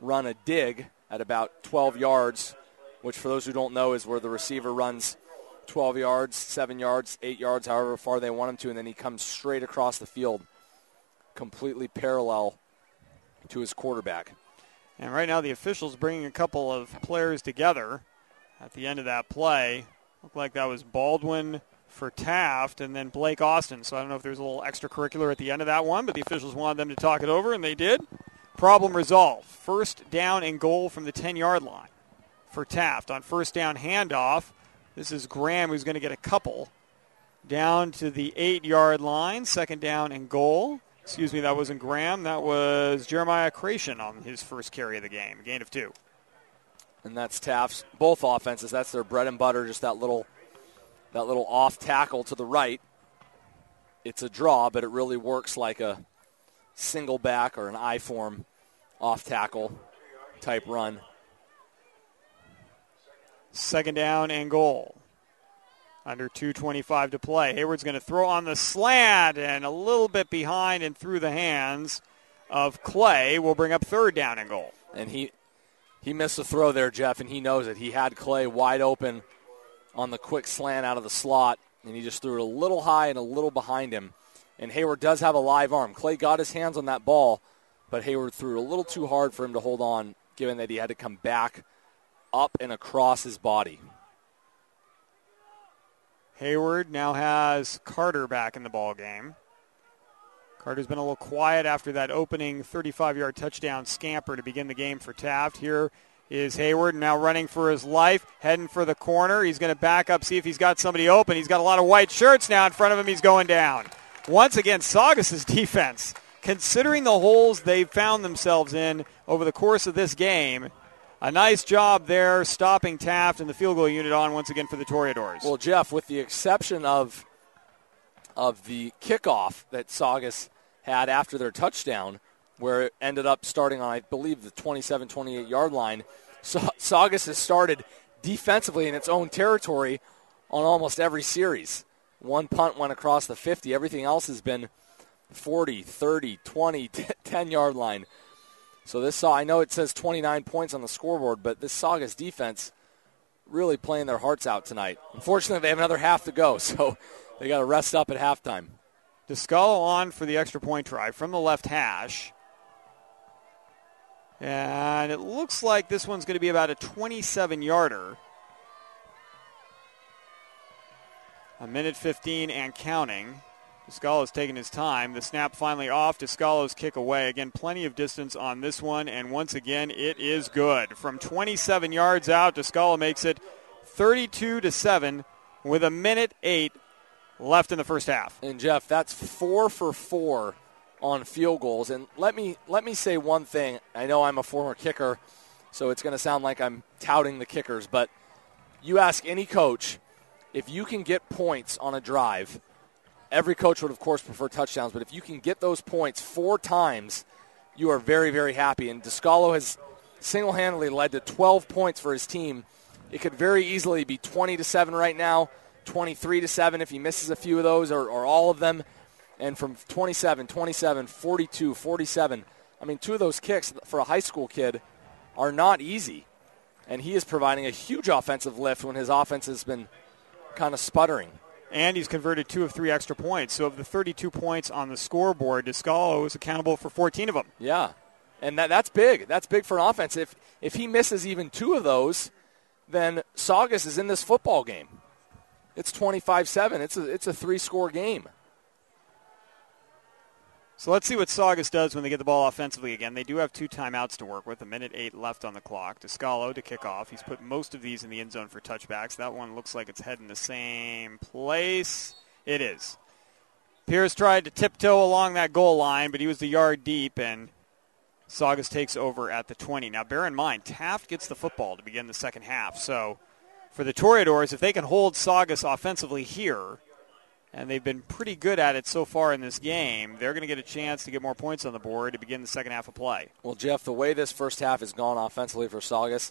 run a dig at about 12 yards, which for those who don't know is where the receiver runs 12 yards, 7 yards, 8 yards, however far they want him to, and then he comes straight across the field, completely parallel to his quarterback. And right now the officials bringing a couple of players together at the end of that play. Looked like that was Baldwin for Taft and then Blake Austin. So I don't know if there's a little extracurricular at the end of that one, but the officials wanted them to talk it over, and they did. Problem resolved. First down and goal from the 10-yard line for Taft. On first down handoff, this is Graham who's going to get a couple. Down to the 8-yard line, second down and goal. Excuse me, that wasn't Graham. That was Jeremiah Creation on his first carry of the game, a gain of 2. And that's Taft's, both offenses, that's their bread and butter, just that little off tackle to the right. It's a draw, but it really works like a single back or an I-form off tackle type run. Second down and goal. Under 2:25 to play. Hayward's going to throw on the slant and a little bit behind and through the hands of Clay will bring up third down and goal. And he missed a throw there, Jeff, and he knows it. He had Clay wide open on the quick slant out of the slot, and he just threw it a little high and a little behind him. And Hayward does have a live arm. Clay got his hands on that ball, but Hayward threw it a little too hard for him to hold on, given that he had to come back up and across his body. Hayward now has Carter back in the ball game. Carter's been a little quiet after that opening 35-yard touchdown scamper to begin the game for Taft. Here is Hayward now running for his life, heading for the corner. He's going to back up, see if he's got somebody open. He's got a lot of white shirts now in front of him. He's going down. Once again, Saugus' defense, considering the holes they've found themselves in over the course of this game, a nice job there stopping Taft and the field goal unit on once again for the Toreadors. Well, Jeff, with the exception of the kickoff that Saugus had after their touchdown, where it ended up starting on, I believe, the 27, 28-yard line, Saugus has started defensively in its own territory on almost every series. One punt went across the 50. Everything else has been 40, 30, 20, 10-yard line. So I know it says 29 points on the scoreboard, but this Saugus defense really playing their hearts out tonight. Unfortunately, they have another half to go, so they got to rest up at halftime. Descalo on for the extra point try from the left hash. And it looks like this one's going to be about a 27-yarder. A minute 15 and counting. Descalo's taking his time. The snap finally off. Descalo's kick away. Again, plenty of distance on this one. And once again, it is good. From 27 yards out, Descalo makes it 32-7 with a minute 8 left in the first half. And, Jeff, that's 4 for 4 on field goals. And let me say one thing. I know I'm a former kicker, so it's going to sound like I'm touting the kickers. But you ask any coach, if you can get points on a drive, every coach would, of course, prefer touchdowns, but if you can get those points 4 times, you are very, very happy. And Descalo has single-handedly led to 12 points for his team. It could very easily be 20-7 right now, 23-7 if he misses a few of those or all of them. And from 27, 42, 47, I mean, 2 of those kicks for a high school kid are not easy. And he is providing a huge offensive lift when his offense has been kind of sputtering. And he's converted 2 of 3 extra points. So of the 32 points on the scoreboard, Descalo is accountable for 14 of them. Yeah, and that's big. That's big for an offense. If he misses even 2 of those, then Saugus is in this football game. It's 25-7. It's a 3-score game. So let's see what Saugus does when they get the ball offensively again. They do have 2 timeouts to work with, 1:08 left on the clock. Descalo to kick off. He's put most of these in the end zone for touchbacks. That one looks like it's heading the same place. It is. Pierce tried to tiptoe along that goal line, but he was a yard deep, and Saugus takes over at the 20. Now, bear in mind, Taft gets the football to begin the second half. So for the Toreadors, if they can hold Saugus offensively here, and they've been pretty good at it so far in this game, they're going to get a chance to get more points on the board to begin the second half of play. Well, Jeff, the way this first half has gone offensively for Saugus,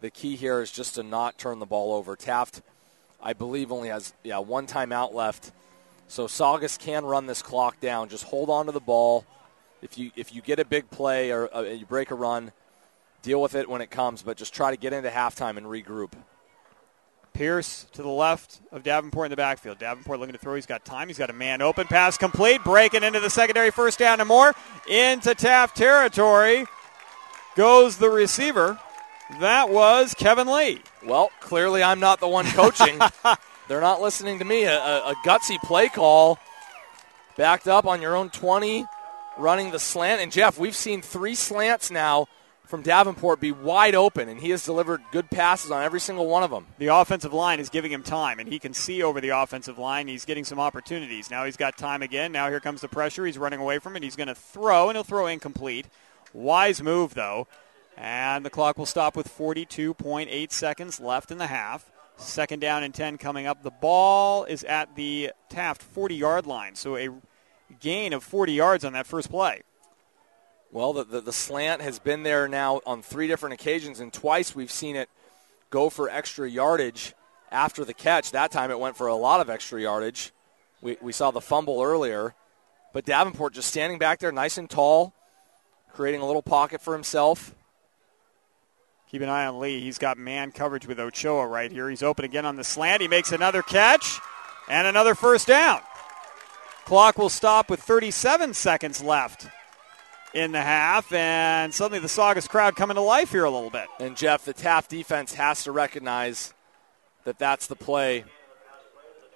the key here is just to not turn the ball over. Taft, I believe, only has 1 timeout left. So Saugus can run this clock down. Just hold on to the ball. If you get a big play or you break a run, deal with it when it comes, but just try to get into halftime and regroup. Pierce to the left of Davenport in the backfield. Davenport looking to throw. He's got time. He's got a man open. Pass complete. Breaking into the secondary, first down and more. Into Taft territory goes the receiver. That was Kevin Lee. Well, clearly I'm not the one coaching. They're not listening to me. A gutsy play call. Backed up on your own 20, running the slant. And, Jeff, we've seen 3 slants now from Davenport be wide open, and he has delivered good passes on every single one of them. The offensive line is giving him time, and he can see over the offensive line. He's getting some opportunities. Now he's got time again. Now here comes the pressure. He's running away from it. He's going to throw, and he'll throw incomplete. Wise move, though. And the clock will stop with 42.8 seconds left in the half. Second down and 10 coming up. The ball is at the Taft 40-yard line, so a gain of 40 yards on that first play. Well, the slant has been there now on 3 different occasions, and twice we've seen it go for extra yardage after the catch. That time it went for a lot of extra yardage. We saw the fumble earlier. But Davenport just standing back there nice and tall, creating a little pocket for himself. Keep an eye on Lee. He's got man coverage with Ochoa right here. He's open again on the slant. He makes another catch and another first down. Clock will stop with 37 seconds left in the half, and suddenly the Saugus crowd coming to life here a little bit. And, Jeff, the Taft defense has to recognize that that's the play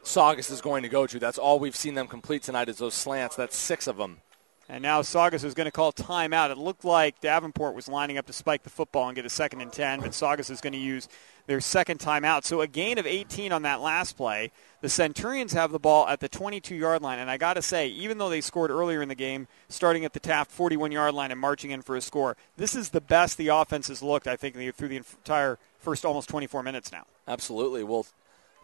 Saugus is going to go to. That's all we've seen them complete tonight is those slants. That's 6 of them. And now Saugus is going to call timeout. It looked like Davenport was lining up to spike the football and get a 2nd and 10, but Saugus is going to use their second timeout. So a gain of 18 on that last play. The Centurions have the ball at the 22-yard line, and I got to say, even though they scored earlier in the game, starting at the Taft 41-yard line and marching in for a score, this is the best the offense has looked, I think, through the entire first almost 24 minutes now. Absolutely. Well,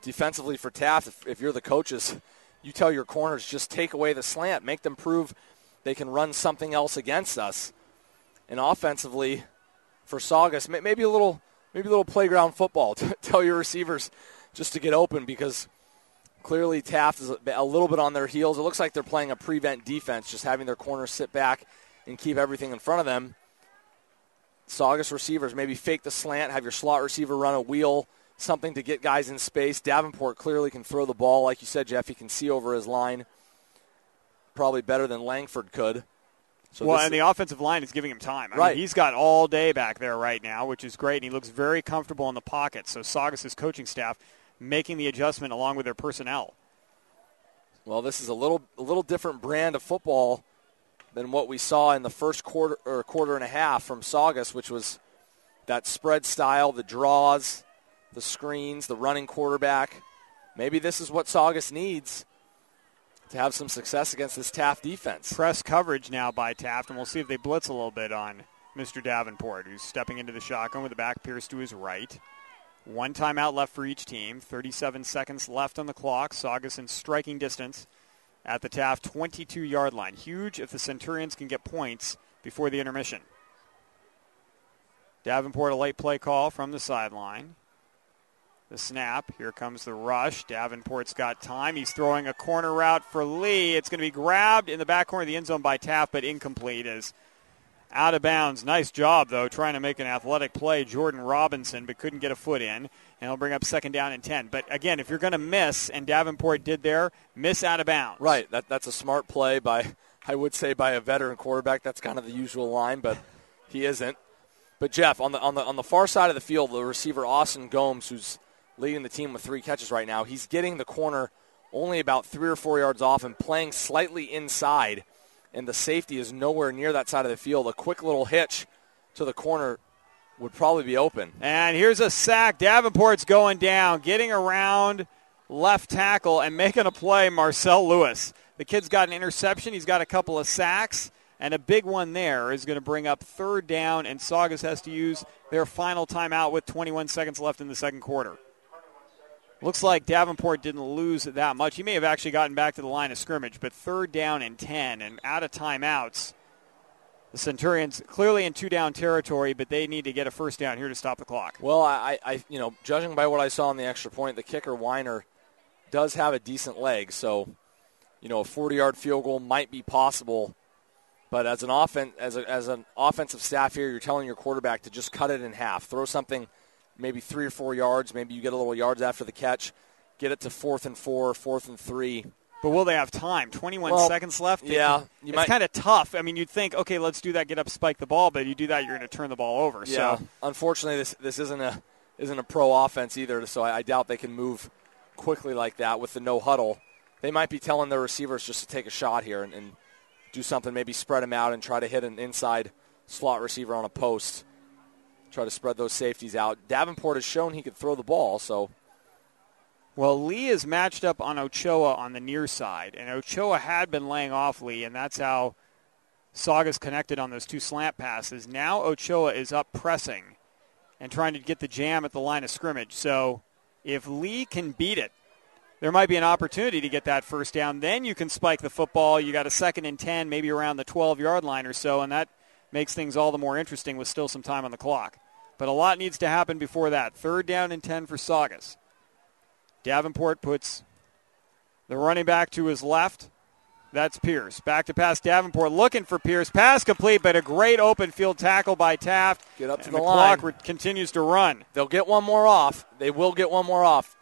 defensively for Taft, if you're the coaches, you tell your corners, just take away the slant, make them prove they can run something else against us. And offensively for Saugus, maybe a little playground football. Tell your receivers just to get open, because clearly Taft is a little bit on their heels. It looks like they're playing a prevent defense, just having their corners sit back and keep everything in front of them. Saugus receivers, maybe fake the slant, have your slot receiver run a wheel, something to get guys in space. Davenport clearly can throw the ball. Like you said, Jeff, he can see over his line probably better than Langford could. So and the offensive line is giving him time. I mean, he's got all day back there right now, which is great, and he looks very comfortable in the pocket. So Saugus' coaching staff making the adjustment along with their personnel. Well, this is a little different brand of football than what we saw in the first quarter and a half from Saugus, which was that spread style, the draws, the screens, the running quarterback. Maybe this is what Saugus needs to have some success against this Taft defense. Press coverage now by Taft, and we'll see if they blitz a little bit on Mr. Davenport, who's stepping into the shotgun with the back Pierce to his right. 1 timeout left for each team. 37 seconds left on the clock. Saugus in striking distance at the Taft 22-yard line. Huge if the Centurions can get points before the intermission. Davenport, a late play call from the sideline. The snap. Here comes the rush. Davenport's got time. He's throwing a corner route for Lee. It's going to be grabbed in the back corner of the end zone by Taft, but incomplete as out of bounds. Nice job, though, trying to make an athletic play, Jordan Robinson, but couldn't get a foot in. And it'll bring up 2nd down and 10. But, again, if you're going to miss, and Davenport did there, miss out of bounds. Right. That's a smart play by, I would say, by a veteran quarterback. That's kind of the usual line, but he isn't. But, Jeff, on the far side of the field, the receiver Austin Gomes, who's leading the team with 3 catches right now, he's getting the corner only about 3 or 4 yards off and playing slightly inside, and the safety is nowhere near that side of the field. A quick little hitch to the corner would probably be open. And here's a sack. Davenport's going down, getting around left tackle and making a play, Marcel Lewis. The kid's got an interception. He's got a couple of sacks, and a big one there is going to bring up 3rd down, and Saugus has to use their final timeout with 21 seconds left in the second quarter. Looks like Davenport didn't lose that much. He may have actually gotten back to the line of scrimmage, but 3rd down and 10 and out of timeouts. The Centurions clearly in 2-down territory, but they need to get a 1st down here to stop the clock. Well, I judging by what I saw on the extra point, the kicker Weiner does have a decent leg, so a 40-yard field goal might be possible. But as an offensive staff here, you're telling your quarterback to just cut it in half, throw something maybe 3 or 4 yards. Maybe you get a little yards after the catch. Get it to 4th and 4, 4th and 3. But will they have time? 21 seconds left? Yeah. It's kind of tough. I mean, you'd think, okay, let's do that, get up, spike the ball. But if you do that, you're going to turn the ball over. Yeah. So. Unfortunately, this isn't a pro offense either, so I doubt they can move quickly like that with the no huddle. They might be telling their receivers just to take a shot here and do something, maybe spread them out and try to hit an inside slot receiver on a post. Try to spread those safeties out. Davenport has shown he could throw the ball, so. Well, Lee is matched up on Ochoa on the near side, and Ochoa had been laying off Lee, and that's how Saugus connected on those 2 slant passes. Now Ochoa is up pressing and trying to get the jam at the line of scrimmage. So if Lee can beat it, there might be an opportunity to get that 1st down. Then you can spike the football. You got a 2nd and 10, maybe around the 12-yard line or so, and that makes things all the more interesting with still some time on the clock. But a lot needs to happen before that. 3rd down and 10 for Saugus. Davenport puts the running back to his left. That's Pierce. Back to pass Davenport looking for Pierce. Pass complete, but a great open field tackle by Taft. Get up to the line. Clock continues to run. They'll get one more off. They will get one more off.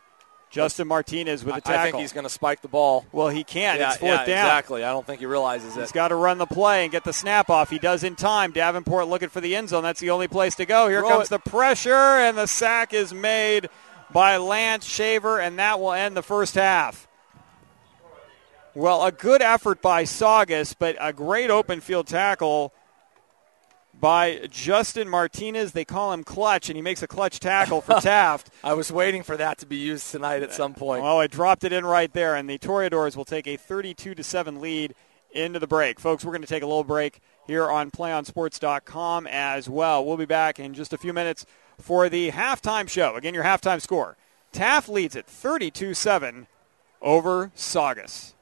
Justin Martinez with a tackle. I think he's going to spike the ball. Well, he can't. Yeah, it's 4th down. Exactly. I don't think he realizes it. He's got to run the play and get the snap off. He does in time. Davenport looking for the end zone. That's the only place to go. Here comes the pressure, and the sack is made by Lance Shaver, and that will end the first half. Well, a good effort by Saugus, but a great open field tackle by Justin Martinez. They call him Clutch, and he makes a clutch tackle for Taft. I was waiting for that to be used tonight at some point. Well, I dropped it in right there, and the Toreadors will take a 32-7 lead into the break. Folks, we're going to take a little break here on PlayOnSports.com as well. We'll be back in just a few minutes for the halftime show. Again, your halftime score. Taft leads it 32-7 over Saugus.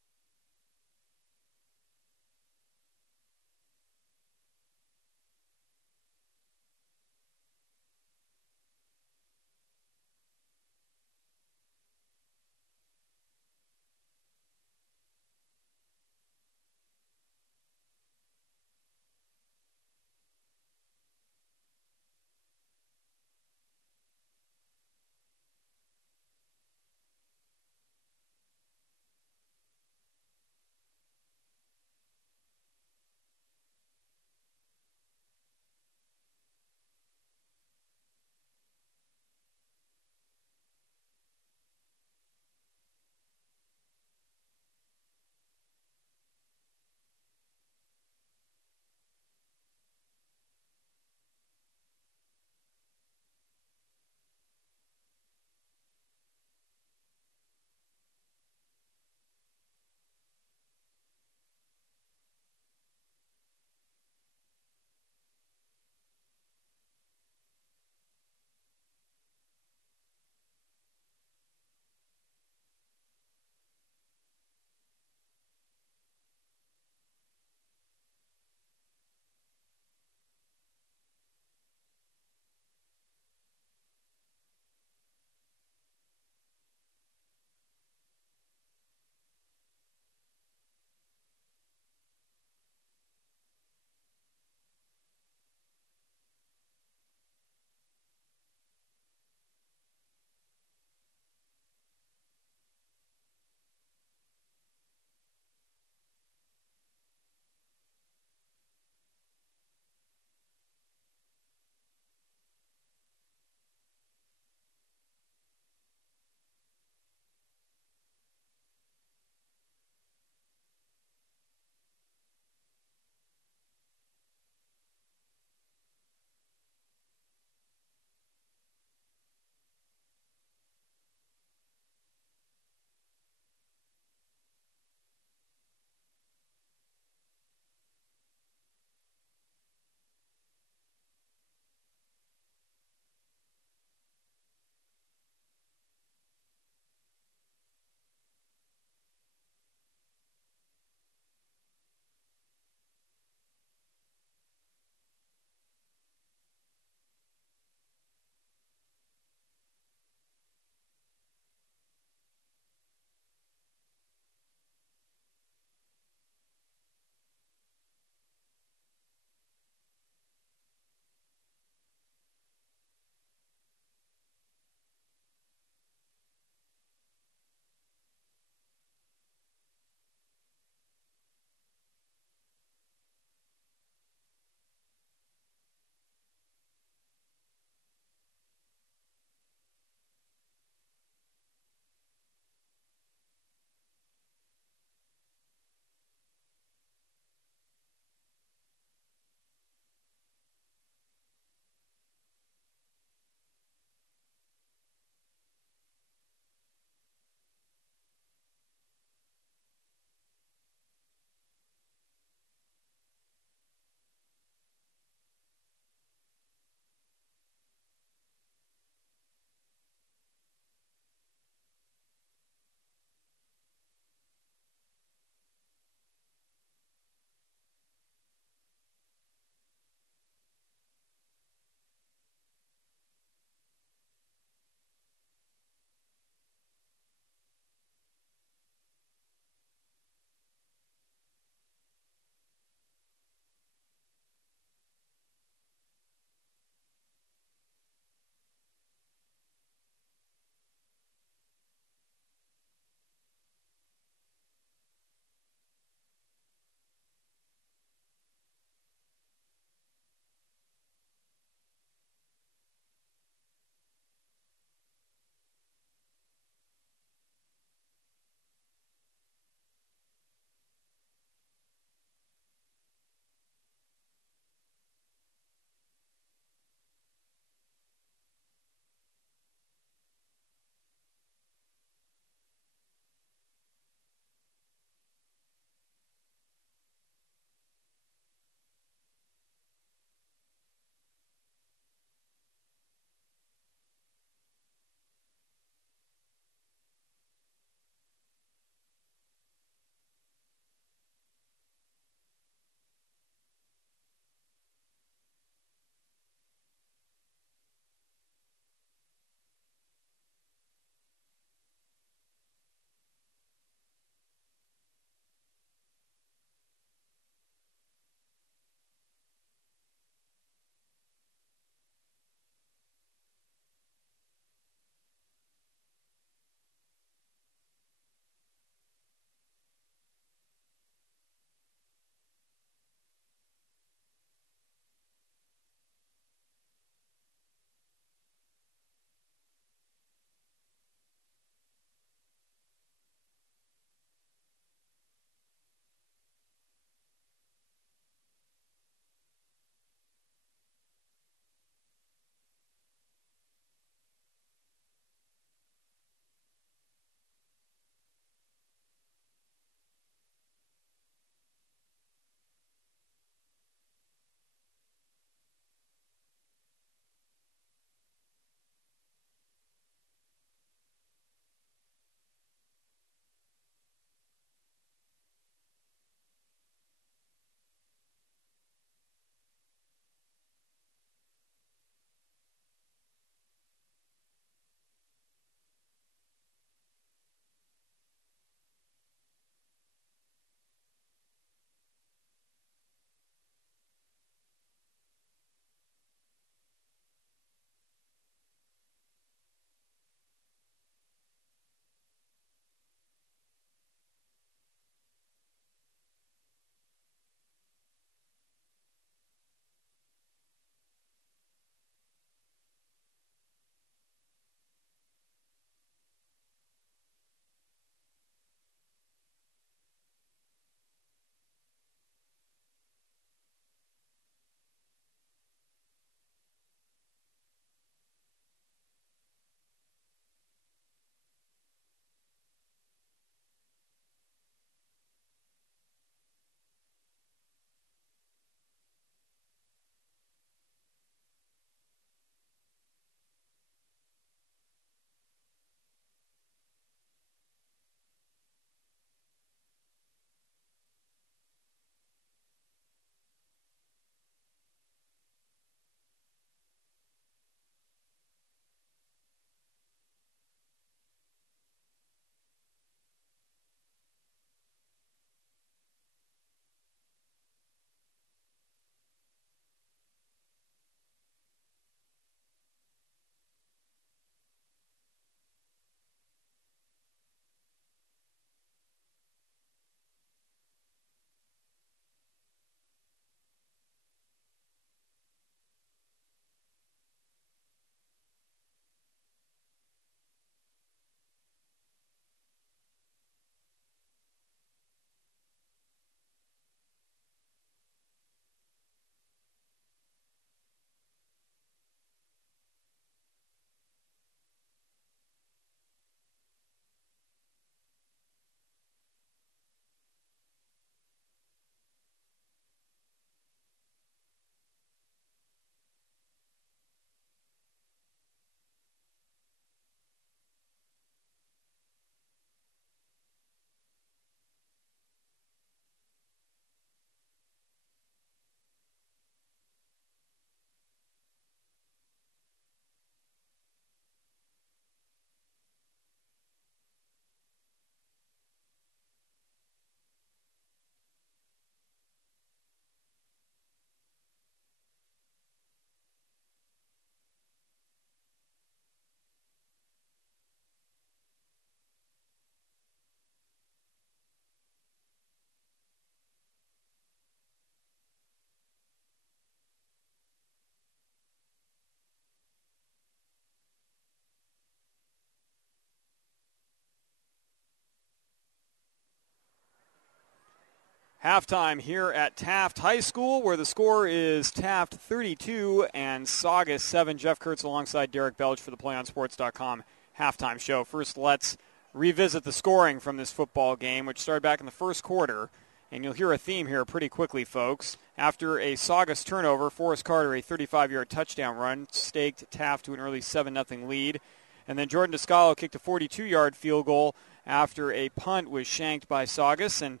Halftime here at Taft High School, where the score is Taft 32 and Saugus 7. Jeff Kurtz alongside Derek Belch for the PlayOnSports.com halftime show. First, let's revisit the scoring from this football game, which started back in the first quarter. And you'll hear a theme here pretty quickly, folks. After a Saugus turnover, Forrest Carter, a 35-yard touchdown run, staked Taft to an early 7-0 lead. And then Jordan Descalo kicked a 42-yard field goal after a punt was shanked by Saugus, and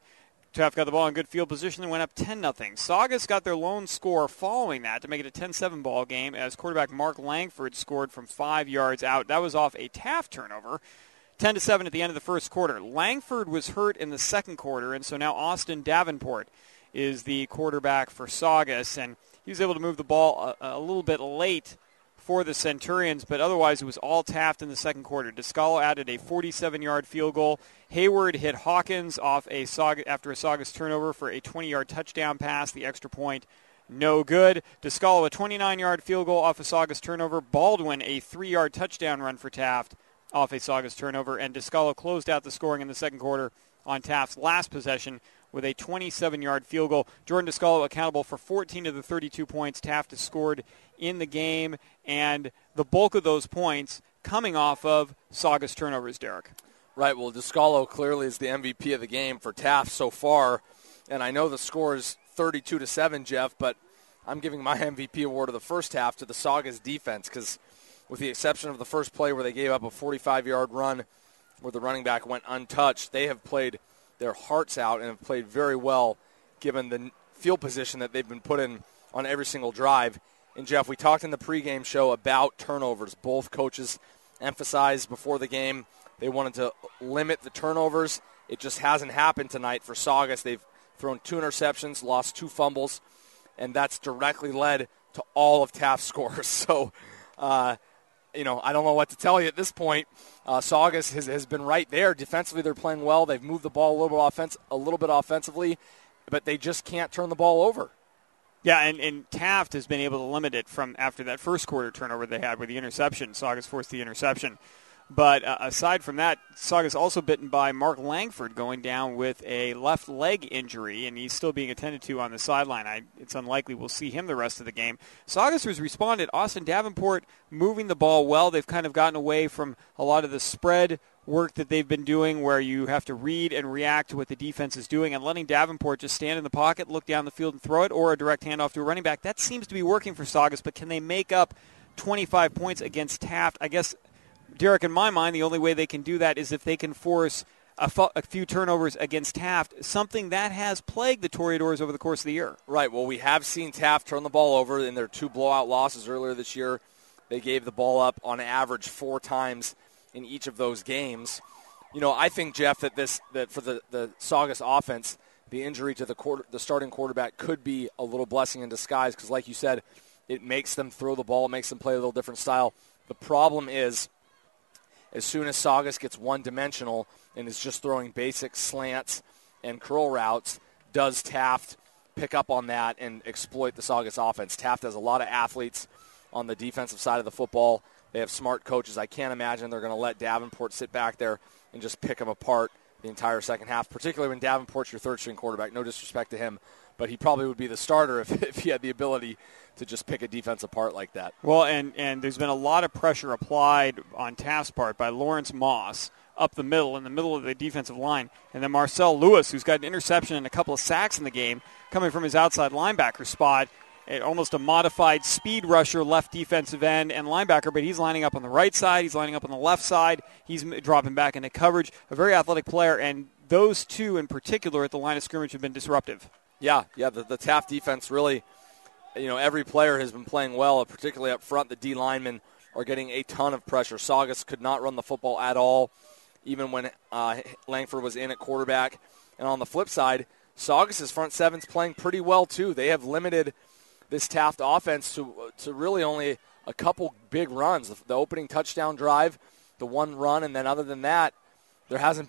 Taft got the ball in good field position and went up 10-0. Saugus got their lone score following that to make it a 10-7 ball game as quarterback Mark Langford scored from 5 yards out. That was off a Taft turnover. 10-7 at the end of the first quarter. Langford was hurt in the second quarter, and so now Austin Davenport is the quarterback for Saugus, and he was able to move the ball a little bit late for the Centurions, but otherwise it was all Taft in the second quarter. Descalo added a 47-yard field goal. Hayward hit Hawkins off after a Saugus turnover for a 20-yard touchdown pass. The extra point, no good. Descalo, a 29-yard field goal off a Saugus turnover. Baldwin, a 3-yard touchdown run for Taft off a Saugus turnover. And Descalo closed out the scoring in the second quarter on Taft's last possession with a 27-yard field goal. Jordan Descalo accountable for 14 of the 32 points Taft has scored in the game, and the bulk of those points coming off of Saugus turnovers, Derek. Right, well, Descalo clearly is the MVP of the game for Taft so far, and I know the score is 32-7, Jeff, but I'm giving my MVP award of the first half to the Saugus defense because with the exception of the first play where they gave up a 45-yard run where the running back went untouched, they have played their hearts out and have played very well given the field position that they've been put in on every single drive. And, Jeff, we talked in the pregame show about turnovers. Both coaches emphasized before the game they wanted to limit the turnovers. It just hasn't happened tonight for Saugus. They've thrown 2 interceptions, lost 2 fumbles, and that's directly led to all of Taft's scores. So, I don't know what to tell you at this point. Saugus has been right there. Defensively, they're playing well. They've moved the ball a little bit offensively, but they just can't turn the ball over. Yeah, and Taft has been able to limit it from after that first quarter turnover they had with the interception. Saugus forced the interception. But aside from that, Saugus also bitten by Mark Langford going down with a left leg injury, and he's still being attended to on the sideline. It's unlikely we'll see him the rest of the game. Saugus has responded. Austin Davenport moving the ball well. They've kind of gotten away from a lot of the spread work that they've been doing where you have to read and react to what the defense is doing, and letting Davenport just stand in the pocket, look down the field and throw it, or a direct handoff to a running back. That seems to be working for Saugus, but can they make up 25 points against Taft? I guess, Derek, in my mind, the only way they can do that is if they can force a few turnovers against Taft, something that has plagued the Toreadors over the course of the year. Right. Well, we have seen Taft turn the ball over in their 2 blowout losses earlier this year. They gave the ball up on average 4 times in each of those games. I think, Jeff, that for the Saugus offense, the injury to the starting quarterback could be a little blessing in disguise because, like you said, it makes them throw the ball, it makes them play a little different style. The problem is, as soon as Saugus gets one-dimensional and is just throwing basic slants and curl routes, does Taft pick up on that and exploit the Saugus offense? Taft has a lot of athletes on the defensive side of the football. They have smart coaches. I can't imagine they're going to let Davenport sit back there and just pick him apart the entire second half, particularly when Davenport's your third-string quarterback. No disrespect to him, but he probably would be the starter if he had the ability to just pick a defense apart like that. Well, and there's been a lot of pressure applied on Taft's part by Lawrence Moss up in the middle of the defensive line, and then Marcel Lewis, who's got an interception and a couple of sacks in the game, coming from his outside linebacker spot, almost a modified speed rusher, left defensive end and linebacker, but he's lining up on the right side, he's lining up on the left side, he's dropping back into coverage, a very athletic player, and those two in particular at the line of scrimmage have been disruptive. Yeah, the Taft defense really, every player has been playing well, particularly up front. The D linemen are getting a ton of pressure. Saugus could not run the football at all, even when Langford was in at quarterback. And on the flip side, Saugus's front seven's playing pretty well too. They have limited this Taft offense to really only a couple big runs. The opening touchdown drive, the one run, and then other than that, there haven't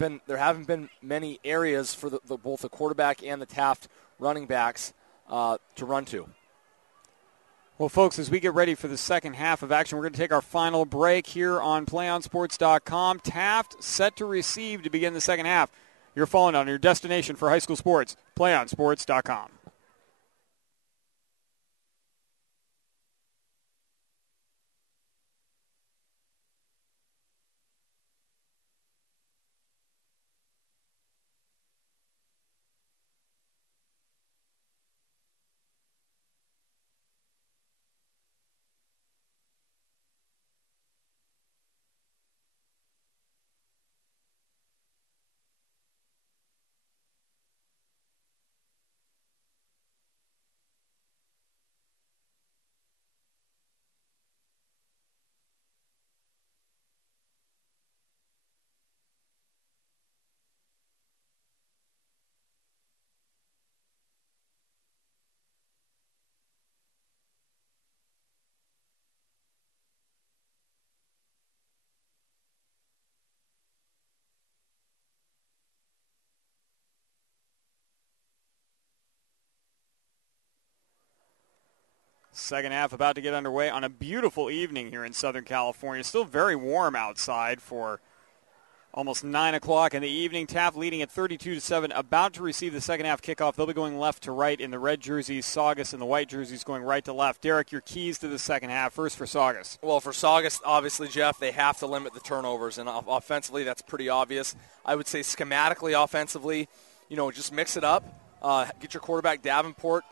been many areas for both the quarterback and the Taft running backs to run to. Well, folks, as we get ready for the second half of action, we're going to take our final break here on PlayOnSports.com. Taft set to receive to begin the second half. your phone on your destination for high school sports, PlayOnSports.com. Second half about to get underway on a beautiful evening here in Southern California. Still very warm outside for almost 9 o'clock in the evening. Taft leading at 32-7, about to receive the second half kickoff. They'll be going left to right in the red jerseys. Saugus in the white jerseys going right to left. Derek, your keys to the second half. First for Saugus. Well, for Saugus, obviously, Jeff, they have to limit the turnovers. And offensively, that's pretty obvious. I would say schematically, offensively, just mix it up. Get your quarterback Davenport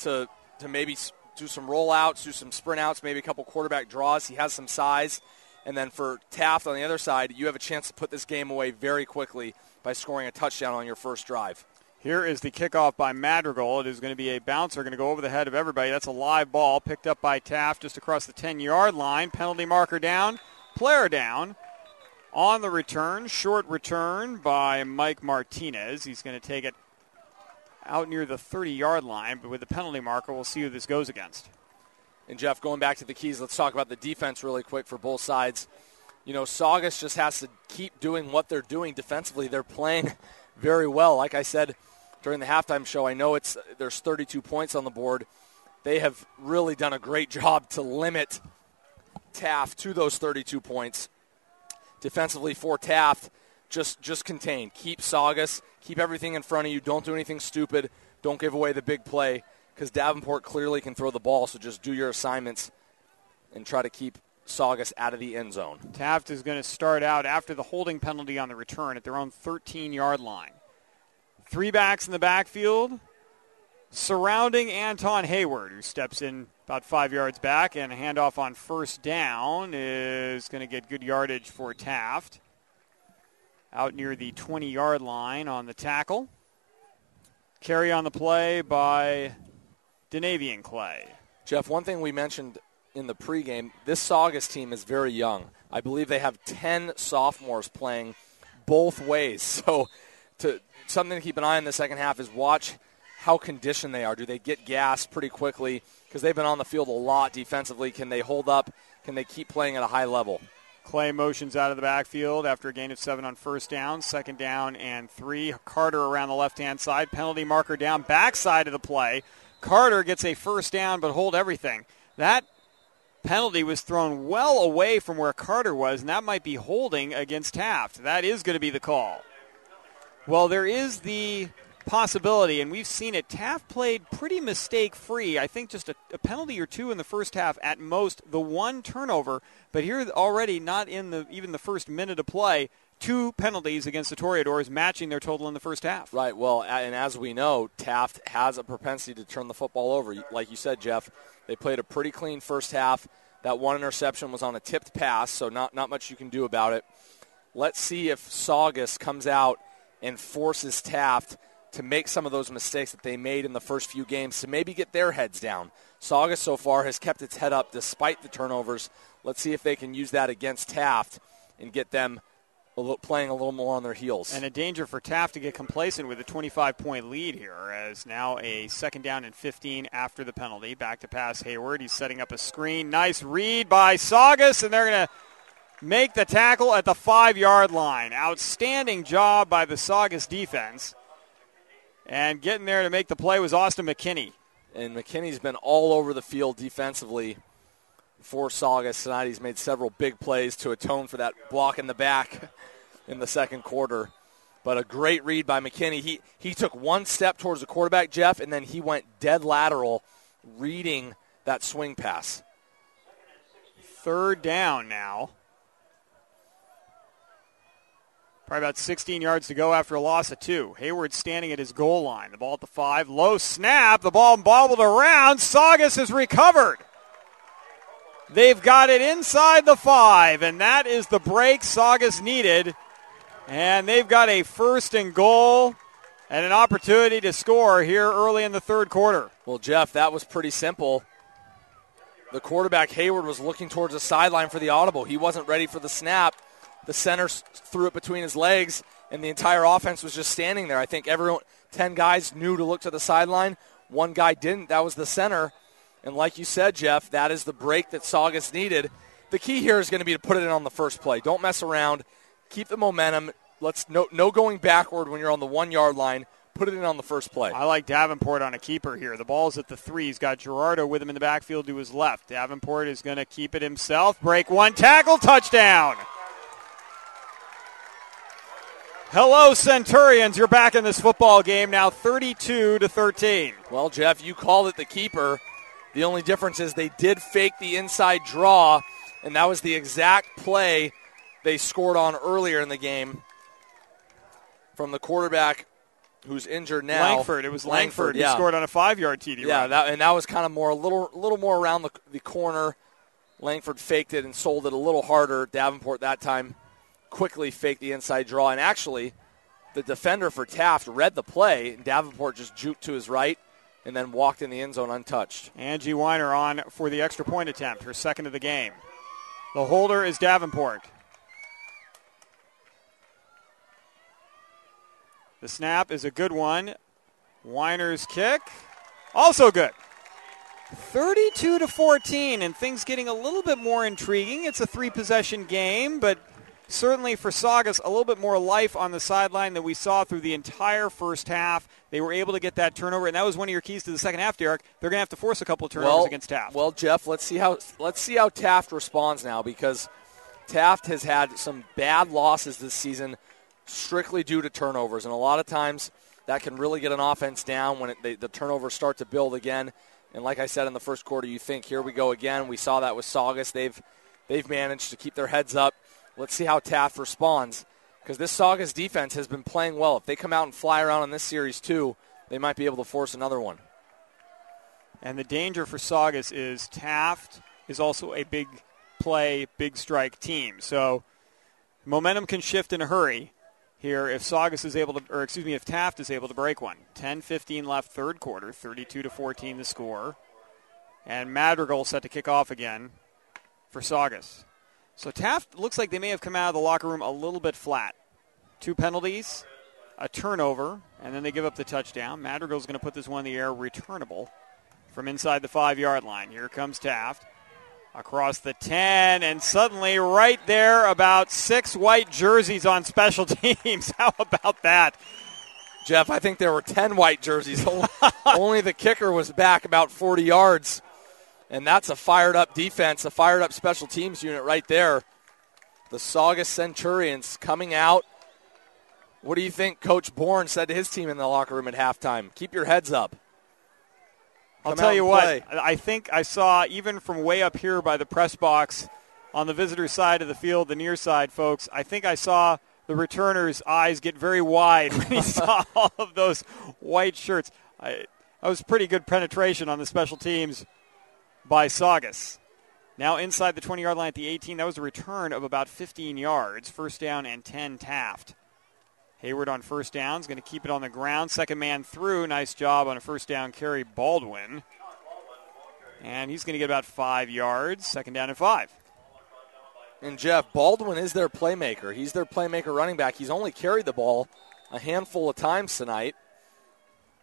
to maybe do some rollouts, do some sprint outs, maybe a couple quarterback draws. He has some size. And then for Taft on the other side, you have a chance to put this game away very quickly by scoring a touchdown on your first drive. Here is the kickoff by Madrigal. It is going to be a bouncer, going to go over the head of everybody. That's a live ball picked up by Taft just across the 10-yard line. Penalty marker down, player down. On the return, short return by Mike Martinez. He's going to take it out near the 30-yard line, but with the penalty marker, we'll see who this goes against. And, Jeff, going back to the keys, let's talk about the defense really quick for both sides. Saugus just has to keep doing what they're doing defensively. They're playing very well. Like I said during the halftime show, I know there's 32 points on the board. They have really done a great job to limit Taft to those 32 points. Defensively for Taft, just contain. Keep Saugus. Keep everything in front of you. Don't do anything stupid. Don't give away the big play, because Davenport clearly can throw the ball, so just do your assignments and try to keep Saugus out of the end zone. Taft is going to start out after the holding penalty on the return at their own 13-yard line. Three backs in the backfield surrounding Anton Hayward, who steps in about 5 yards back, and a handoff on first down is going to get good yardage for Taft. Out near the 20-yard line on the tackle. Carry on the play by Denavian Clay. Jeff, one thing we mentioned in the pregame, this Saugus team is very young. I believe they have 10 sophomores playing both ways. So something to keep an eye on in the second half is watch how conditioned they are. Do they get gas pretty quickly? Because they've been on the field a lot defensively. Can they hold up? Can they keep playing at a high level? Clay motions out of the backfield after a gain of 7 on first down. Second down and 3. Carter around the left-hand side. Penalty marker down. Backside of the play. Carter gets a first down, but hold everything. That penalty was thrown well away from where Carter was, and that might be holding against Taft. That is going to be the call. Well, there is the possibility, and we've seen it. Taft played pretty mistake-free. I think just a penalty or two in the first half at most. The one turnover, but here already not in even the first minute of play, 2 penalties against the Toreadors, matching their total in the first half. Right, well, and as we know, Taft has a propensity to turn the football over. Like you said, Jeff, they played a pretty clean first half. That one interception was on a tipped pass, so not much you can do about it. Let's see if Saugus comes out and forces Taft to make some of those mistakes that they made in the first few games to maybe get their heads down. Saugus so far has kept its head up despite the turnovers. Let's see if they can use that against Taft and get them playing a little more on their heels. And a danger for Taft to get complacent with a 25-point lead here, as now a second down and 15 after the penalty. Back to pass Hayward. He's setting up a screen. Nice read by Saugus, and they're going to make the tackle at the 5-yard line. Outstanding job by the Saugus defense. And getting there to make the play was Austin McKinney. And McKinney's been all over the field defensively for Saugus tonight. He's made several big plays to atone for that block in the back in the second quarter. But a great read by McKinney. He took one step towards the quarterback, Jeff, and then he went dead lateral, reading that swing pass. 3rd down now. Probably about 16 yards to go after a loss of 2. Hayward standing at his goal line. The ball at the 5. Low snap. The ball bobbled around. Saugus has recovered. They've got it inside the 5, and that is the break Saugus needed. And they've got a 1st and goal and an opportunity to score here early in the 3rd quarter. Well, Jeff, that was pretty simple. The quarterback, Hayward, was looking towards the sideline for the audible. He wasn't ready for the snap. The center threw it between his legs, and the entire offense was just standing there. I think 10 guys knew to look to the sideline. One guy didn't. That was the center. And like you said, Jeff, that is the break that Saugus needed. The key here is going to be to put it in on the first play. Don't mess around. Keep the momentum. No going backward when you're on the 1-yard line. Put it in on the first play. I like Davenport on a keeper here. The ball's at the 3. He's got Gerardo with him in the backfield to his left. Davenport is going to keep it himself. Break 1, tackle, touchdown. Hello, Centurions. You're back in this football game now 32-13. Well, Jeff, you called it the keeper. The only difference is they did fake the inside draw, and that was the exact play they scored on earlier in the game from the quarterback who's injured now. Langford. It was Langford who scored on a 5-yard TD run. Yeah, that was kind of a little more around the corner. Langford faked it and sold it a little harder. Davenport that time quickly faked the inside draw. And actually, the defender for Taft read the play, and Davenport just juked to his right and then walked in the end zone untouched. Angie Weiner on for the extra point attempt, her 2nd of the game. The holder is Davenport. The snap is a good one. Weiner's kick, also good. 32-14, and things getting a little bit more intriguing. It's a 3-possession game, but certainly for Saugus, a little bit more life on the sideline than we saw through the entire first half. They were able to get that turnover, and that was one of your keys to the second half, Derek. They're going to have to force a couple of turnovers against Taft. Well, Jeff, let's see how Taft responds now, because Taft has had some bad losses this season strictly due to turnovers, and a lot of times that can really get an offense down when the turnovers start to build again. And like I said in the first quarter, you think, here we go again. We saw that with Saugus. They've managed to keep their heads up. Let's see how Taft responds, because this Saugus defense has been playing well. If they come out and fly around in this series too, they might be able to force another one. And the danger for Saugus is Taft is also a big play, big strike team. So momentum can shift in a hurry here if Saugus is able to, if Taft is able to break one. 10-15 left, 3rd quarter, 32-14 the score. And Madrigal set to kick off again for Saugus. So Taft looks like they may have come out of the locker room a little bit flat. 2 penalties, a turnover, and then they give up the touchdown. Madrigal's going to put this one in the air, returnable from inside the 5-yard line. Here comes Taft. Across the 10, and suddenly right there, about 6 white jerseys on special teams. How about that? Jeff, I think there were 10 white jerseys. Only the kicker was back about 40 yards. And that's a fired-up defense, a fired-up special teams unit right there. The Saugus Centurions coming out. What do you think Coach Bourne said to his team in the locker room at halftime? Keep your heads up. I'll tell you what, I think I saw, even from way up here by the press box on the visitor side of the field, the near side, folks, I think I saw the returner's eyes get very wide when he saw all of those white shirts. That was pretty good penetration on the special teams by Saugus. Now inside the 20-yard line at the 18, that was a return of about 15 yards. 1st down and 10 Taft. Hayward on 1st down is going to keep it on the ground. 2nd man through. Nice job on a 1st down carry, Baldwin. And he's going to get about 5 yards. 2nd down and 5. And, Jeff, Baldwin is their playmaker. He's their playmaker running back. He's only carried the ball a handful of times tonight,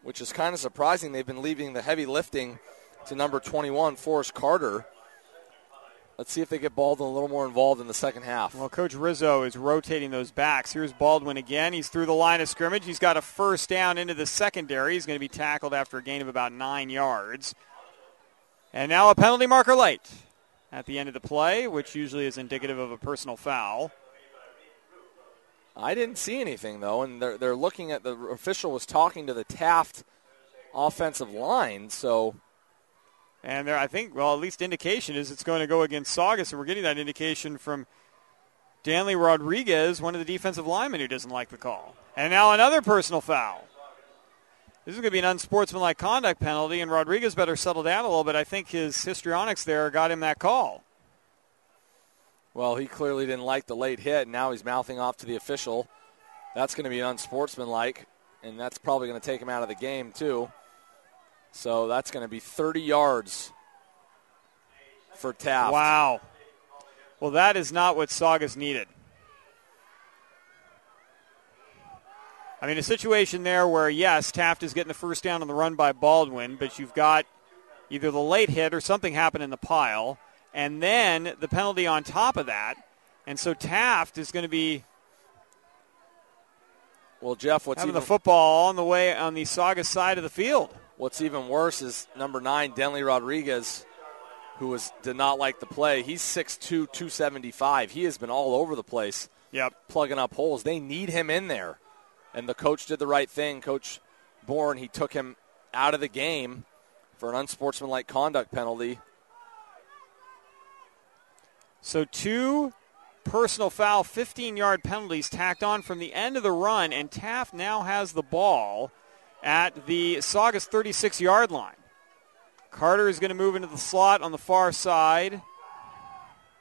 which is kind of surprising. They've been leaving the heavy lifting to number 21, Forrest Carter. Let's see if they get Baldwin a little more involved in the second half. Well, Coach Rizzo is rotating those backs. Here's Baldwin again. He's through the line of scrimmage. He's got a 1st down into the secondary. He's going to be tackled after a gain of about 9 yards. And now a penalty marker late at the end of the play, which usually is indicative of a personal foul. I didn't see anything, though, and they're looking at, the official was talking to the Taft offensive line, so. And there, I think, well, at least indication is it's going to go against Saugus, and we're getting that indication from Danley Rodriguez, one of the defensive linemen who doesn't like the call. And now another personal foul. This is going to be an unsportsmanlike conduct penalty, and Rodriguez better settle down a little bit. I think his histrionics there got him that call. Well, he clearly didn't like the late hit, and now he's mouthing off to the official. That's going to be unsportsmanlike, and that's probably going to take him out of the game, too. So that's going to be 30 yards for Taft. Wow. Well, that is not what Saugus needed. I mean, a situation there where, yes, Taft is getting the first down on the run by Baldwin, but you've got either the late hit or something happened in the pile, and then the penalty on top of that. And so Taft is going to be Jeff, having the football on the way on the Saugus side of the field. What's even worse is number 9, Denley Rodriguez, who did not like the play. He's 6'2", 275. He has been all over the place, plugging up holes. They need him in there. And the coach did the right thing. Coach Bourne, he took him out of the game for an unsportsmanlike conduct penalty. So 2 personal foul, 15-yard penalties tacked on from the end of the run, and Taft now has the ball at the Saugus 36-yard line. Carter is going to move into the slot on the far side.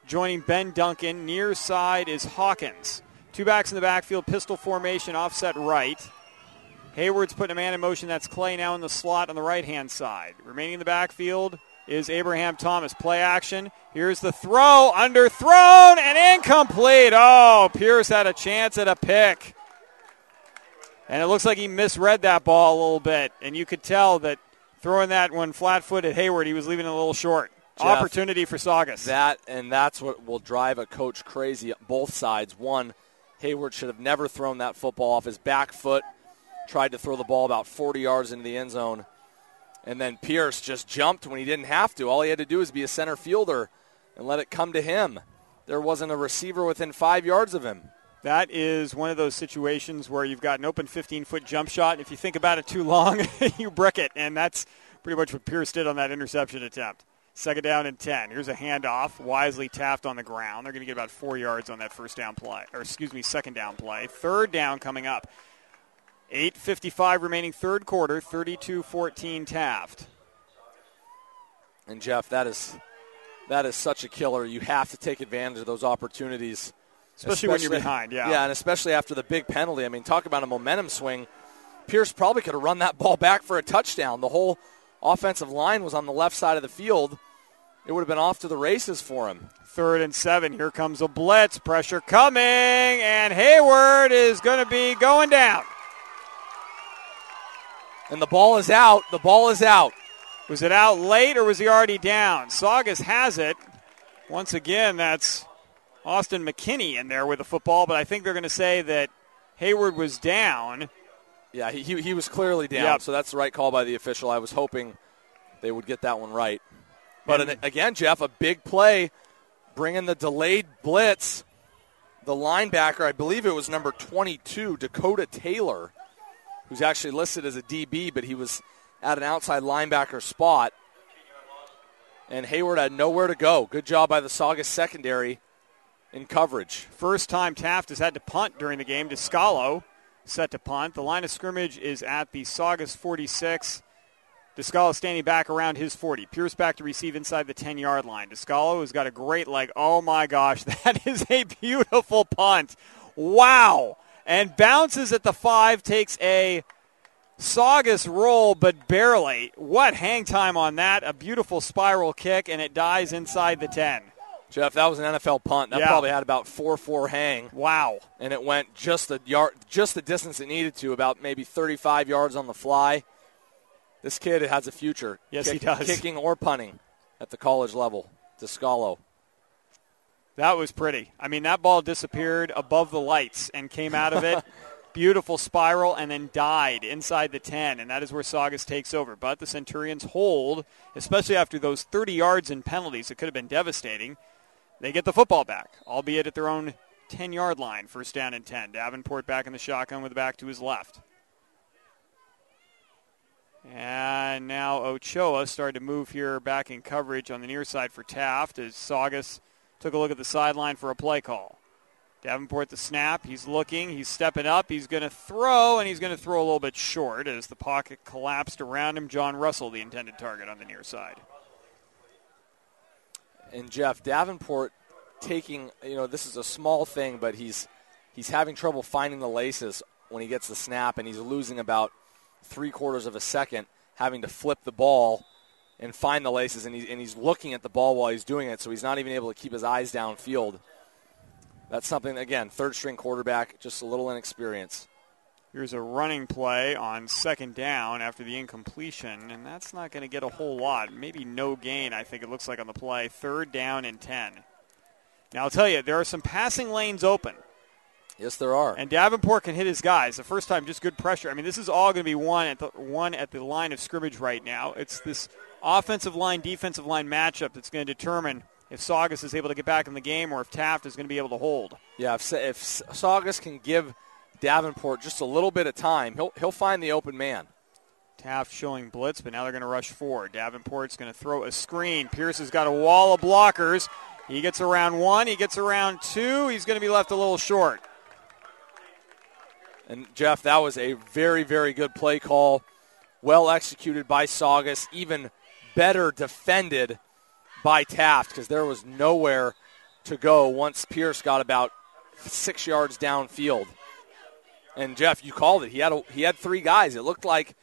Joining Ben Duncan, near side is Hawkins. 2 backs in the backfield, pistol formation, offset right. Hayward's putting a man in motion. That's Clay now in the slot on the right-hand side. Remaining in the backfield is Abraham Thomas. Play action. Here's the throw. Underthrown and incomplete. Oh, Pierce had a chance at a pick. And it looks like he misread that ball a little bit. And you could tell that throwing that one flat-footed Hayward, he was leaving it a little short. Jeff, opportunity for Saugus. That's what will drive a coach crazy on both sides. One, Hayward should have never thrown that football off his back foot, tried to throw the ball about 40 yards into the end zone. And then Pierce just jumped when he didn't have to. All he had to do was be a center fielder and let it come to him. There wasn't a receiver within 5 yards of him. That is one of those situations where you've got an open 15-foot jump shot, and if you think about it too long, you brick it. And that's pretty much what Pierce did on that interception attempt. 2nd down and 10. Here's a handoff. Wisely Taft on the ground. They're going to get about 4 yards on that 2nd down play. 3rd down coming up. 8:55 remaining third quarter, 32-14 Taft. And, Jeff, that is such a killer. You have to take advantage of those opportunities. Especially when you're behind, Yeah, and especially after the big penalty. I mean, talk about a momentum swing. Pierce probably could have run that ball back for a touchdown. The whole offensive line was on the left side of the field. It would have been off to the races for him. 3rd and 7. Here comes a blitz. Pressure coming, and Hayward is going to be going down. And the ball is out. The ball is out. Was it out late or was he already down? Saugus has it. Once again, that's Austin McKinney in there with the football, but I think they're going to say that Hayward was down. Yeah, he was clearly down, So that's the right call by the official. I was hoping they would get that one right. But again, Jeff, a big play, bringing the delayed blitz. The linebacker, I believe it was number 22, Dakota Taylor, who's actually listed as a DB, but he was at an outside linebacker spot. And Hayward had nowhere to go. Good job by the Saugus secondary in coverage. First time Taft has had to punt during the game. Descalo set to punt. The line of scrimmage is at the Saugus 46. Descalo standing back around his 40. Pierce back to receive inside the 10-yard line. Descalo has got a great leg. Oh, my gosh, that is a beautiful punt. Wow. And bounces at the 5, takes a Saugus roll, but barely. What hang time on that. A beautiful spiral kick, and it dies inside the 10. Jeff, that was an NFL punt. That probably had about 4-4 hang. Wow. And it went just the distance it needed to, about maybe 35 yards on the fly. This kid has a future. Yes, he does. Kicking or punting at the college level. Descalo. That was pretty. I mean, that ball disappeared above the lights and came out of it. Beautiful spiral, and then died inside the 10, and that is where Saugus takes over. But the Centurions hold, especially after those 30 yards in penalties. It could have been devastating. They get the football back, albeit at their own 10-yard line, first down and 10. Davenport back in the shotgun with the back to his left. And now Ochoa started to move here back in coverage on the near side for Taft as Saugus took a look at the sideline for a play call. Davenport the snap. He's looking. He's stepping up. He's going to throw, and he's going to throw a little bit short as the pocket collapsed around him. John Russell, the intended target on the near side. And, Jeff, Davenport taking, this is a small thing, but he's having trouble finding the laces when he gets the snap, and he's losing about 3/4 of a second having to flip the ball and find the laces, and he's looking at the ball while he's doing it, so he's not even able to keep his eyes downfield. That's something, again, third-string quarterback, just a little inexperience. Here's a running play on second down after the incompletion, and that's not going to get a whole lot. Maybe no gain, I think it looks like on the play. 3rd down and 10. Now, I'll tell you, there are some passing lanes open. Yes, there are. And Davenport can hit his guys. The first time, just good pressure. I mean, this is all going to be one at the line of scrimmage right now. It's this offensive line, defensive line matchup that's going to determine if Saugus is able to get back in the game or if Taft is going to be able to hold. Yeah, if Saugus can give Davenport just a little bit of time, he'll find the open man. Taft showing blitz, but now they're going to rush forward. Davenport's going to throw a screen. Pierce has got a wall of blockers. He gets around 1. He gets around 2. He's going to be left a little short. And, Jeff, that was a very, very good play call. Well executed by Saugus. Even better defended by Taft because there was nowhere to go once Pierce got about 6 yards downfield. And, Jeff, you called it. He had 3 guys. It looked like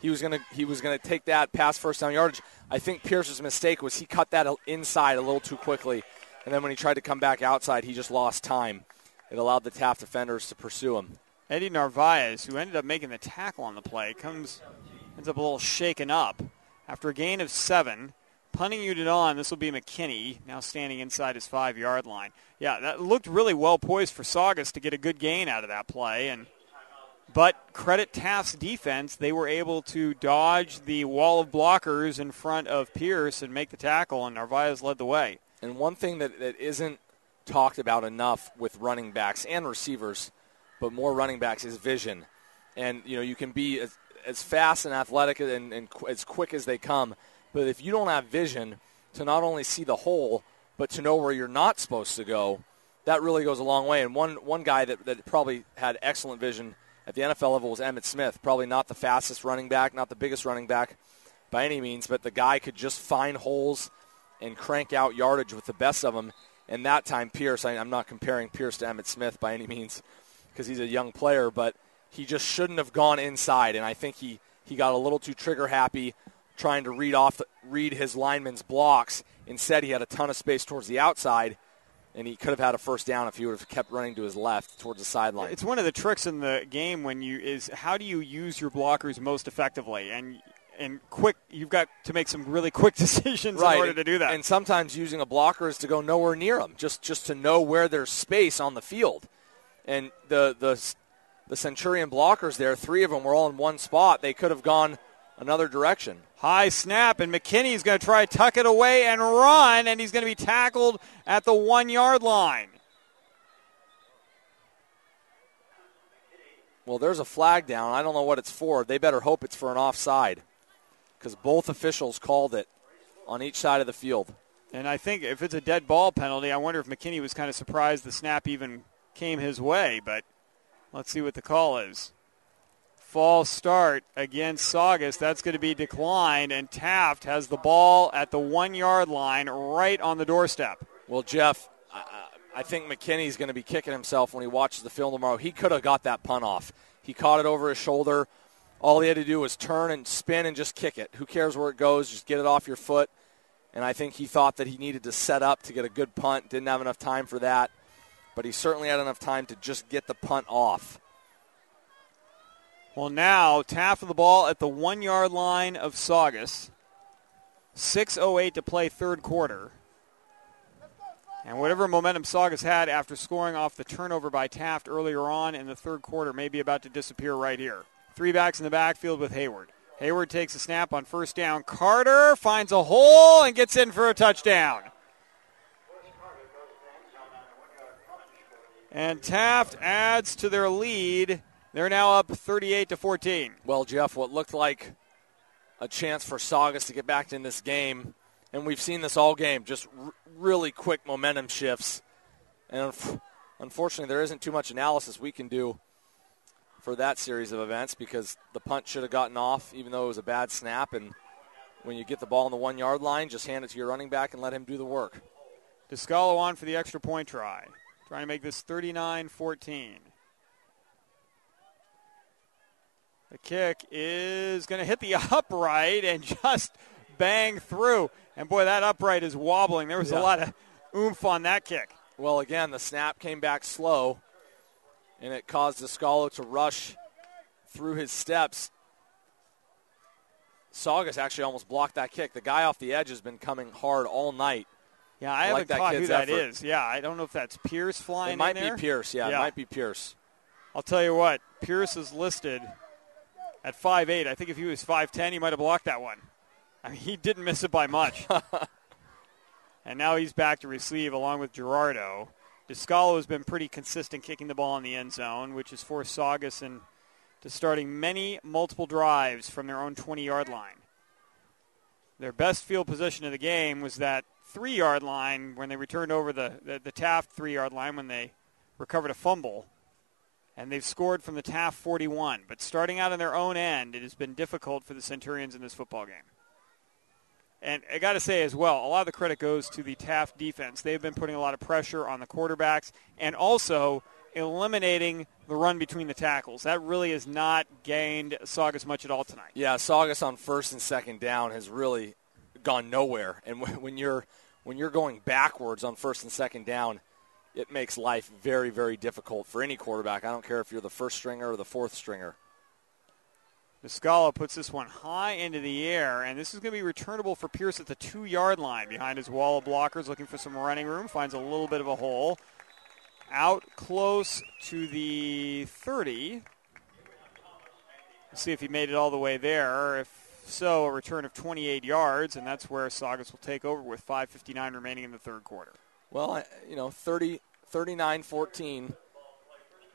he was gonna take that past first down yardage. I think Pierce's mistake was he cut that inside a little too ends then when he tried to come back outside, he just lost time. It allowed the Taft defenders to pursue him. Eddie Narvaez, who ended up making the tackle on the play, ends up a little shaken up. After a gain of 7, punting unit on, this will be McKinney, now standing inside his 5-yard line. Yeah, that looked really well poised for Saugus to get a good gain out of that play. But credit Taft's defense, they were able to dodge the wall of blockers in front of Pierce and make the tackle, and Narvaez led the way. And one thing that isn't talked about enough with running backs and receivers, but more running backs, is vision. And, you can be as fast and athletic and as quick as they come, but if you don't have vision to not only see the hole, but to know where you're not supposed to go, that really goes a long way. And one guy that probably had excellent vision at the NFL level was Emmitt Smith. Probably not the fastest running back, not the biggest running back by any means, but the guy could just find holes and crank out yardage with the best of them. And that time, Pierce, I'm not comparing Pierce to Emmitt Smith by any means because he's a young player, but he just shouldn't have gone inside. And I think he got a little too trigger happy trying to read his lineman's blocks. Instead, he had a ton of space towards the outside, and he could have had a first down if he would have kept running to his left towards the sideline. It's one of the tricks in the game is how do you use your blockers most effectively? And quick, you've got to make some really quick decisions in order to do that. And sometimes using a blocker is to go nowhere near them, just to know where there's space on the field. And the Centurion blockers there, 3 of them were all in one spot. They could have gone another direction. High snap, and McKinney's going to try to tuck it away and run, and he's going to be tackled at the 1-yard line. Well, there's a flag down. I don't know what it's for. They better hope it's for an offside because both officials called it on each side of the field. And I think if it's a dead ball penalty, I wonder if McKinney was kind of surprised the snap even came his way, but let's see what the call is. False start against Saugus. That's going to be declined, and Taft has the ball at the 1-yard line right on the doorstep. Well, Jeff, I think McKinney's going to be kicking himself when he watches the film tomorrow. He could have got that punt off. He caught it over his shoulder. All he had to do was turn and spin and just kick it. Who cares where it goes? Just get it off your foot. And I think he thought that he needed to set up to get a good punt. Didn't have enough time for that. But he certainly had enough time to just get the punt off. Well, now Taft of the ball at the 1-yard line of Saugus. 6:08 to play third quarter. And whatever momentum Saugus had after scoring off the turnover by Taft earlier on in the third quarter may be about to disappear right here. 3 backs in the backfield with Hayward. Hayward takes a snap on first down. Carter finds a hole and gets in for a touchdown. And Taft adds to their lead. They're now up 38-14. Well, Jeff, what looked like a chance for Saugus to get back in this game, and we've seen this all game, just really quick momentum shifts. And unfortunately, there isn't too much analysis we can do for that series of events because the punt should have gotten off, even though it was a bad snap. And when you get the ball on the 1 yard line, just hand it to your running back and let him do the work. Descalo on for the extra point try. Trying to make this 39-14. The kick is going to hit the upright and just bang through. And, boy, that upright is wobbling. There was a lot of oomph on that kick. Well, again, the snap came back slow, and it caused Descalo to rush through his steps. Saugus actually almost blocked that kick. The guy off the edge has been coming hard all night. Yeah, I haven't caught who that is. Yeah, I don't know if that's Pierce flying in there. It might be Pierce, yeah, it might be Pierce. I'll tell you what, Pierce is listed at 5'8". I think if he was 5'10", he might have blocked that one. I mean, he didn't miss it by much. And now he's back to receive along with Gerardo. Descalo has been pretty consistent kicking the ball in the end zone, which has forced Saugus into starting multiple drives from their own 20-yard line. Their best field position of the game was that 3-yard line when they returned over the Taft 3-yard line when they recovered a fumble. And they've scored from the Taft 41. But starting out on their own end, it has been difficult for the Centurions in this football game. And I got to say as well, a lot of the credit goes to the Taft defense. They've been putting a lot of pressure on the quarterbacks and also eliminating the run between the tackles. That really has not gained Saugus much at all tonight. Yeah, Saugus on first and second down has really gone nowhere. And when you're going backwards on first and second down, it makes life very, very difficult for any quarterback. I don't care if you're the first stringer or the fourth stringer. Descalo puts this one high into the air, and this is going to be returnable for Pierce at the 2-yard line behind his wall of blockers, looking for some running room, finds a little bit of a hole. Out close to the 30. Let's see if he made it all the way there. If so, a return of 28 yards, and that's where Saugus will take over with 5:59 remaining in the third quarter. Well, 39-14.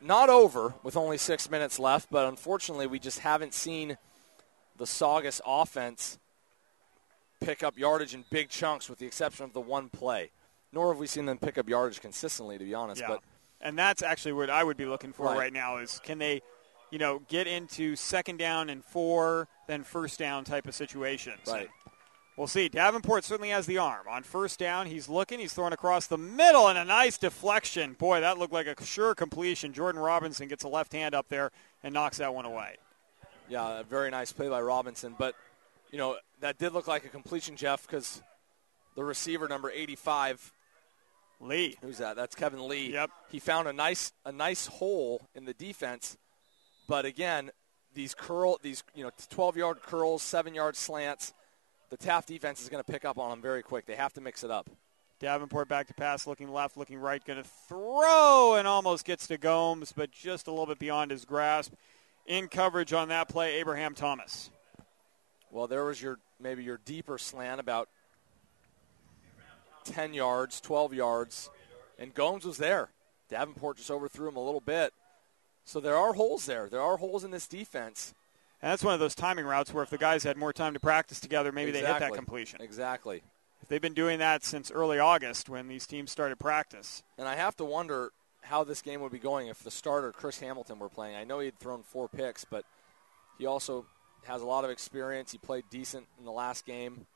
Not over with only 6 minutes left, but unfortunately we just haven't seen the Saugus offense pick up yardage in big chunks with the exception of the one play. Nor have we seen them pick up yardage consistently, to be honest. Yeah. But and that's actually what I would be looking for right now is can they, get into second down and 4, then first down type of situations. Right. We'll see. Davenport certainly has the arm. On first down, he's looking. He's throwing across the middle, and a nice deflection. Boy, that looked like a sure completion. Jordan Robinson gets a left hand up there and knocks that one away. Yeah, a very nice play by Robinson. But, that did look like a completion, Jeff, because the receiver, number 85, Lee. Who's that? That's Kevin Lee. Yep. He found a nice hole in the defense. But, again, these 12-yard curls, 7-yard slants, the Taft defense is going to pick up on them very quick. They have to mix it up. Davenport back to pass, looking left, looking right, going to throw and almost gets to Gomes, but just a little bit beyond his grasp. In coverage on that play, Abraham Thomas. Well, there was maybe your deeper slant about 10 yards, 12 yards, and Gomes was there. Davenport just overthrew him a little bit. So there are holes there. There are holes in this defense. And that's one of those timing routes where if the guys had more time to practice together, maybe they hit that completion. Exactly. If they've been doing that since early August when these teams started practice. And I have to wonder how this game would be going if the starter, Chris Hamilton, were playing. I know he'd thrown 4 picks, but he also has a lot of experience. He played decent in the last game.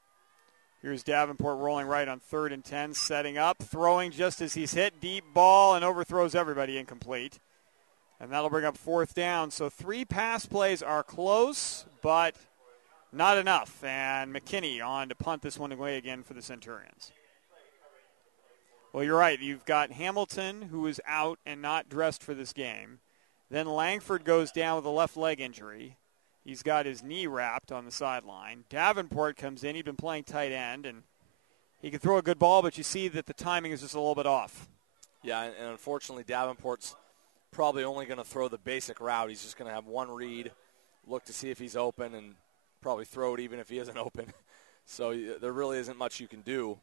Here's Davenport rolling right on 3rd and 10, setting up, throwing just as he's hit, deep ball, and overthrows everybody, incomplete. And that'll bring up 4th down. So 3 pass plays are close, but not enough. And McKinney on to punt this one away again for the Centurions. Well, you're right. You've got Hamilton, who is out and not dressed for this game. Then Langford goes down with a left leg injury. He's got his knee wrapped on the sideline. Davenport comes in. He'd been playing tight end, and he can throw a good ball, but you see that the timing is just a little bit off. Yeah, and unfortunately Davenport's probably only going to throw the basic route. He's just going to have one read, look to see if he's open, and probably throw it even if he isn't open. So there really isn't much you can do.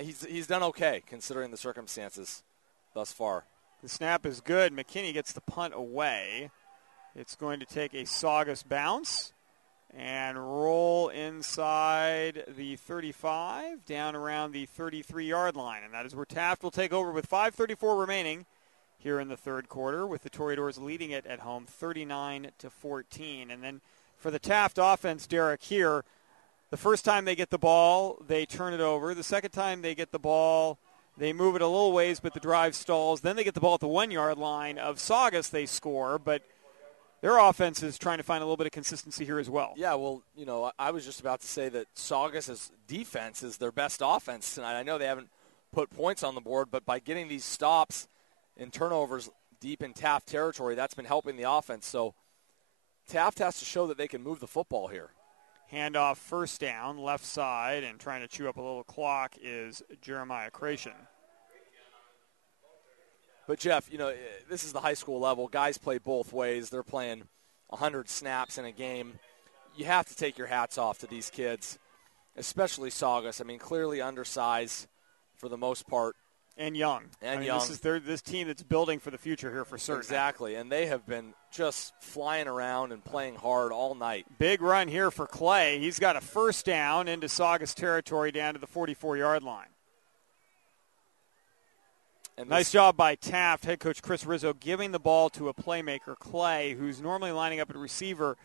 He's done okay considering the circumstances thus far. The snap is good. McKinney gets the punt away. It's going to take a Saugus bounce and roll inside the 35, down around the 33-yard line. And that is where Taft will take over with 5:34 remaining here in the third quarter, with the Toreadors leading it at home 39-14. And then for the Taft offense, Derek, here, the first time they get the ball, they turn it over. The second time they get the ball, they move it a little ways, but the drive stalls. Then they get the ball at the 1-yard line of Saugus. They score, but their offense is trying to find a little bit of consistency here as well. Yeah, well, I was just about to say that Saugus' defense is their best offense tonight. I know they haven't put points on the board, but by getting these stops and turnovers deep in Taft territory, that's been helping the offense. So Taft has to show that they can move the football here. Handoff first down, left side, and trying to chew up a little clock is Jeremiah Creation. But, Jeff, this is the high school level. Guys play both ways. They're playing 100 snaps in a game. You have to take your hats off to these kids, especially Saugus. I mean, clearly undersized for the most part. And young. Young. This is this team that's building for the future here for certain. Exactly, and they have been just flying around and playing hard all night. Big run here for Clay. He's got a first down into Saugus territory down to the 44-yard line. And nice job by Taft, head coach Chris Rizzo, giving the ball to a playmaker, Clay, who's normally lining up at receiver,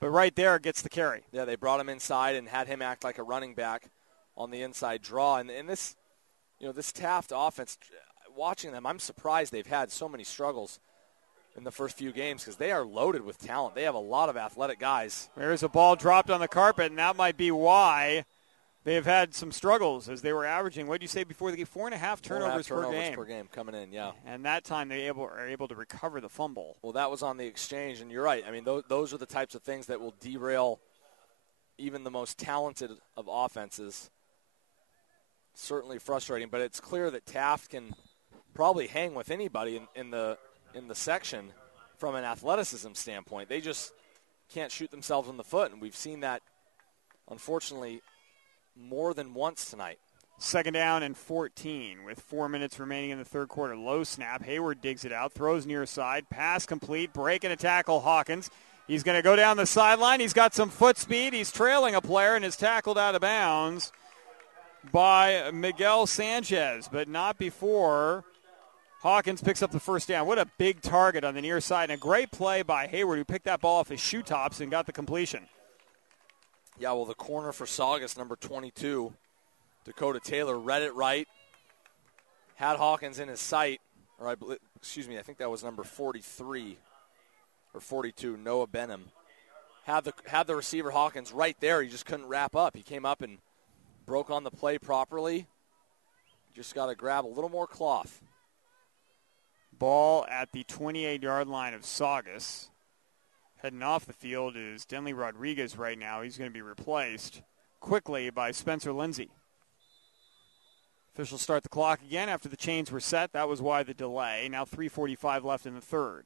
but right there gets the carry. Yeah, they brought him inside and had him act like a running back on the inside draw. And this, this Taft offense, watching them, I'm surprised they've had so many struggles in the first few games because they are loaded with talent. They have a lot of athletic guys. There's a ball dropped on the carpet, and that might be why they have had some struggles as they were averaging, what did you say before the game? 4.5 turnovers per game coming in, yeah. And that time they are able to recover the fumble. Well, that was on the exchange, and you're right. I mean, those are the types of things that will derail even the most talented of offenses. Certainly frustrating, but it's clear that Taft can probably hang with anybody in the section from an athleticism standpoint. They just can't shoot themselves in the foot, and we've seen that, unfortunately, more than once tonight. Second down and 14 with 4 minutes remaining in the third quarter. Low snap. Hayward digs it out, throws near side. Pass complete. Breaking a tackle, Hawkins. He's going to go down the sideline. He's got some foot speed. He's trailing a player and is tackled out of bounds by Miguel Sanchez, but not before Hawkins picks up the first down. What a big target on the near side. And a great play by Hayward, who picked that ball off his shoe tops and got the completion. Yeah, well, the corner for Saugus, number 22, Dakota Taylor, read it right, had Hawkins in his sight, I think that was number 43 or 42, Noah Benham. Had the receiver Hawkins right there. He just couldn't wrap up. He came up and broke on the play properly. Just got to grab a little more cloth. Ball at the 28-yard line of Saugus. Heading off the field is Denley Rodriguez right now. He's going to be replaced quickly by Spencer Lindsay. Officials start the clock again after the chains were set. That was why the delay. Now 3:45 left in the third.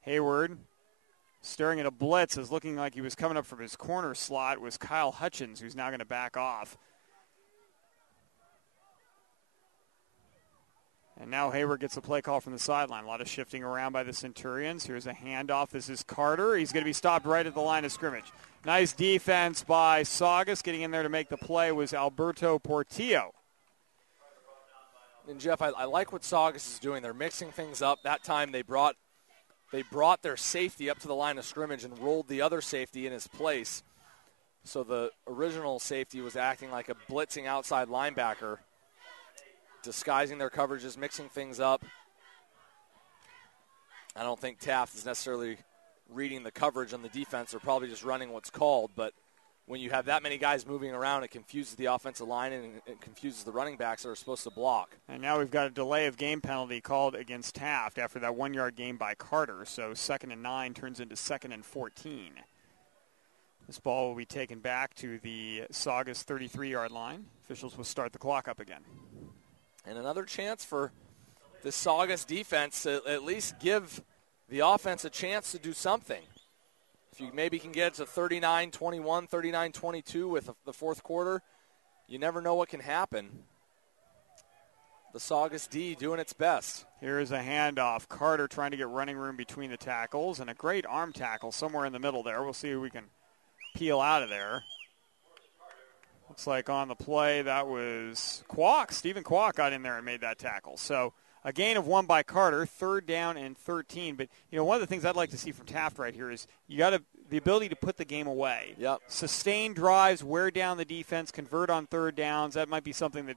Hayward staring at a blitz as looking like he was coming up from his corner slot was Kyle Hutchins, who's now going to back off. And now Hayward gets a play call from the sideline. A lot of shifting around by the Centurions. Here's a handoff. This is Carter. He's going to be stopped right at the line of scrimmage. Nice defense by Saugus. Getting in there to make the play was Alberto Portillo. And, Jeff, I like what Saugus is doing. They're mixing things up. That time they brought their safety up to the line of scrimmage and rolled the other safety in his place. So the original safety was acting like a blitzing outside linebacker, disguising their coverages, mixing things up. I don't think Taft is necessarily reading the coverage on the defense. They're probably just running what's called. But when you have that many guys moving around, it confuses the offensive line and it confuses the running backs that are supposed to block. And now we've got a delay of game penalty called against Taft after that 1-yard gain by Carter. So 2nd and 9 turns into 2nd and 14. This ball will be taken back to the Saugus 33-yard line. Officials will start the clock up again. And another chance for the Saugus defense to at least give the offense a chance to do something. If you maybe can get it to 39-21, 39-22 with the fourth quarter, you never know what can happen. the Saugus D doing its best. Here's a handoff. Carter trying to get running room between the tackles, and a great arm tackle somewhere in the middle there. We'll see who we can peel out of there. Looks like on the play that was Kwok. Stephen Kwok got in there and made that tackle. So a gain of 1 by Carter, 3rd down and 13. But, one of the things I'd like to see from Taft right here is you got the ability to put the game away. Yep. Sustain drives, wear down the defense, convert on 3rd downs. That might be something that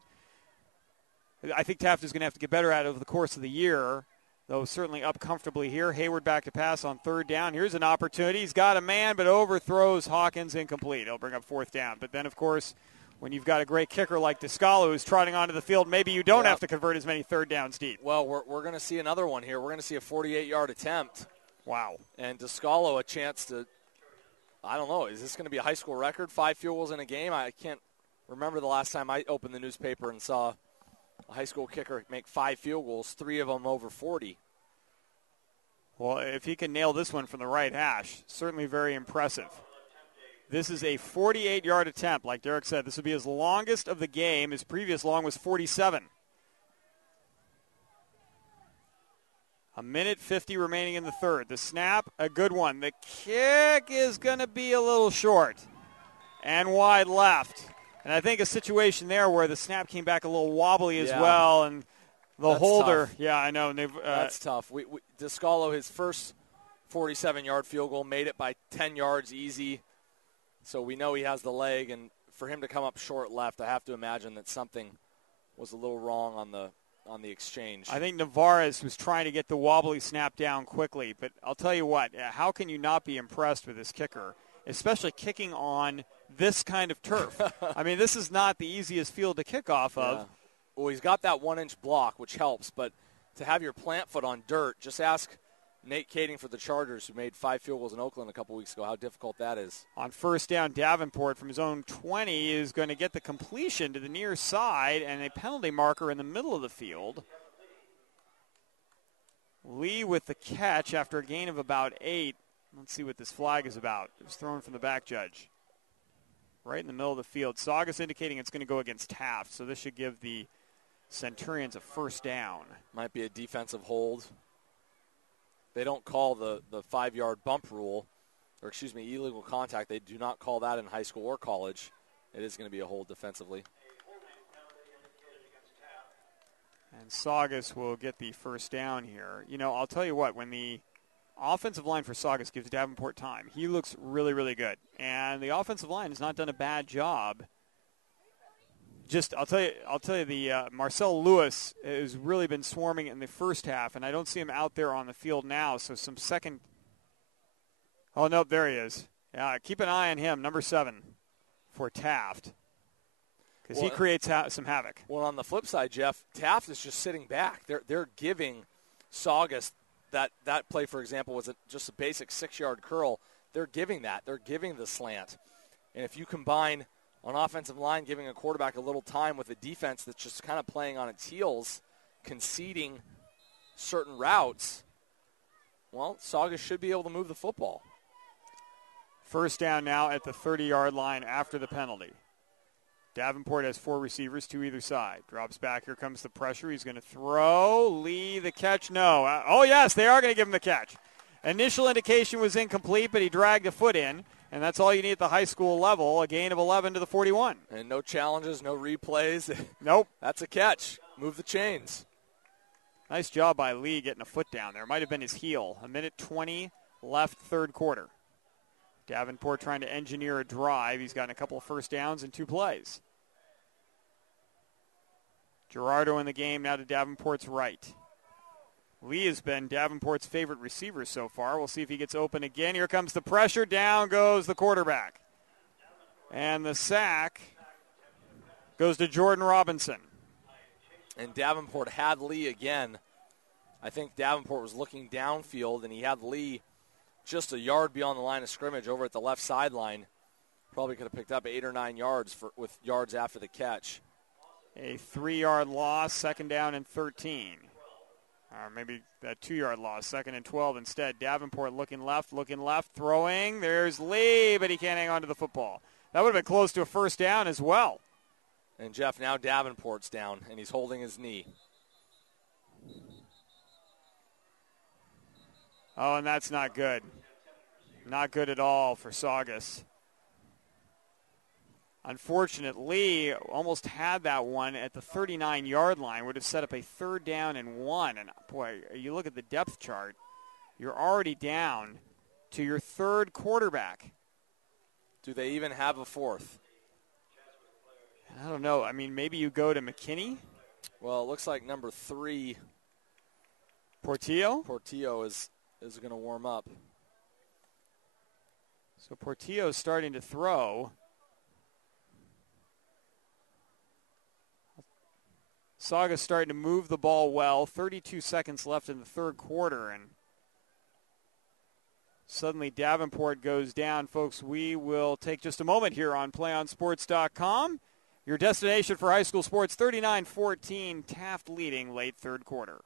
I think Taft is going to have to get better at over the course of the year, though certainly up comfortably here. Hayward back to pass on 3rd down. Here's an opportunity. He's got a man, but overthrows Hawkins, incomplete. He'll bring up 4th down. But then, of course, when you've got a great kicker like Descalo who's trotting onto the field, maybe you don't have to convert as many 3rd downs deep. Well, we're going to see another one here. We're going to see a 48-yard attempt. Wow. And Descalo a chance to, I don't know, is this going to be a high school record? 5 field goals in a game? I can't remember the last time I opened the newspaper and saw a high school kicker make 5 field goals, 3 of them over 40. Well, if he can nail this one from the right hash, certainly very impressive. This is a 48-yard attempt. Like Derek said, this would be his longest of the game. His previous long was 47. A minute 50 remaining in the 3rd. The snap, a good one. The kick is going to be a little short and wide left. And I think a situation there where the snap came back a little wobbly as well, and that's holder. Tough. Yeah, I know. That's tough. Descalo, his first 47-yard field goal, made it by 10 yards easy. So we know he has the leg, and for him to come up short left, I have to imagine that something was a little wrong on the exchange. I think Navarez was trying to get the wobbly snap down quickly, but I'll tell you what, how can you not be impressed with this kicker, especially kicking on this kind of turf? I mean, this is not the easiest field to kick off of. Yeah. Well, he's got that 1-inch block, which helps, but to have your plant foot on dirt, just ask Nate Kading for the Chargers, who made 5 field goals in Oakland a couple weeks ago, how difficult that is. On 1st down, Davenport from his own 20 is going to get the completion to the near side and a penalty marker in the middle of the field. Lee with the catch after a gain of about 8. Let's see what this flag is about. It was thrown from the back judge. Right in the middle of the field. Saugus indicating it's going to go against Taft, so this should give the Centurions a 1st down. Might be a defensive hold. They don't call the 5-yard bump rule, or illegal contact. They do not call that in high school or college. It is going to be a hold defensively. And Saugus will get the 1st down here. I'll tell you what, when the offensive line for Saugus gives Davenport time, he looks really, really good. And the offensive line has not done a bad job. I'll tell you, the Marcel Lewis has really been swarming in the first half, and I don't see him out there on the field now. So some second. Oh no, there he is. Yeah, keep an eye on him, number 7, for Taft, because he creates some havoc. Well, on the flip side, Jeff, Taft is just sitting back. They're giving Saugus that play, for example, was just a basic 6-yard curl. They're giving that. They're giving the slant, and if you combine on offensive line, giving a quarterback a little time with a defense that's just kind of playing on its heels, conceding certain routes, well, Saugus should be able to move the football. 1st down now at the 30-yard line after the penalty. Davenport has 4 receivers, 2 either side. Drops back. Here comes the pressure. He's going to throw. Lee, the catch. No. Oh, yes, they are going to give him the catch. Initial indication was incomplete, but he dragged a foot in. And that's all you need at the high school level, a gain of 11 to the 41. And no challenges, no replays. Nope. That's a catch. Move the chains. Nice job by Lee getting a foot down there. Might have been his heel. A minute 20 left, 3rd quarter. Davenport trying to engineer a drive. He's gotten a couple of 1st downs in 2 plays. Gerardo in the game now to Davenport's right. Lee has been Davenport's favorite receiver so far. We'll see if he gets open again. Here comes the pressure. Down goes the quarterback. And the sack goes to Jordan Robinson. And Davenport had Lee again. I think Davenport was looking downfield, and he had Lee just a yard beyond the line of scrimmage over at the left sideline. Probably could have picked up 8 or 9 yards with yards after the catch. A 3-yard loss, 2nd down and 13. Or maybe that 2-yard loss, 2nd and 12 instead. Davenport looking left, throwing. There's Lee, but he can't hang on to the football. That would have been close to a 1st down as well. And, Jeff, now Davenport's down, and he's holding his knee. Oh, and that's not good. Not good at all for Saugus. Unfortunately, almost had that one at the 39-yard line. Would have set up a 3rd down and 1. And, boy, you look at the depth chart, you're already down to your 3rd quarterback. Do they even have a 4th? I don't know. I mean, maybe you go to McKinney? Well, it looks like number 3. Portillo? Portillo is going to warm up. So Portillo's starting to throw. Saugus starting to move the ball well. 32 seconds left in the 3rd quarter, and suddenly Davenport goes down. Folks, we will take just a moment here on PlayOnSports.com. Your destination for high school sports, 39-14, Taft leading late 3rd quarter.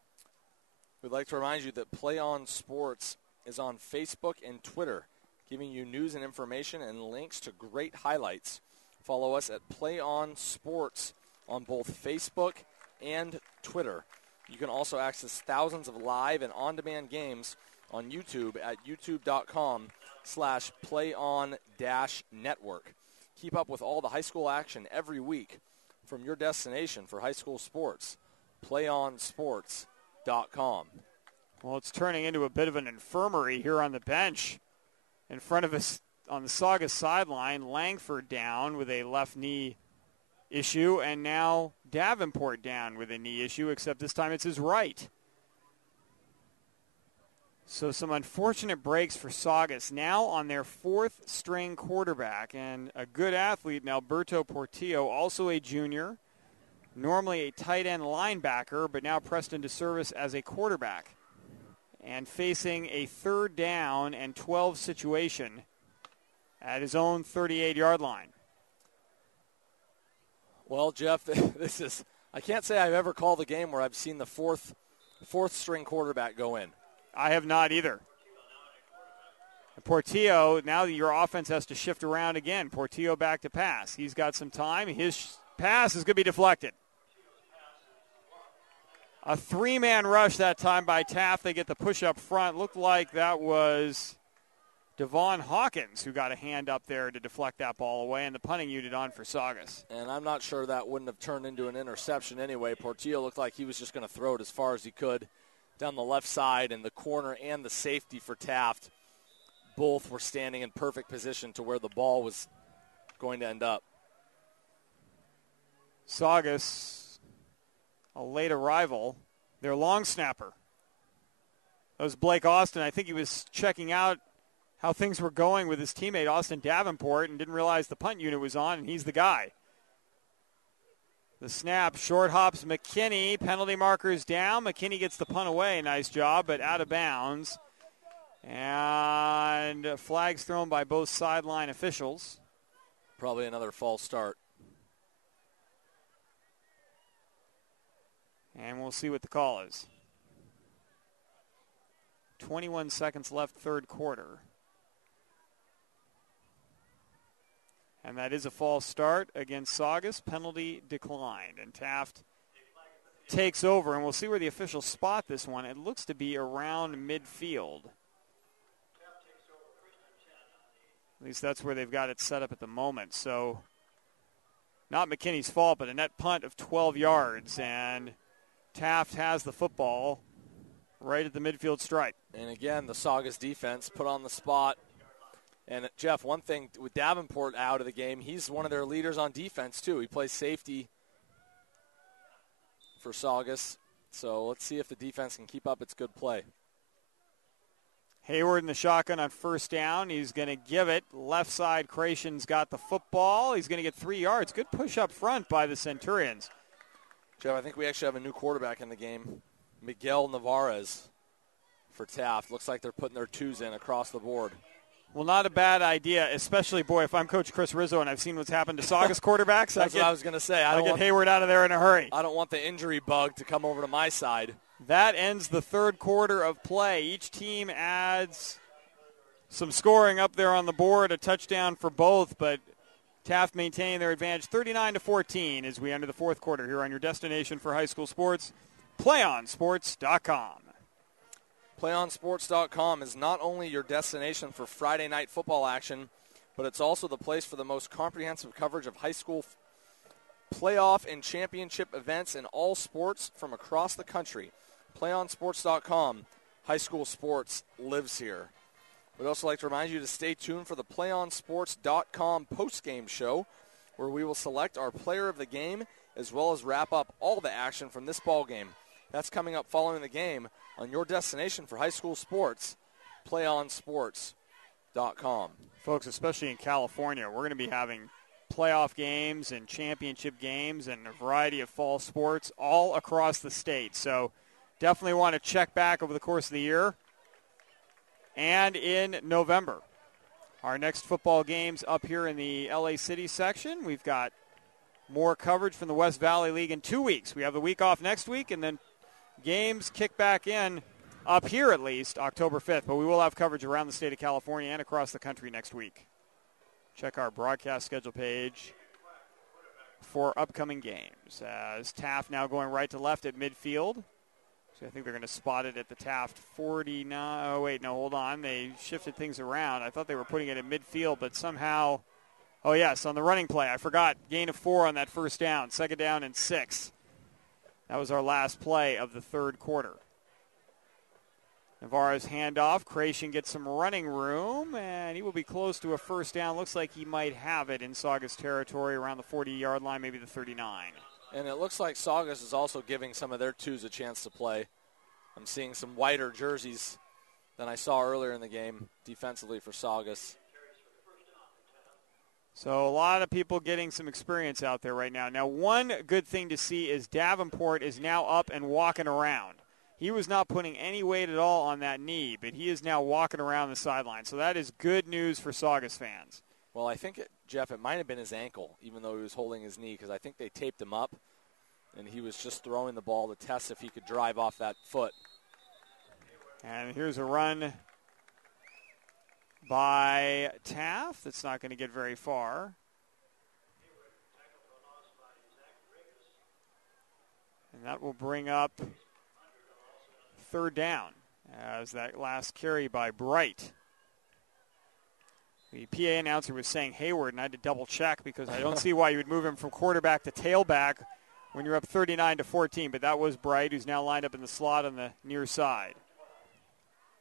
We'd like to remind you that PlayOn Sports is on Facebook and Twitter, giving you news and information and links to great highlights. Follow us at PlayOn Sports on both Facebook and Twitter. You can also access thousands of live and on-demand games on YouTube at youtube.com/playon-network. Keep up with all the high school action every week from your destination for high school sports, PlayOnSports.com. Well, it's turning into a bit of an infirmary here on the bench. In front of us on the Saugus sideline, Langford down with a left knee issue, and now Davenport down with a knee issue, except this time it's his right. So some unfortunate breaks for Saugus. Now on their 4th string quarterback, and a good athlete, Alberto Portillo, also a junior, normally a tight end linebacker, but now pressed into service as a quarterback, and facing a 3rd down and 12 situation at his own 38-yard line. Well, Jeff, this is, I can't say I've ever called a game where I've seen the fourth string quarterback go in. I have not either. Portillo, now your offense has to shift around again. Portillo back to pass. He's got some time. His pass is going to be deflected. A 3-man rush that time by Taft. They get the push up front. Looked like that was Devon Hawkins who got a hand up there to deflect that ball away, and the punting unit on for Saugus. And I'm not sure that wouldn't have turned into an interception anyway. Portillo looked like he was just going to throw it as far as he could down the left side, and the corner and the safety for Taft both were standing in perfect position to where the ball was going to end up. Saugus, a late arrival, their long snapper. That was Blake Austin. I think he was checking out how things were going with his teammate Austin Davenport and didn't realize the punt unit was on, and he's the guy. The snap, short hops McKinney, penalty markers down. McKinney gets the punt away, nice job, but out of bounds. And flags thrown by both sideline officials. Probably another false start. And we'll see what the call is. 21 seconds left, 3rd quarter. And that is a false start against Saugus. Penalty declined. And Taft takes over. And we'll see where the officials spot this one. It looks to be around midfield. At least that's where they've got it set up at the moment. So not McKinney's fault, but a net punt of 12 yards. And Taft has the football right at the midfield stripe. And again, the Saugus defense put on the spot. And, Jeff, one thing with Davenport out of the game, he's one of their leaders on defense, too. He plays safety for Saugus. So let's see if the defense can keep up its good play. Hayward in the shotgun on 1st down. He's going to give it. Left side, Creation's got the football. He's going to get 3 yards. Good push up front by the Centurions. Jeff, I think we actually have a new quarterback in the game, Miguel Navarez for Taft. Looks like they're putting their 2s in across the board. Well, not a bad idea, especially, boy, if I'm Coach Chris Rizzo and I've seen what's happened to Saugus quarterbacks. That's what I was going to say. I get Hayward out of there in a hurry. I don't want the injury bug to come over to my side. That ends the 3rd quarter of play. Each team adds some scoring up there on the board, a touchdown for both, but Taft maintaining their advantage 39-14 as we enter the 4th quarter here on your destination for high school sports, PlayOnSports.com. PlayOnSports.com is not only your destination for Friday night football action, but it's also the place for the most comprehensive coverage of high school playoff and championship events in all sports from across the country. PlayOnSports.com, high school sports lives here. We'd also like to remind you to stay tuned for the PlayOnSports.com postgame show, where we will select our player of the game as well as wrap up all the action from this ball game. That's coming up following the game on your destination for high school sports, PlayOnSports.com. Folks, especially in California, we're going to be having playoff games and championship games and a variety of fall sports all across the state. So definitely want to check back over the course of the year. And in November, our next football games up here in the LA City section. We've got more coverage from the West Valley League in 2 weeks. We have the week off next week, and then games kick back in up here at least October 5th. But we will have coverage around the state of California and across the country next week. Check our broadcast schedule page for upcoming games. As Taft now going right to left at midfield. So I think they're going to spot it at the Taft 49. Oh, wait, no, hold on. They shifted things around. I thought they were putting it at midfield, but somehow, oh, yes, on the running play. I forgot. Gain of 4 on that first down. Second down and 6. That was our last play of the third quarter. Navarro's handoff. Creation gets some running room, and he will be close to a first down. Looks like he might have it in Saugus territory around the 40-yard line, maybe the 39. And it looks like Saugus is also giving some of their twos a chance to play. I'm seeing some whiter jerseys than I saw earlier in the game defensively for Saugus. So a lot of people getting some experience out there right now. Now, one good thing to see is Davenport is now up and walking around. He was not putting any weight at all on that knee, but he is now walking around the sideline. So that is good news for Saugus fans. Well, I think, Jeff, it might have been his ankle, even though he was holding his knee, because I think they taped him up, and he was just throwing the ball to test if he could drive off that foot. And here's a run by Taft. That's not going to get very far. And that will bring up third down as that last carry by Bright. The PA announcer was saying Hayward, and I had to double check because I don't see why you would move him from quarterback to tailback when you're up 39-14. But that was Bright, who's now lined up in the slot on the near side.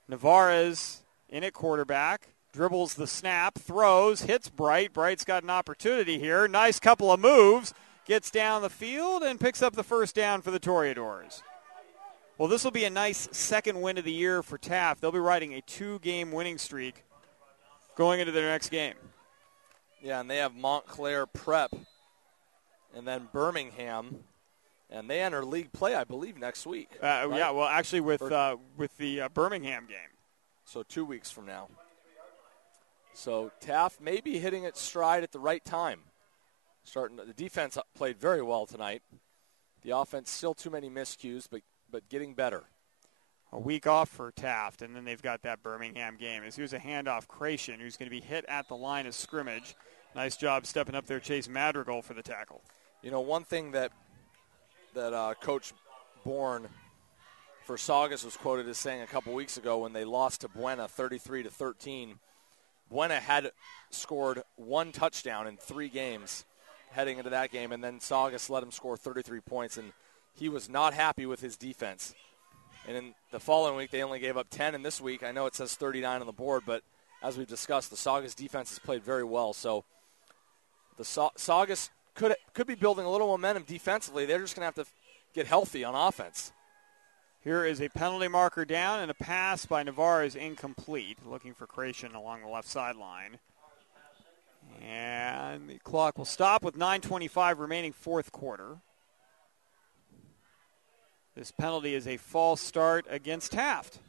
Navarez in at quarterback, dribbles the snap, throws, hits Bright. Bright's got an opportunity here. Nice couple of moves, gets down the field, and picks up the first down for the Toreadors. Well, this will be a nice second win of the year for Taft. They'll be riding a 2-game winning streak going into their next game. Yeah, and they have Montclair Prep and then Birmingham, and they enter league play, I believe, next week. Right? Yeah, well, actually with the Birmingham game. So 2 weeks from now. So Taft may be hitting its stride at the right time. The defense played very well tonight. The offense, still too many miscues, but getting better. A week off for Taft, and then they've got that Birmingham game. As here's a handoff, Creation, who's going to be hit at the line of scrimmage. Nice job stepping up there, Chase Madrigal for the tackle. You know, one thing that Coach Bourne for Saugus was quoted as saying a couple weeks ago when they lost to Buena 33-13. Buena had scored 1 touchdown in 3 games heading into that game, and then Saugus let him score 33 points, and he was not happy with his defense. And in the following week, they only gave up 10. And this week, I know it says 39 on the board, but as we've discussed, the Saugus defense has played very well. So the Saugus could be building a little momentum defensively. They're just going to have to get healthy on offense. Here is a penalty marker down, and a pass by Navarre is incomplete. Looking for Creation along the left sideline. And the clock will stop with 9:25 remaining fourth quarter. This penalty is a false start against Taft.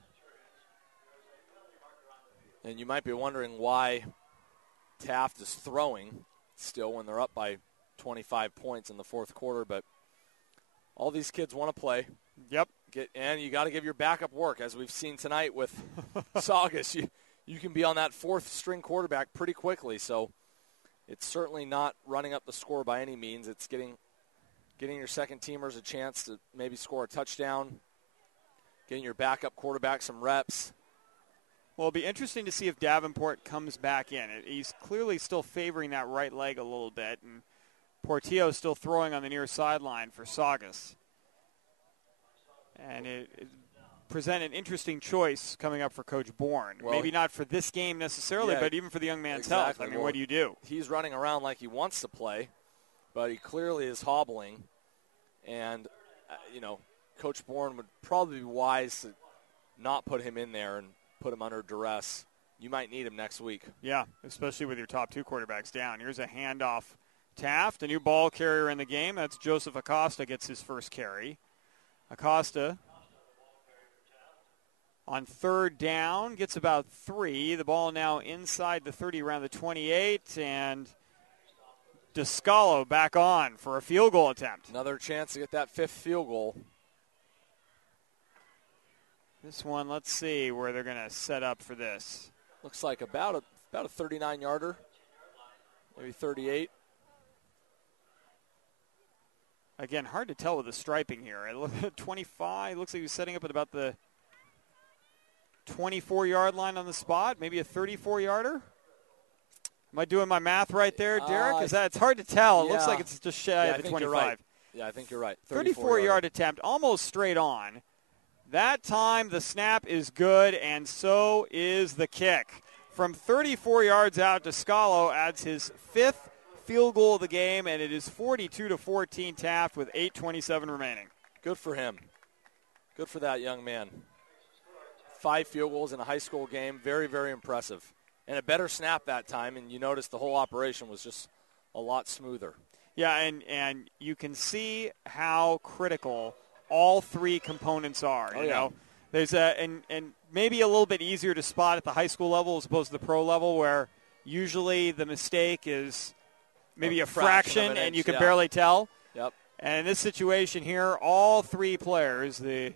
And you might be wondering why Taft is throwing still when they're up by 25 points in the fourth quarter, but all these kids want to play. Yep. And you got to give your backup work, as we've seen tonight with Saugus. You can be on that fourth-string quarterback pretty quickly, so it's certainly not running up the score by any means. It's getting your second teamers a chance to maybe score a touchdown, getting your backup quarterback some reps. Well, it'll be interesting to see if Davenport comes back in. He's clearly still favoring that right leg a little bit, and Portillo still throwing on the near sideline for Saugus. And it present an interesting choice coming up for Coach Bourne. Well, maybe not for this game necessarily, but even for the young man's health. I mean, what do you do? He's running around like he wants to play, but he clearly is hobbling. And, Coach Bourne would probably be wise to not put him in there and put him under duress. You might need him next week. Yeah, especially with your top two quarterbacks down. Here's a handoff. Taft, a new ball carrier in the game. That's Joseph Acosta gets his first carry. Acosta on third down gets about 3. The ball now inside the 30 around the 28, and Descalo back on for a field goal attempt. Another chance to get that 5th field goal. This one, let's see where they're going to set up for this. Looks like about a 39-yarder, maybe 38. Again, hard to tell with the striping here. It looks at 25. Looks like he's setting up at about the 24-yard line on the spot, maybe a 34-yarder. Am I doing my math right there, Derek? It's hard to tell. It looks like it's just shy of the 25. Right. Yeah, I think you're right. 34-yard attempt, almost straight on. That time the snap is good, and so is the kick. From 34 yards out, Descalo adds his 5th field goal of the game, and it is 42-14 Taft with 8:27 remaining. Good for him. Good for that young man. 5 field goals in a high school game. Very, very impressive. And a better snap that time, and you notice the whole operation was just a lot smoother. Yeah, and you can see how critical all 3 components are. You know, there's and maybe a little bit easier to spot at the high school level as opposed to the pro level, where usually the mistake is maybe a fraction and you can barely tell. Yep. And in this situation here, all 3 players, the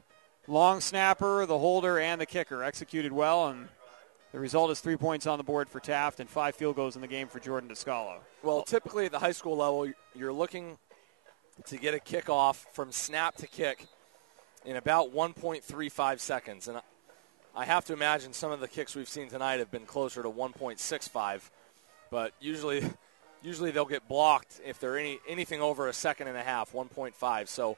long snapper, the holder, and the kicker, executed well, and the result is 3 points on the board for Taft and 5 field goals in the game for Jordan Descalo. Well, typically at the high school level, you're looking to get a kickoff from snap to kick in about 1.35 seconds. And I have to imagine some of the kicks we've seen tonight have been closer to 1.65. But usually they'll get blocked if they're anything over a second and a half, 1.5. So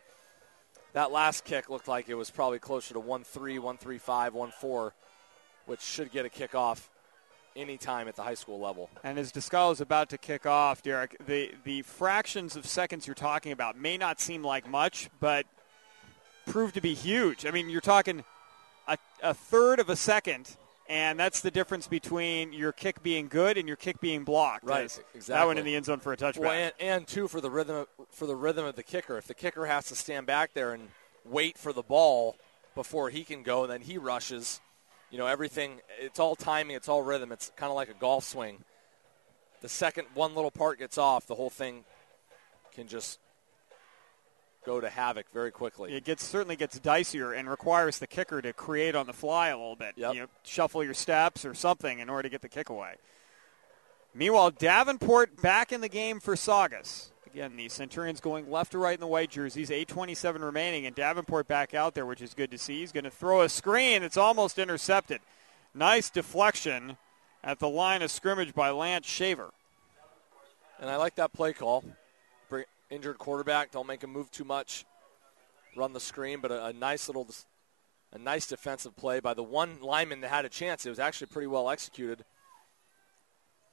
that last kick looked like it was probably closer to 1.3, 1.35, 1.4, which should get a kickoff anytime at the high school level. And as Descalo is about to kick off, Derek, the fractions of seconds you're talking about may not seem like much, but prove to be huge. I mean, you're talking a third of a second, and that's the difference between your kick being good and your kick being blocked. Right, exactly. That went in the end zone for a touchback. Well, and too, for the rhythm of the kicker. If the kicker has to stand back there and wait for the ball before he can go, and then he rushes, everything, it's all timing, it's all rhythm. It's kind of like a golf swing. The second one little part gets off, the whole thing can just go to havoc very quickly. It certainly gets dicier and requires the kicker to create on the fly a little bit. Yep. Shuffle your steps or something in order to get the kick away. Meanwhile, Davenport back in the game for Saugus. Again, the Centurions going left to right in the white jerseys, 8:27 remaining, and Davenport back out there, which is good to see. He's going to throw a screen. It's almost intercepted. Nice deflection at the line of scrimmage by Lance Shaver. And I like that play call. Injured quarterback, don't make him move too much. Run the screen, but a nice defensive play by the one lineman that had a chance. It was actually pretty well executed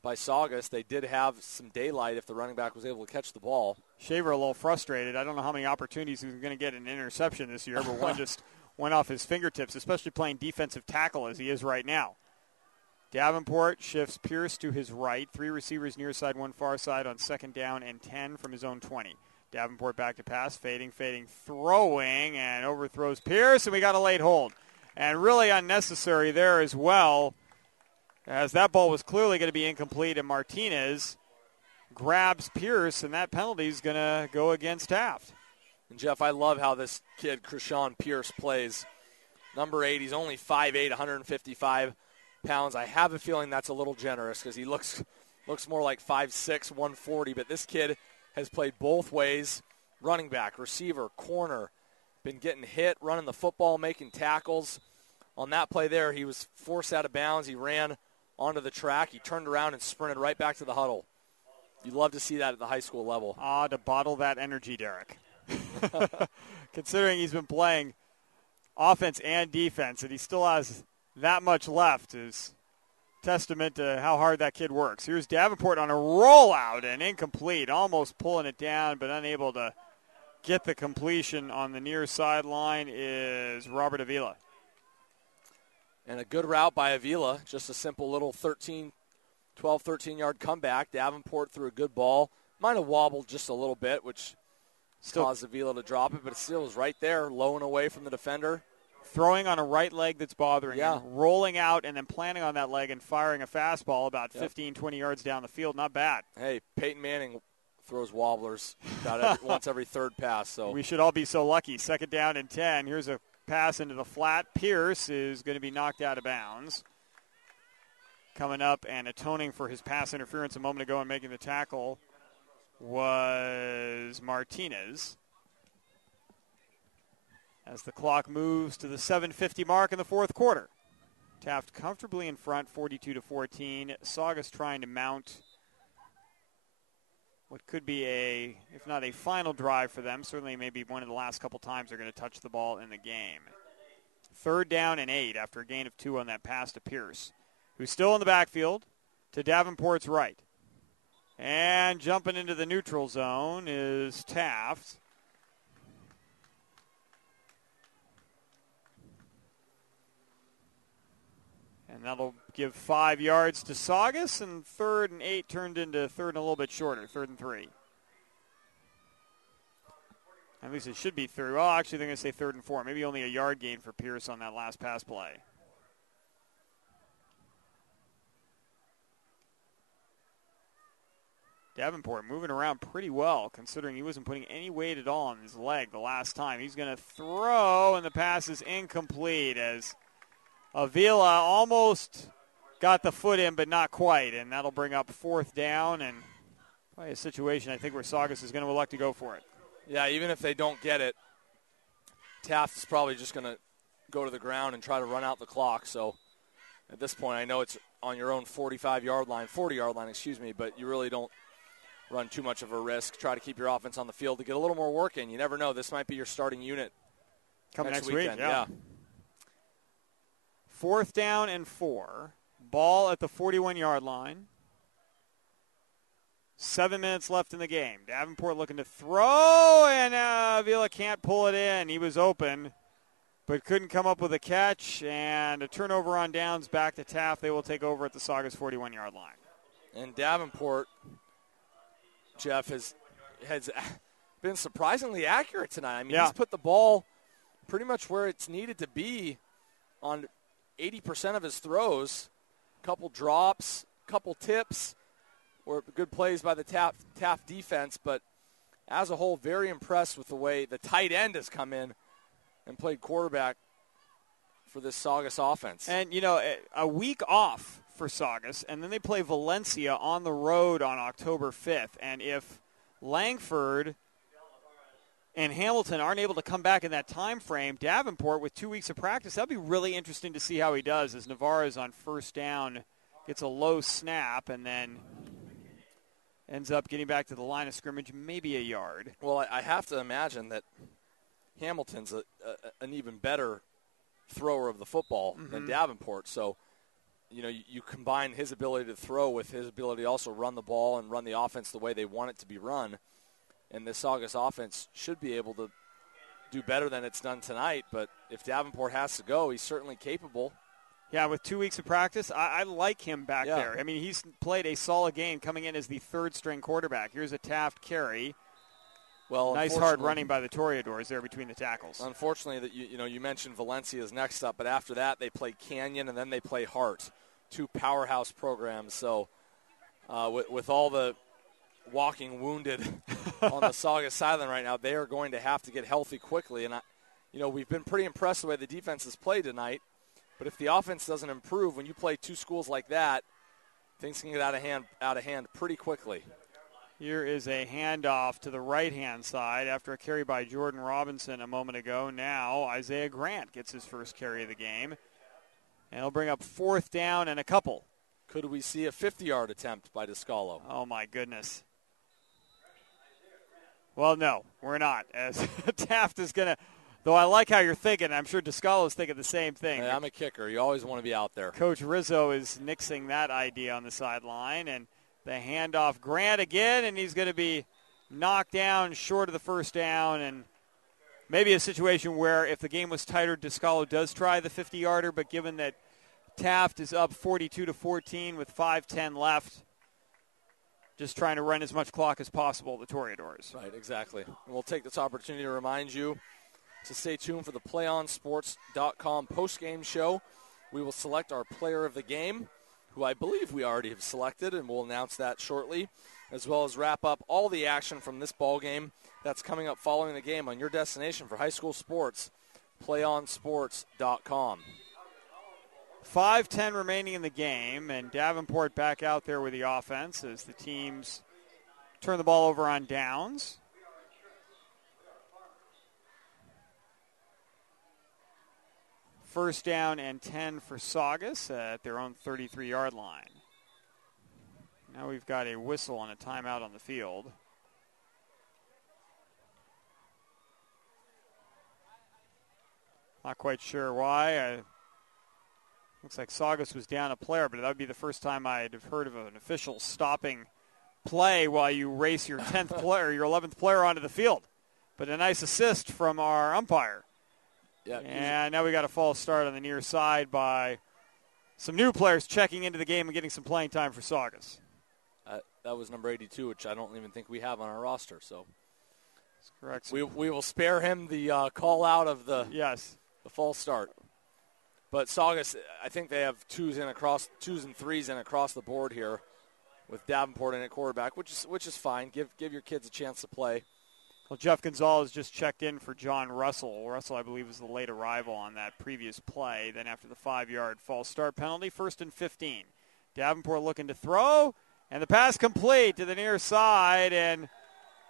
by Saugus. They did have some daylight if the running back was able to catch the ball. Shaver a little frustrated. I don't know how many opportunities he was going to get an interception this year, but one just went off his fingertips, especially playing defensive tackle as he is right now. Davenport shifts Pierce to his right. 3 receivers near side, 1 far side on 2nd down and 10 from his own 20. Davenport back to pass, fading, throwing, and overthrows Pierce, and we got a late hold. And really unnecessary there as well, as that ball was clearly going to be incomplete, and Martinez grabs Pierce, and that penalty is going to go against Taft. And, Jeff, I love how this kid, Krishawn Pierce, plays. Number 8, he's only 5'8", 155 pounds. I have a feeling that's a little generous because he looks more like 5'6", 140. But this kid has played both ways, running back, receiver, corner. been getting hit, running the football, making tackles. On that play there, he was forced out of bounds. He ran onto the track. He turned around and sprinted right back to the huddle. You'd love to see that at the high school level. To bottle that energy, Derek. Considering he's been playing offense and defense, and he still has that much left, is testament to how hard that kid works. Here's Davenport on a rollout and incomplete, almost pulling it down, but unable to get the completion on the near sideline is Robert Avila. And a good route by Avila, just a simple little 12, 13-yard comeback. Davenport threw a good ball. Might have wobbled just a little bit, which still caused Avila to drop it, but it still was right there, low and away from the defender. Throwing on a right leg that's bothering him, rolling out and then planting on that leg and firing a fastball about 15, 20 yards down the field. Not bad. Hey, Peyton Manning throws wobblers about once every third pass. So we should all be so lucky. 2nd down and 10. Here's a pass into the flat. Pierce is going to be knocked out of bounds. Coming up and atoning for his pass interference a moment ago and making the tackle was Martinez. As the clock moves to the 7:50 mark in the 4th quarter. Taft comfortably in front, 42-14. Saugus trying to mount what could be if not a final drive for them, certainly maybe one of the last couple times they're going to touch the ball in the game. 3rd down and 8 after a gain of 2 on that pass to Pierce, who's still in the backfield to Davenport's right. And jumping into the neutral zone is Taft. And that'll give 5 yards to Saugus, and 3rd and 8 turned into 3rd and a little bit shorter, 3rd and 3. At least it should be 3rd. Well, actually, they're going to say 3rd and 4. Maybe only a yard gain for Pierce on that last pass play. Davenport moving around pretty well, considering he wasn't putting any weight at all on his leg the last time. He's going to throw, and the pass is incomplete as Avila almost got the foot in, but not quite, and that'll bring up 4th down, and probably a situation I think where Saugus is going to elect to go for it. Yeah, even if they don't get it, Taft is probably just going to go to the ground and try to run out the clock. So at this point, I know it's on your own 40-yard line, but you really don't run too much of a risk. Try to keep your offense on the field to get a little more work in. You never know. This might be your starting unit coming next weekend. Week. Yeah. 4th down and 4. Ball at the 41-yard line. 7 minutes left in the game. Davenport looking to throw, and Avila can't pull it in. He was open, but couldn't come up with a catch, and a turnover on downs back to Taft. They will take over at the Saugus 41-yard line. And Davenport, Jeff, has been surprisingly accurate tonight. I mean, he's put the ball pretty much where it's needed to be on 80% of his throws. Couple drops, couple tips, or good plays by the Taft defense. But as a whole, very impressed with the way the tight end has come in and played quarterback for this Saugus offense. And, a week off for Saugus, and then they play Valencia on the road on October 5th. And if Langford and Hamilton aren't able to come back in that time frame, Davenport with 2 weeks of practice, that'd be really interesting to see how he does as Navarro's on 1st down, gets a low snap, and then ends up getting back to the line of scrimmage, maybe a yard. Well, I have to imagine that Hamilton's an even better thrower of the football than Davenport. So, you combine his ability to throw with his ability to also run the ball and run the offense the way they want it to be run. And this Saugus offense should be able to do better than it's done tonight. But if Davenport has to go, he's certainly capable. Yeah, with 2 weeks of practice, I like him back there. I mean, he's played a solid game coming in as the 3rd-string quarterback. Here's a Taft carry. Well, nice hard running by the Toreadors there between the tackles. Unfortunately, that you mentioned Valencia's next up, but after that they play Canyon and then they play Hart, 2 powerhouse programs. So with all the walking wounded on the Saugus sideline right now, they are going to have to get healthy quickly. And we've been pretty impressed the way the defense has played tonight. But if the offense doesn't improve when you play 2 schools like that, things can get out of hand pretty quickly. Here is a handoff to the right-hand side after a carry by Jordan Robinson a moment ago. Now Isaiah Grant gets his first carry of the game. And he'll bring up 4th down and a couple. Could we see a 50-yard attempt by Descalo? Oh, my goodness. Well, no, we're not. As Taft is going to, though I like how you're thinking. I'm sure Descalo's thinking the same thing. Hey, I'm a kicker. You always want to be out there. Coach Rizzo is nixing that idea on the sideline. And the handoff, Grant again, and he's going to be knocked down short of the first down. And maybe a situation where if the game was tighter, Descalo does try the 50-yarder, but given that Taft is up 42-14 with 5:10 left, just trying to run as much clock as possible, the Toreadors. Right, exactly. And we'll take this opportunity to remind you to stay tuned for the PlayOnSports.com postgame show. We will select our player of the game, who I believe we already have selected, and we'll announce that shortly, as well as wrap up all the action from this ball game that's coming up following the game on your destination for high school sports, PlayOnSports.com. 5:10 remaining in the game, and Davenport back out there with the offense as the teams turn the ball over on downs. First down and 10 for Saugus at their own 33-yard line. Now we've got a whistle and a timeout on the field. Not quite sure why. Looks like Saugus was down a player, but that would be the first time I'd have heard of an official stopping play while you race your 10th player, your 11th player onto the field. But a nice assist from our umpire. Yeah, and now we got a false start on the near side by some new players checking into the game and getting some playing time for Saugus. That was number 82, which I don't even think we have on our roster. So that's correct. We will spare him the call out of the false start. But Saugus, I think they have twos and threes in across the board here, with Davenport in at quarterback, which is fine. Give your kids a chance to play. Well, Jeff Gonzalez just checked in for John Russell. Russell, I believe, was the late arrival on that previous play. Then after the 5-yard false start penalty, 1st and 15. Davenport looking to throw, and the pass complete to the near side, and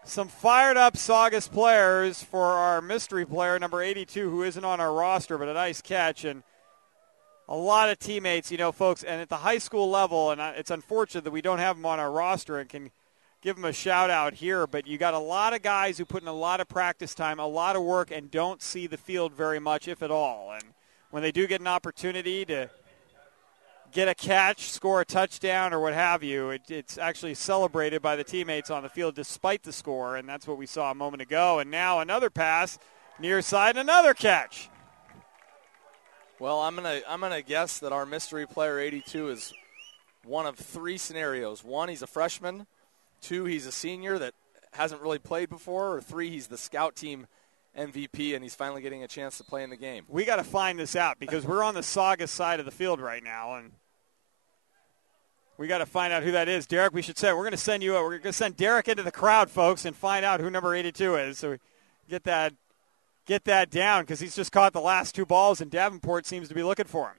some fired-up Saugus players for our mystery player, number 82, who isn't on our roster, but a nice catch, and a lot of teammates, folks, and at the high school level, and it's unfortunate that we don't have them on our roster and can give them a shout-out here, but you got a lot of guys who put in a lot of practice time, a lot of work, and don't see the field very much, if at all. And when they do get an opportunity to get a catch, score a touchdown, or what have you, it's actually celebrated by the teammates on the field despite the score, and that's what we saw a moment ago. And now another pass, near side, another catch. Well, I'm gonna guess that our mystery player 82 is one of 3 scenarios. 1, he's a freshman. 2, he's a senior that hasn't really played before. Or 3, he's the scout team MVP, and he's finally getting a chance to play in the game. We got to find this out because we're on the Saugus side of the field right now, and we got to find out who that is. Derek, we should say we're going to send you. We're going to send Derek into the crowd, folks, and find out who number 82 is. So we get that down because he's just caught the last 2 balls, and Davenport seems to be looking for him.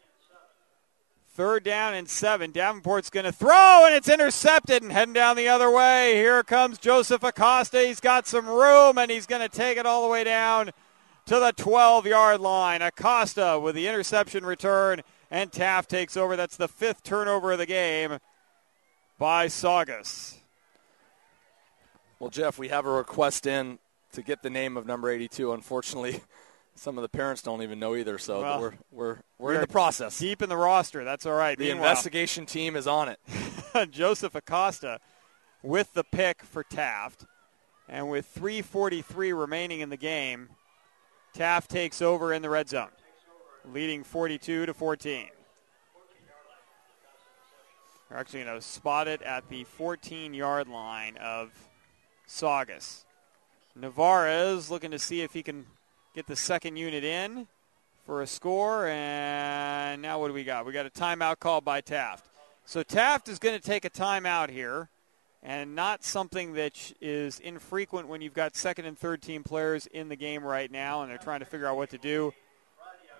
3rd down and 7. Davenport's going to throw, and it's intercepted and heading down the other way. Here comes Joseph Acosta. He's got some room, and he's going to take it all the way down to the 12-yard line. Acosta with the interception return, and Taft takes over. That's the 5th turnover of the game by Saugus. Well, Jeff, we have a request in to get the name of number 82. Unfortunately, some of the parents don't even know either, so we're in the process. Deep in the roster. That's all right. The investigation team is on it. Joseph Acosta with the pick for Taft. And with 3:43 remaining in the game, Taft takes over in the red zone, leading 42-14. They're actually going to spot it at the 14-yard line of Saugus. Navarez looking to see if he can get the second unit in for a score, and now what do we got? We got a timeout called by Taft. So Taft is going to take a timeout here, and not something that is infrequent when you've got second and third team players in the game right now, and they're trying to figure out what to do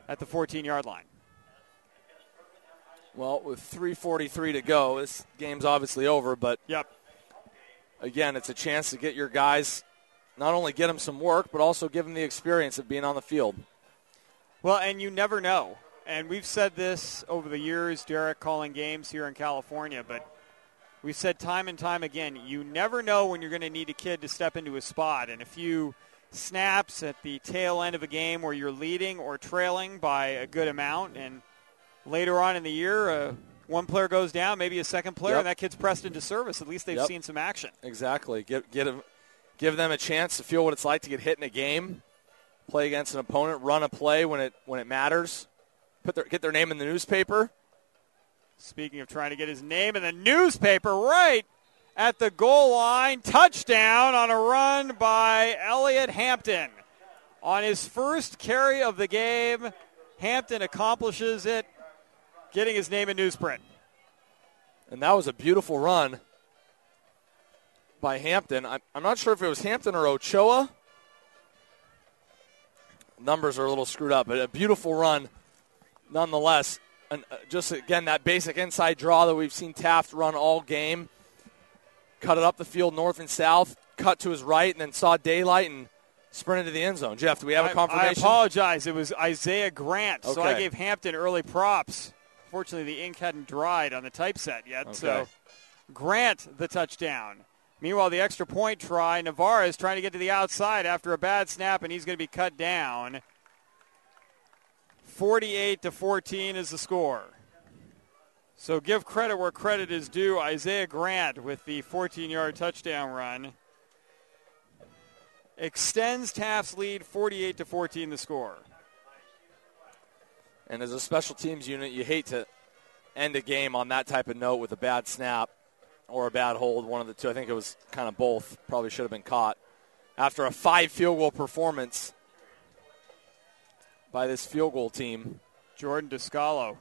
at the 14-yard line. Well, with 3:43 to go, this game's obviously over, but yep. again, it's a chance to get your guys, not only get them some work, but also give them the experience of being on the field. Well, and you never know. And we've said this over the years, Derek, calling games here in California, but we've said time and time again, you never know when you're going to need a kid to step into a spot. And a few snaps at the tail end of a game where you're leading or trailing by a good amount, and later on in the year, one player goes down, maybe a second player, and that kid's pressed into service. At least they've seen some action. Exactly. Give them a chance to feel what it's like to get hit in a game, play against an opponent, run a play when it matters, get their name in the newspaper. Speaking of trying to get his name in the newspaper, right at the goal line, touchdown on a run by Elliott Hampton. On his first carry of the game, Hampton accomplishes it, getting his name in newsprint. And that was a beautiful run by Hampton. I'm not sure if it was Hampton or Ochoa. Numbers are a little screwed up, but a beautiful run nonetheless. And just, again, that basic inside draw that we've seen Taft run all game. Cut it up the field north and south, cut to his right, and then saw daylight and sprinted to the end zone. Jeff, do we have a confirmation? I apologize. It was Isaiah Grant, okay. So I gave Hampton early props. Fortunately, the ink hadn't dried on the typeset yet, okay. So Grant the touchdown. Meanwhile, the extra point try, Navarre is trying to get to the outside after a bad snap, and he's going to be cut down. 48-14 is the score. So give credit where credit is due. Isaiah Grant with the 14-yard touchdown run extends Taft's lead, 48-14 the score. And as a special teams unit, you hate to end a game on that type of note with a bad snap or a bad hold, one of the two. I think it was kind of both. Probably should have been caught. After a 5 field goal performance by this field goal team. Jordan Descalo.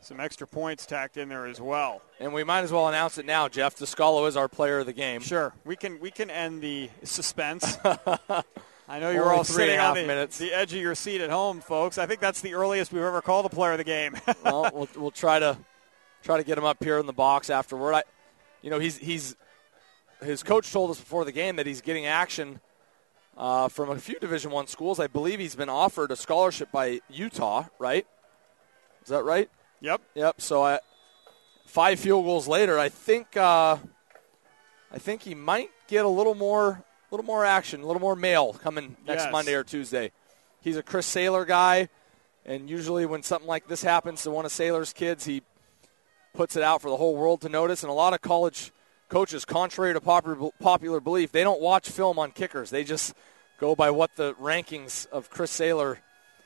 Some extra points tacked in there as well. And we might as well announce it now, Jeff. Descalo is our player of the game. Sure. We can end the suspense. I know you're all sitting on the edge of your seat at home, folks. I think that's the earliest we've ever called a player of the game. Well, we'll try to get him up here in the box afterward. His coach told us before the game that he's getting action from a few Division I schools. I believe he's been offered a scholarship by Utah, right? Is that right? Yep. So 5 field goals later, I think he might get a little more action, a little more mail coming next Monday or Tuesday. He's a Chris Saylor guy, and usually when something like this happens to one of Saylor's kids, he puts it out for the whole world to notice. And a lot of college coaches, contrary to popular belief, they don't watch film on kickers. They just go by what the rankings of Chris Saylor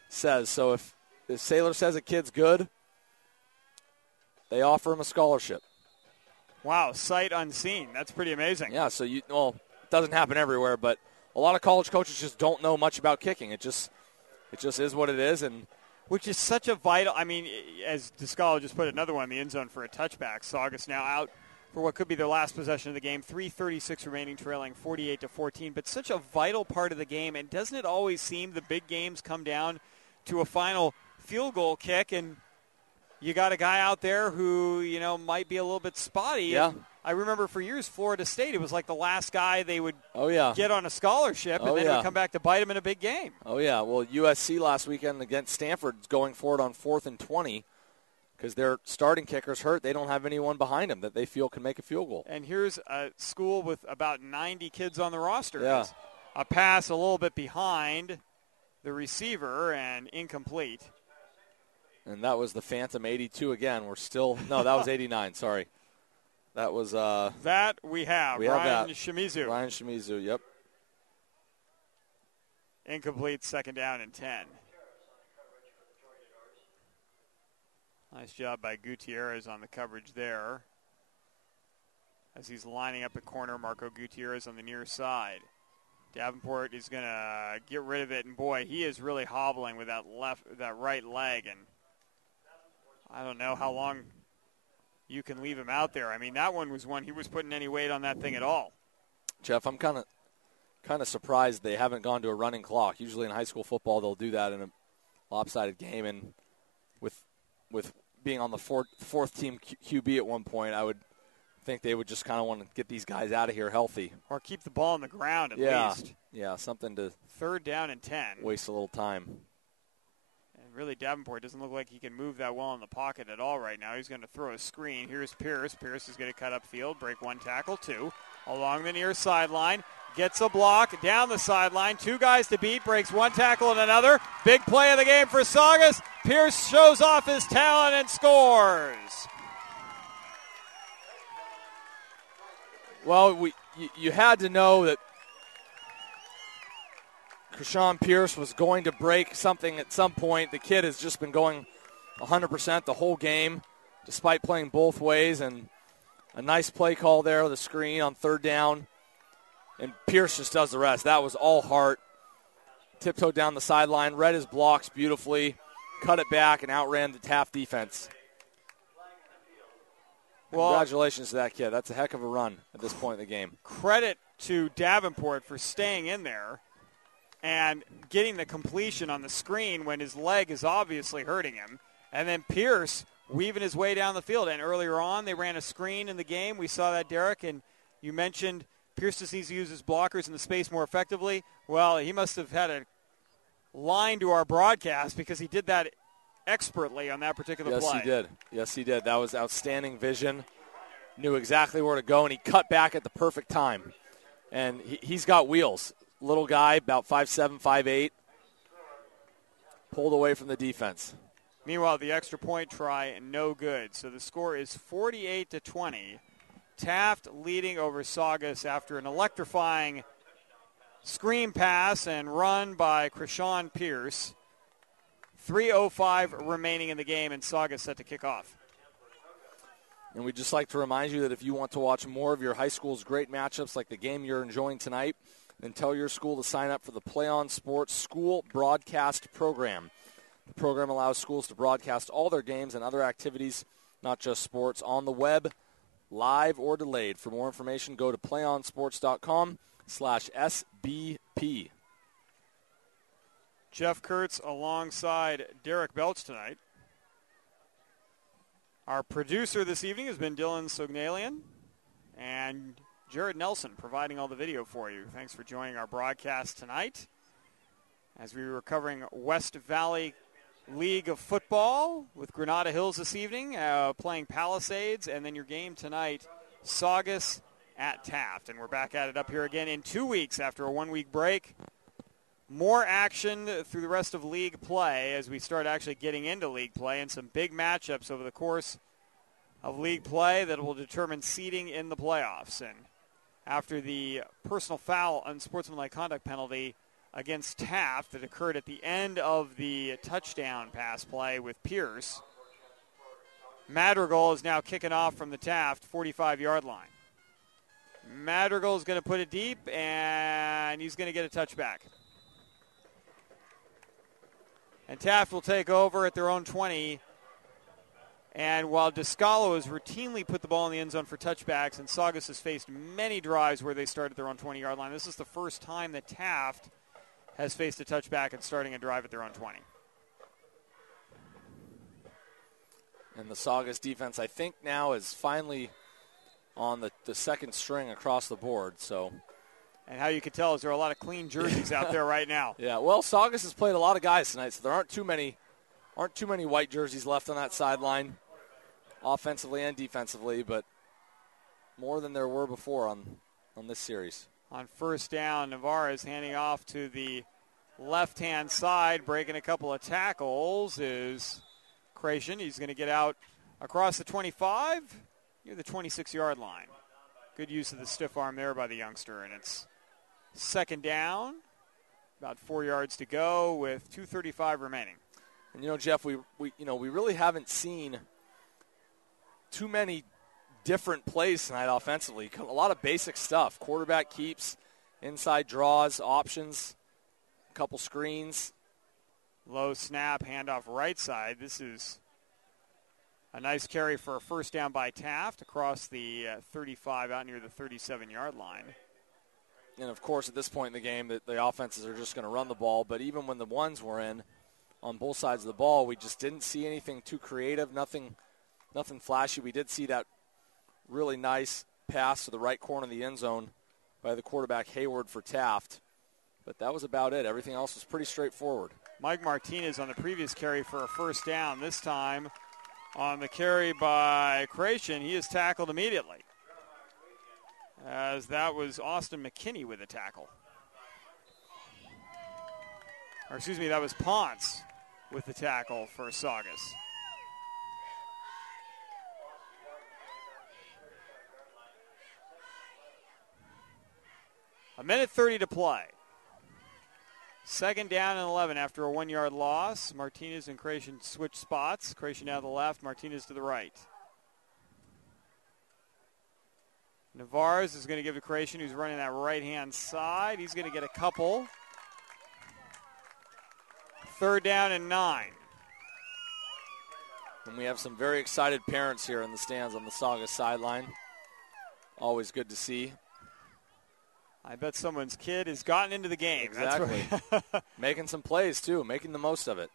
says. So if Saylor says a kid's good, they offer him a scholarship. Wow, sight unseen. That's pretty amazing. Yeah, so it doesn't happen everywhere, but a lot of college coaches just don't know much about kicking. It just is what it is, and which is such a vital. I mean, as Descalo just put another one in the end zone for a touchback. Saugus now out for what could be their last possession of the game. 3:36 remaining, trailing 48-14. But such a vital part of the game, and doesn't it always seem the big games come down to a final field goal kick, and you got a guy out there who, might be a little bit spotty. Yeah. I remember for years, Florida State, it was like the last guy they would get on a scholarship, and then it would come back to bite him in a big game. Oh, yeah. Well, USC last weekend against Stanford is going for it on 4th and 20 because their starting kicker's hurt. They don't have anyone behind him that they feel can make a field goal. And here's a school with about 90 kids on the roster. Yeah. A pass a little bit behind the receiver and incomplete. And that was the Phantom 82 again. That was 89, sorry. That was that we have. Ryan Shimizu. Ryan Shimizu, yep. Incomplete, second down and 10. Nice job by Gutierrez on the coverage there. As he's lining up at corner, Marco Gutierrez on the near side. Davenport is going to get rid of it, and boy, he is really hobbling with that right leg, and I don't know how long you can leave him out there. I mean, that one was one he was putting any weight on that thing at all. Jeff, I'm kind of surprised they haven't gone to a running clock. Usually in high school football, they'll do that in a lopsided game, and with being on the fourth team QB at one point, I would think they would just kind of want to get these guys out of here healthy. Or keep the ball on the ground at least. Yeah, something to 3rd down and 10. Waste a little time. And really, Davenport doesn't look like he can move that well in the pocket at all right now. He's going to throw a screen. Here's Pierce. Pierce is going to cut upfield, break 1 tackle, 2. Along the near sideline. Gets a block, down the sideline. 2 guys to beat, breaks 1 tackle and another. Big play of the game for Saugus. Pierce shows off his talent and scores. Well, you had to know that Krishawn Pierce was going to break something at some point. The kid has just been going 100% the whole game, despite playing both ways. And a nice play call there with a screen on 3rd down. And Pierce just does the rest. That was all heart. Tiptoed down the sideline, read his blocks beautifully, cut it back, and outran the Taft defense. Well, congratulations to that kid. That's a heck of a run at this point in the game. Credit to Davenport for staying in there and getting the completion on the screen when his leg is obviously hurting him. And then Pierce weaving his way down the field. And earlier on, they ran a screen in the game. We saw that, Derek, and you mentioned Pierce just needs to use his blockers in the space more effectively. Well, he must have had a line to our broadcast because he did that expertly on that particular play. Yes, he did. That was outstanding vision. Knew exactly where to go, and he cut back at the perfect time. And he's got wheels. Little guy, about 5'7", 5'8", pulled away from the defense. Meanwhile, the extra point try, no good. So the score is 48-20. Taft leading over Saugus after an electrifying screen pass and run by Krishawn Pierce. 3:05 remaining in the game, and Saugus set to kick off. And we'd just like to remind you that if you want to watch more of your high school's great matchups like the game you're enjoying tonight, then tell your school to sign up for the PlayOn Sports School Broadcast Program. The program allows schools to broadcast all their games and other activities, not just sports, on the web, live or delayed. For more information, go to playonsports.com/SBP. Jeff Kurtz alongside Derek Belch tonight. Our producer this evening has been Dylan Sognalian, and Jared Nelson providing all the video for you. Thanks for joining our broadcast tonight as we were covering West Valley League of Football with Granada Hills this evening, playing Palisades, and then your game tonight, Saugus at Taft. And we're back at it up here again in 2 weeks after a 1-week break. More action through the rest of league play as we start actually getting into league play, and some big matchups over the course of league play that will determine seeding in the playoffs. And after the personal foul, unsportsmanlike conduct penalty against Taft that occurred at the end of the touchdown pass play with Pierce, Madrigal is now kicking off from the Taft 45-yard line. Madrigal is going to put it deep, and he's going to get a touchback. And Taft will take over at their own 20. And while Descalo has routinely put the ball in the end zone for touchbacks, and Saugus has faced many drives where they start at their own 20-yard line, this is the first time that Taft has faced a touchback and starting a drive at their own 20. And the Saugus defense, I think, now is finally on the second string across the board. So, and how you can tell is there are a lot of clean jerseys out there right now. Yeah, well, Saugus has played a lot of guys tonight, so there aren't too many white jerseys left on that sideline, offensively and defensively, but more than there were before on this series. On first down, Navarre is handing off to the left-hand side, breaking a couple of tackles is Creation. He's going to get out across the 25 near the 26-yard line. Good use of the stiff arm there by the youngster, and it's second down, about 4 yards to go with 2:35 remaining. And Jeff, we really haven't seen too many different plays tonight offensively. A lot of basic stuff. Quarterback keeps, inside draws, options, a couple screens. Low snap, handoff right side. This is a nice carry for a first down by Taft across the 35 out near the 37-yard line. And, of course, at this point in the game, the offenses are just going to run the ball. But even when the ones were in on both sides of the ball, we just didn't see anything too creative, nothing flashy. We did see that really nice pass to the right corner of the end zone by the quarterback Hayward for Taft. But that was about it. Everything else was pretty straightforward. Mike Martinez on the previous carry for a first down. This time on the carry by Creation, he is tackled immediately, as that was Austin McKinney with a tackle. Or excuse me, that was Ponce with the tackle for Saugus. A minute 30 to play. Second down and 11 after a 1-yard loss. Martinez and Creation switch spots. Creation down to the left, Martinez to the right. Navarez is going to give to Creation, who's running that right-hand side. He's going to get a couple. Third down and 9. And we have some very excited parents here in the stands on the Saugus sideline. Always good to see. I bet someone's kid has gotten into the game. Exactly. That's right. Making some plays, too, making the most of it.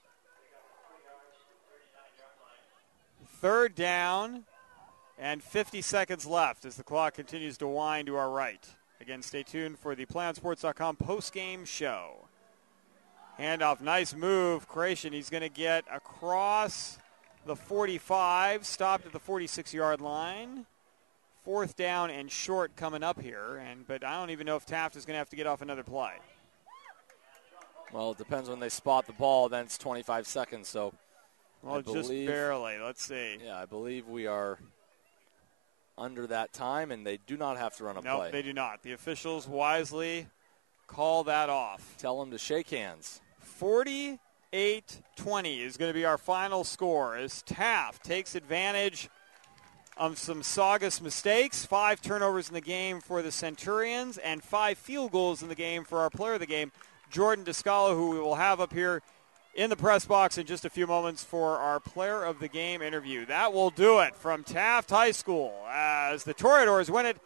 Third down and 50 seconds left as the clock continues to wind to our right. Again, stay tuned for the PlayOnSports.com post-game show. Handoff, nice move. Creation, he's going to get across the 45, stopped at the 46-yard line. Fourth down and short coming up here, but I don't even know if Taft is going to have to get off another play. Well, it depends when they spot the ball. Then it's 25 seconds. So, well, just barely. Let's see. Yeah, I believe we are under that time, and they do not have to run a play. No, they do not. The officials wisely call that off. Tell them to shake hands. 48-20 is going to be our final score as Taft takes advantage of some Saugus mistakes. 5 turnovers in the game for the Centurions and 5 field goals in the game for our player of the game, Jordan Descalo, who we will have up here in the press box in just a few moments for our player of the game interview. That will do it from Taft High School as the Toreadors win it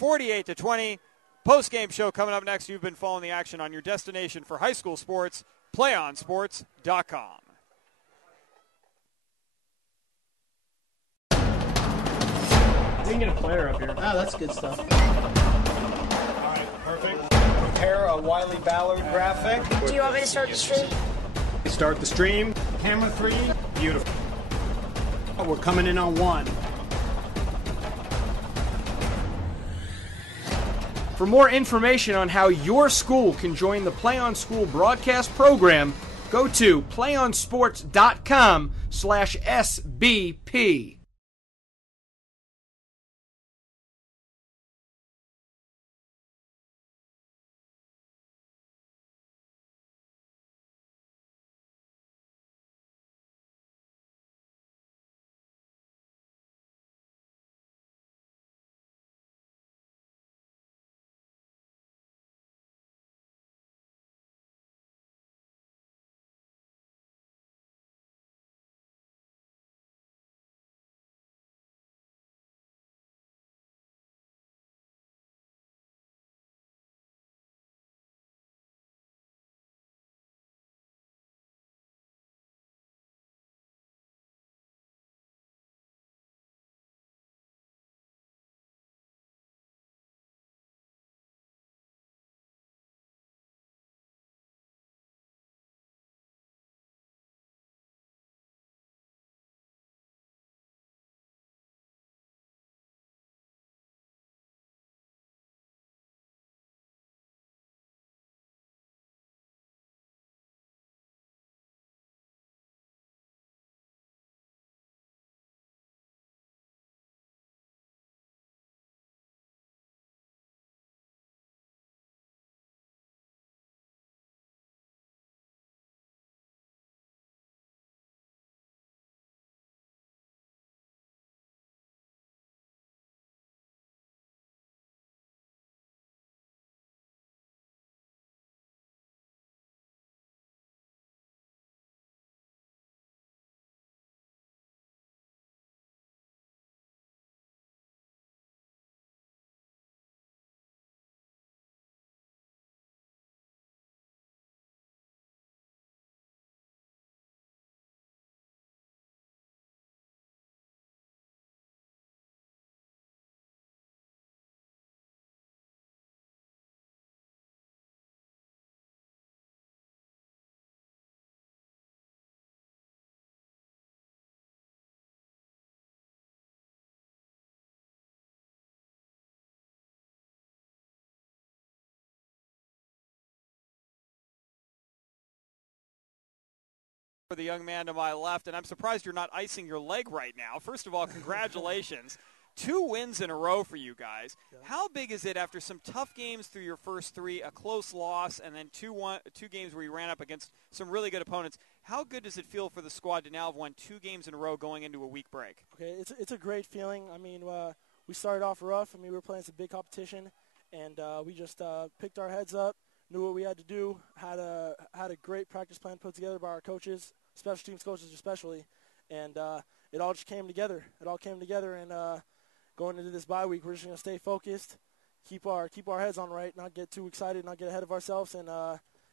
48-20. Post-game show coming up next. You've been following the action on your destination for high school sports, PlayOnSports.com. We can get a player up here. Oh, that's good stuff. All right, perfect. Prepare a Wiley Ballard graphic. Do you want me to start the stream? Start the stream. Camera 3. Beautiful. We're coming in on 1. For more information on how your school can join the Play On School broadcast program, go to playonsports.com/SBP. For the young man to my left, and I'm surprised you're not icing your leg right now. First of all, congratulations. 2 wins in a row for you guys. How big is it after some tough games through your first 3, a close loss, and then two games where you ran up against some really good opponents? How good does it feel for the squad to now have won 2 games in a row going into a week break? Okay, it's a great feeling. I mean, we started off rough. I mean, we were playing some big competition, and we just picked our heads up, knew what we had to do, had a great practice plan put together by our coaches, special teams coaches especially, and it all just came together. It all came together, and going into this bye week, we're just going to stay focused, keep our heads on right, not get too excited, not get ahead of ourselves, and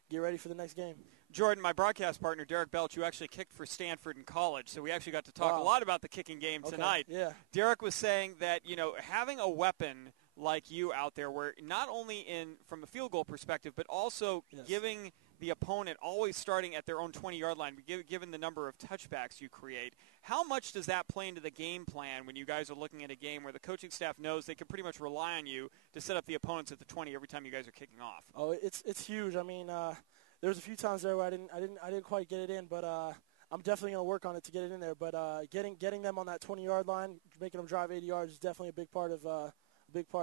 get ready for the next game. Jordan, my broadcast partner, Derek Belch, you actually kicked for Stanford in college, so we actually got to talk a lot about the kicking game tonight. Yeah. Derek was saying that, having a weapon like you out there where not only from a field goal perspective, but also giving the opponent always starting at their own 20-yard line, given the number of touchbacks you create. How much does that play into the game plan when you guys are looking at a game where the coaching staff knows they can pretty much rely on you to set up the opponents at the 20 every time you guys are kicking off? Oh, it's huge. I mean, there was a few times there where I didn't quite get it in, but I'm definitely going to work on it to get it in there. But getting them on that 20-yard line, making them drive 80 yards is definitely a big part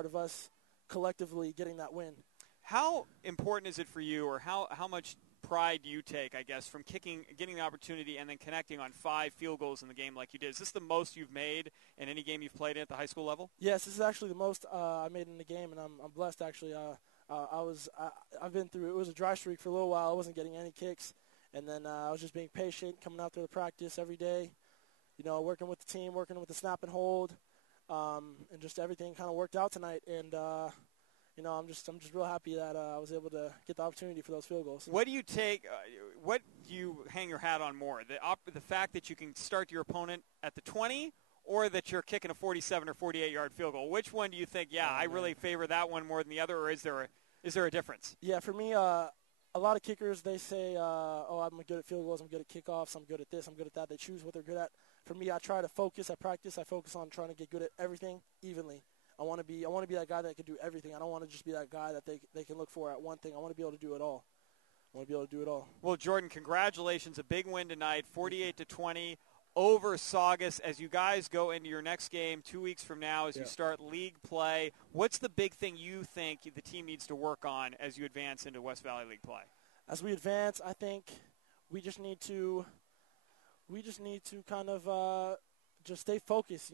of us collectively getting that win. How important is it for you, or how much pride do you take, I guess, from getting the opportunity and then connecting on 5 field goals in the game like you did? Is this the most you've made in any game you've played in at the high school level? Yes, this is actually the most I made in the game, and I'm blessed actually. I've been through, it was a dry streak for a little while. I wasn't getting any kicks, and then I was just being patient, coming out there to practice every day, working with the team, working with the snap and hold, and just everything kind of worked out tonight. And I'm just real happy that I was able to get the opportunity for those field goals. What do you take? What do you hang your hat on more? The fact that you can start your opponent at the 20, or that you're kicking a 47 or 48-yard field goal? Which one do you think? I really favor that one more than the other, or is there a difference? Yeah, for me, a lot of kickers, they say, I'm good at field goals, I'm good at kickoffs, I'm good at this, I'm good at that. They choose what they're good at. For me, I try to focus at practice. I focus on trying to get good at everything evenly. I want to be that guy that can do everything. I don't want to just be that guy that they can look for at one thing. I want to be able to do it all. Well, Jordan, congratulations. A big win tonight, 48-20 over Saugus. As you guys go into your next game 2 weeks from now, as you start league play, what's the big thing you think the team needs to work on as you advance into West Valley League play? As we advance, I think we just need to kind of just stay focused.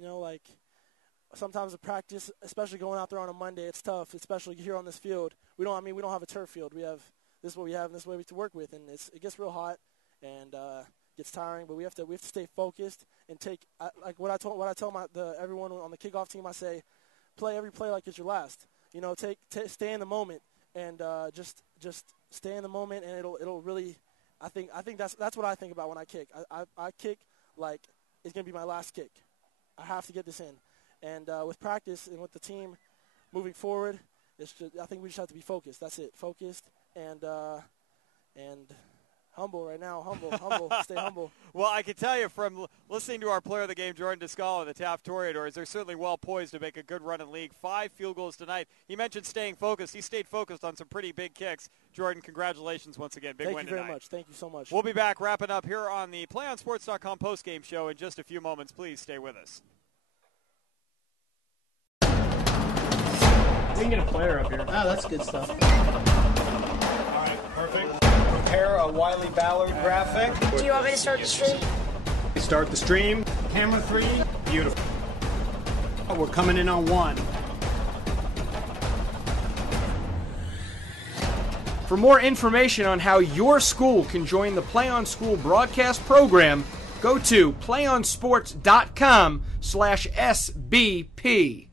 Sometimes a practice, especially going out there on a Monday, it's tough, especially here on this field. We don't have a turf field. This is what we have, and this is what we have to work with, and it gets real hot and gets tiring. But we have to stay focused and take like what I tell everyone on the kickoff team. I say, play every play like it's your last. Stay in the moment and just stay in the moment, and it'll really. I think that's what I think about when I kick. I kick like it's gonna be my last kick. I have to get this in. And with practice and with the team moving forward, I think we just have to be focused. That's it, focused and humble right now. Humble, stay humble. Well, I can tell you from listening to our player of the game, Jordan Descala, the Taft Toreadors, they're certainly well poised to make a good run in league. 5 field goals tonight. He mentioned staying focused. He stayed focused on some pretty big kicks. Jordan, congratulations once again. Big win tonight. Thank you very much. Thank you so much. We'll be back wrapping up here on the PlayOnSports.com postgame show in just a few moments. Please stay with us. We can get a player up here. Oh, that's good stuff. All right, perfect. Prepare a Wiley Ballard graphic. Do you want me to start the stream? Start the stream. Camera 3. Beautiful. We're coming in on 1. For more information on how your school can join the Play On School broadcast program, go to playonsports.com/SBP.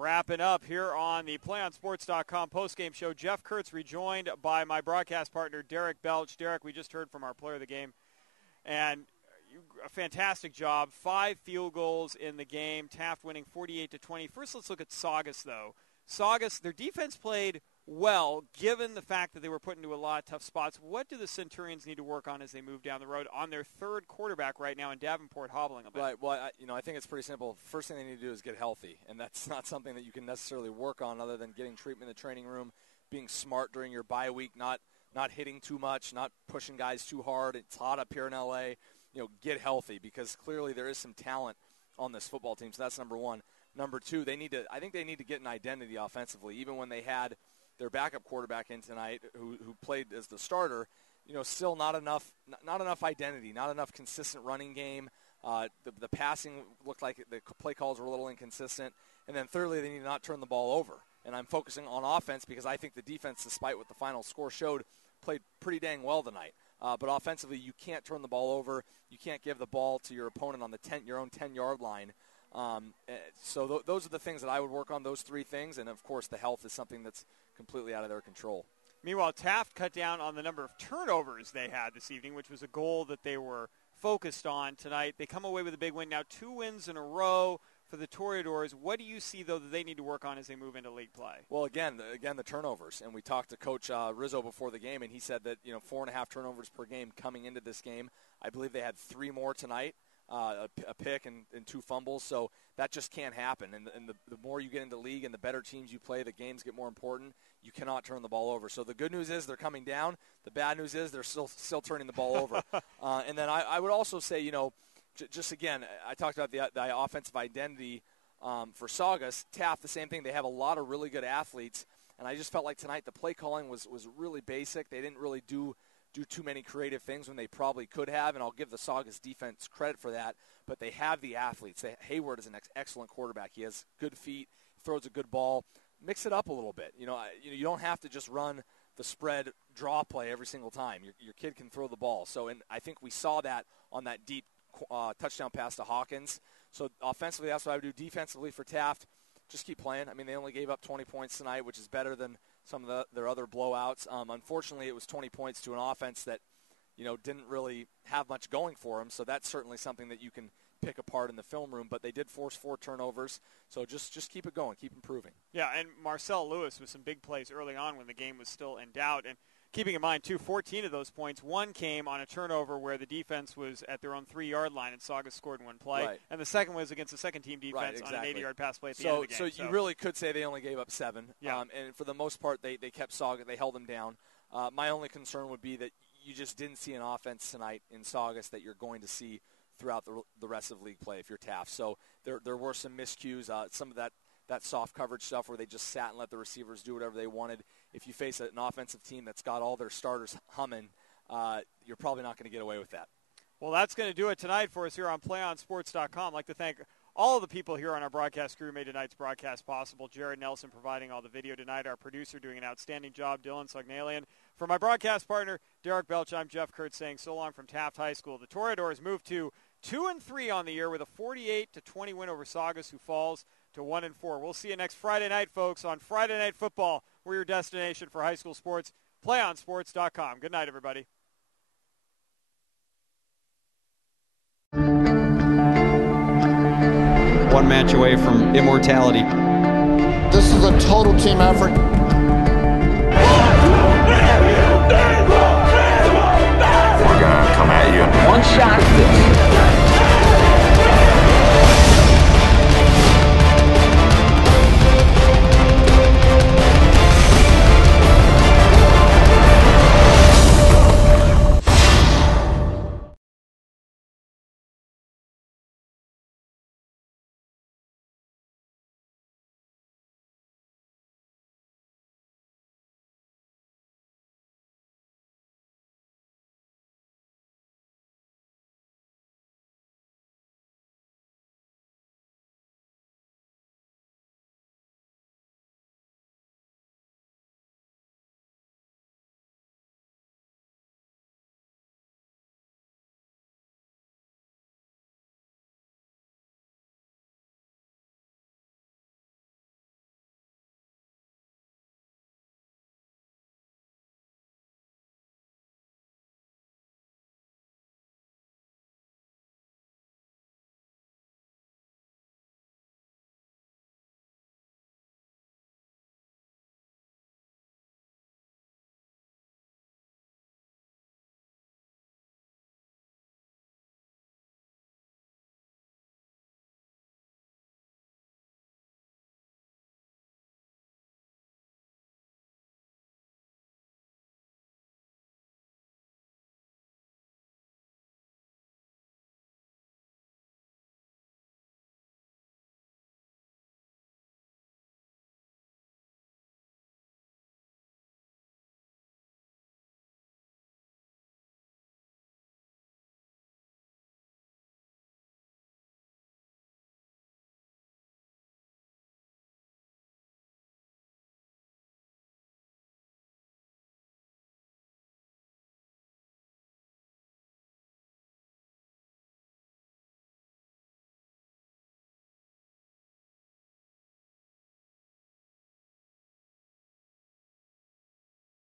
Wrapping up here on the PlayOnSports.com postgame show. Jeff Kurtz rejoined by my broadcast partner, Derek Belch. Derek, we just heard from our player of the game, and a fantastic job. 5 field goals in the game. Taft winning 48-20. First, let's look at Saugus, though. Saugus, their defense played well, given the fact that they were put into a lot of tough spots. What do the Centurions need to work on as they move down the road on their third quarterback right now in Davenport hobbling a bit? Right. Well, I think it's pretty simple. First thing they need to do is get healthy, and that's not something that you can necessarily work on other than getting treatment in the training room, being smart during your bye week, not hitting too much, not pushing guys too hard. It's hot up here in L.A. Get healthy, because clearly there is some talent on this football team. So that's number one. Number two, I think they need to get an identity offensively. Even when they had their backup quarterback in tonight, who played as the starter, still not enough identity, not enough consistent running game. The passing looked like the play calls were a little inconsistent. And then thirdly, they need to not turn the ball over. And I'm focusing on offense because I think the defense, despite what the final score showed, played pretty dang well tonight. But offensively, you can't turn the ball over. You can't give the ball to your opponent on your own 10-yard line. So those are the things that I would work on, those 3 things. And, of course, the health is something that's completely out of their control. Meanwhile, Taft cut down on the number of turnovers they had this evening, which was a goal that they were focused on tonight. They come away with a big win. Now 2 wins in a row for the Toreadors. What do you see, though, that they need to work on as they move into league play? Well, again, the turnovers. And we talked to Coach Rizzo before the game, and he said that 4.5 turnovers per game coming into this game. I believe they had 3 more tonight. A pick and 2 fumbles, so that just can't happen. And the more you get into the league and the better teams you play, the games get more important. You cannot turn the ball over. So the good news is they're coming down. The bad news is they're still turning the ball over. And then I would also say, just again, I talked about the offensive identity for Saugus. Taft, the same thing. They have a lot of really good athletes, and I just felt like tonight the play calling was really basic. They didn't really do too many creative things when they probably could have, and I'll give the Saugus defense credit for that. But they have the athletes. Hayward is an excellent quarterback. He has good feet, throws a good ball. Mix it up a little bit. You don't have to just run the spread draw play every single time. Your kid can throw the ball. So, and I think we saw that on that deep touchdown pass to Hawkins. So offensively, that's what I would do. Defensively for Taft, just keep playing. I mean, they only gave up 20 points tonight, which is better than some of their other blowouts. Unfortunately, it was 20 points to an offense that, didn't really have much going for them. So that's certainly something that you can pick apart in the film room. But they did force 4 turnovers. So just keep it going, keep improving. Yeah, and Marcel Lewis with some big plays early on when the game was still in doubt. And keeping in mind, 14 of those points, 1 came on a turnover where the defense was at their own 3-yard line and Saugus scored in 1 play. Right. And the second was against the second-team defense right, exactly. on an 80-yard pass play at the end of the game. So you really could say they only gave up 7. Yeah. And for the most part, they kept Saugus. They held them down. My only concern would be that you just didn't see an offense tonight in Saugus that you're going to see throughout the rest of league play if you're Taft. So there were some miscues, some of that soft coverage stuff where they just sat and let the receivers do whatever they wanted. If you face an offensive team that's got all their starters humming, you're probably not going to get away with that. Well, that's going to do it tonight for us here on PlayOnSports.com. I'd like to thank all of the people here on our broadcast crew who made tonight's broadcast possible. Jared Nelson providing all the video tonight. Our producer doing an outstanding job, Dylan Sognalian. For my broadcast partner, Derek Belch, I'm Jeff Kurtz saying so long from Taft High School. The Toreadors move to 2-3 on the year with a 48-20 win over Saugus, who falls to 1-4. We'll see you next Friday night, folks, on Friday Night Football. We're your destination for high school sports. PlayOnSports.com. Good night, everybody. One match away from immortality. This is a total team effort. We're gonna come at you. One shot.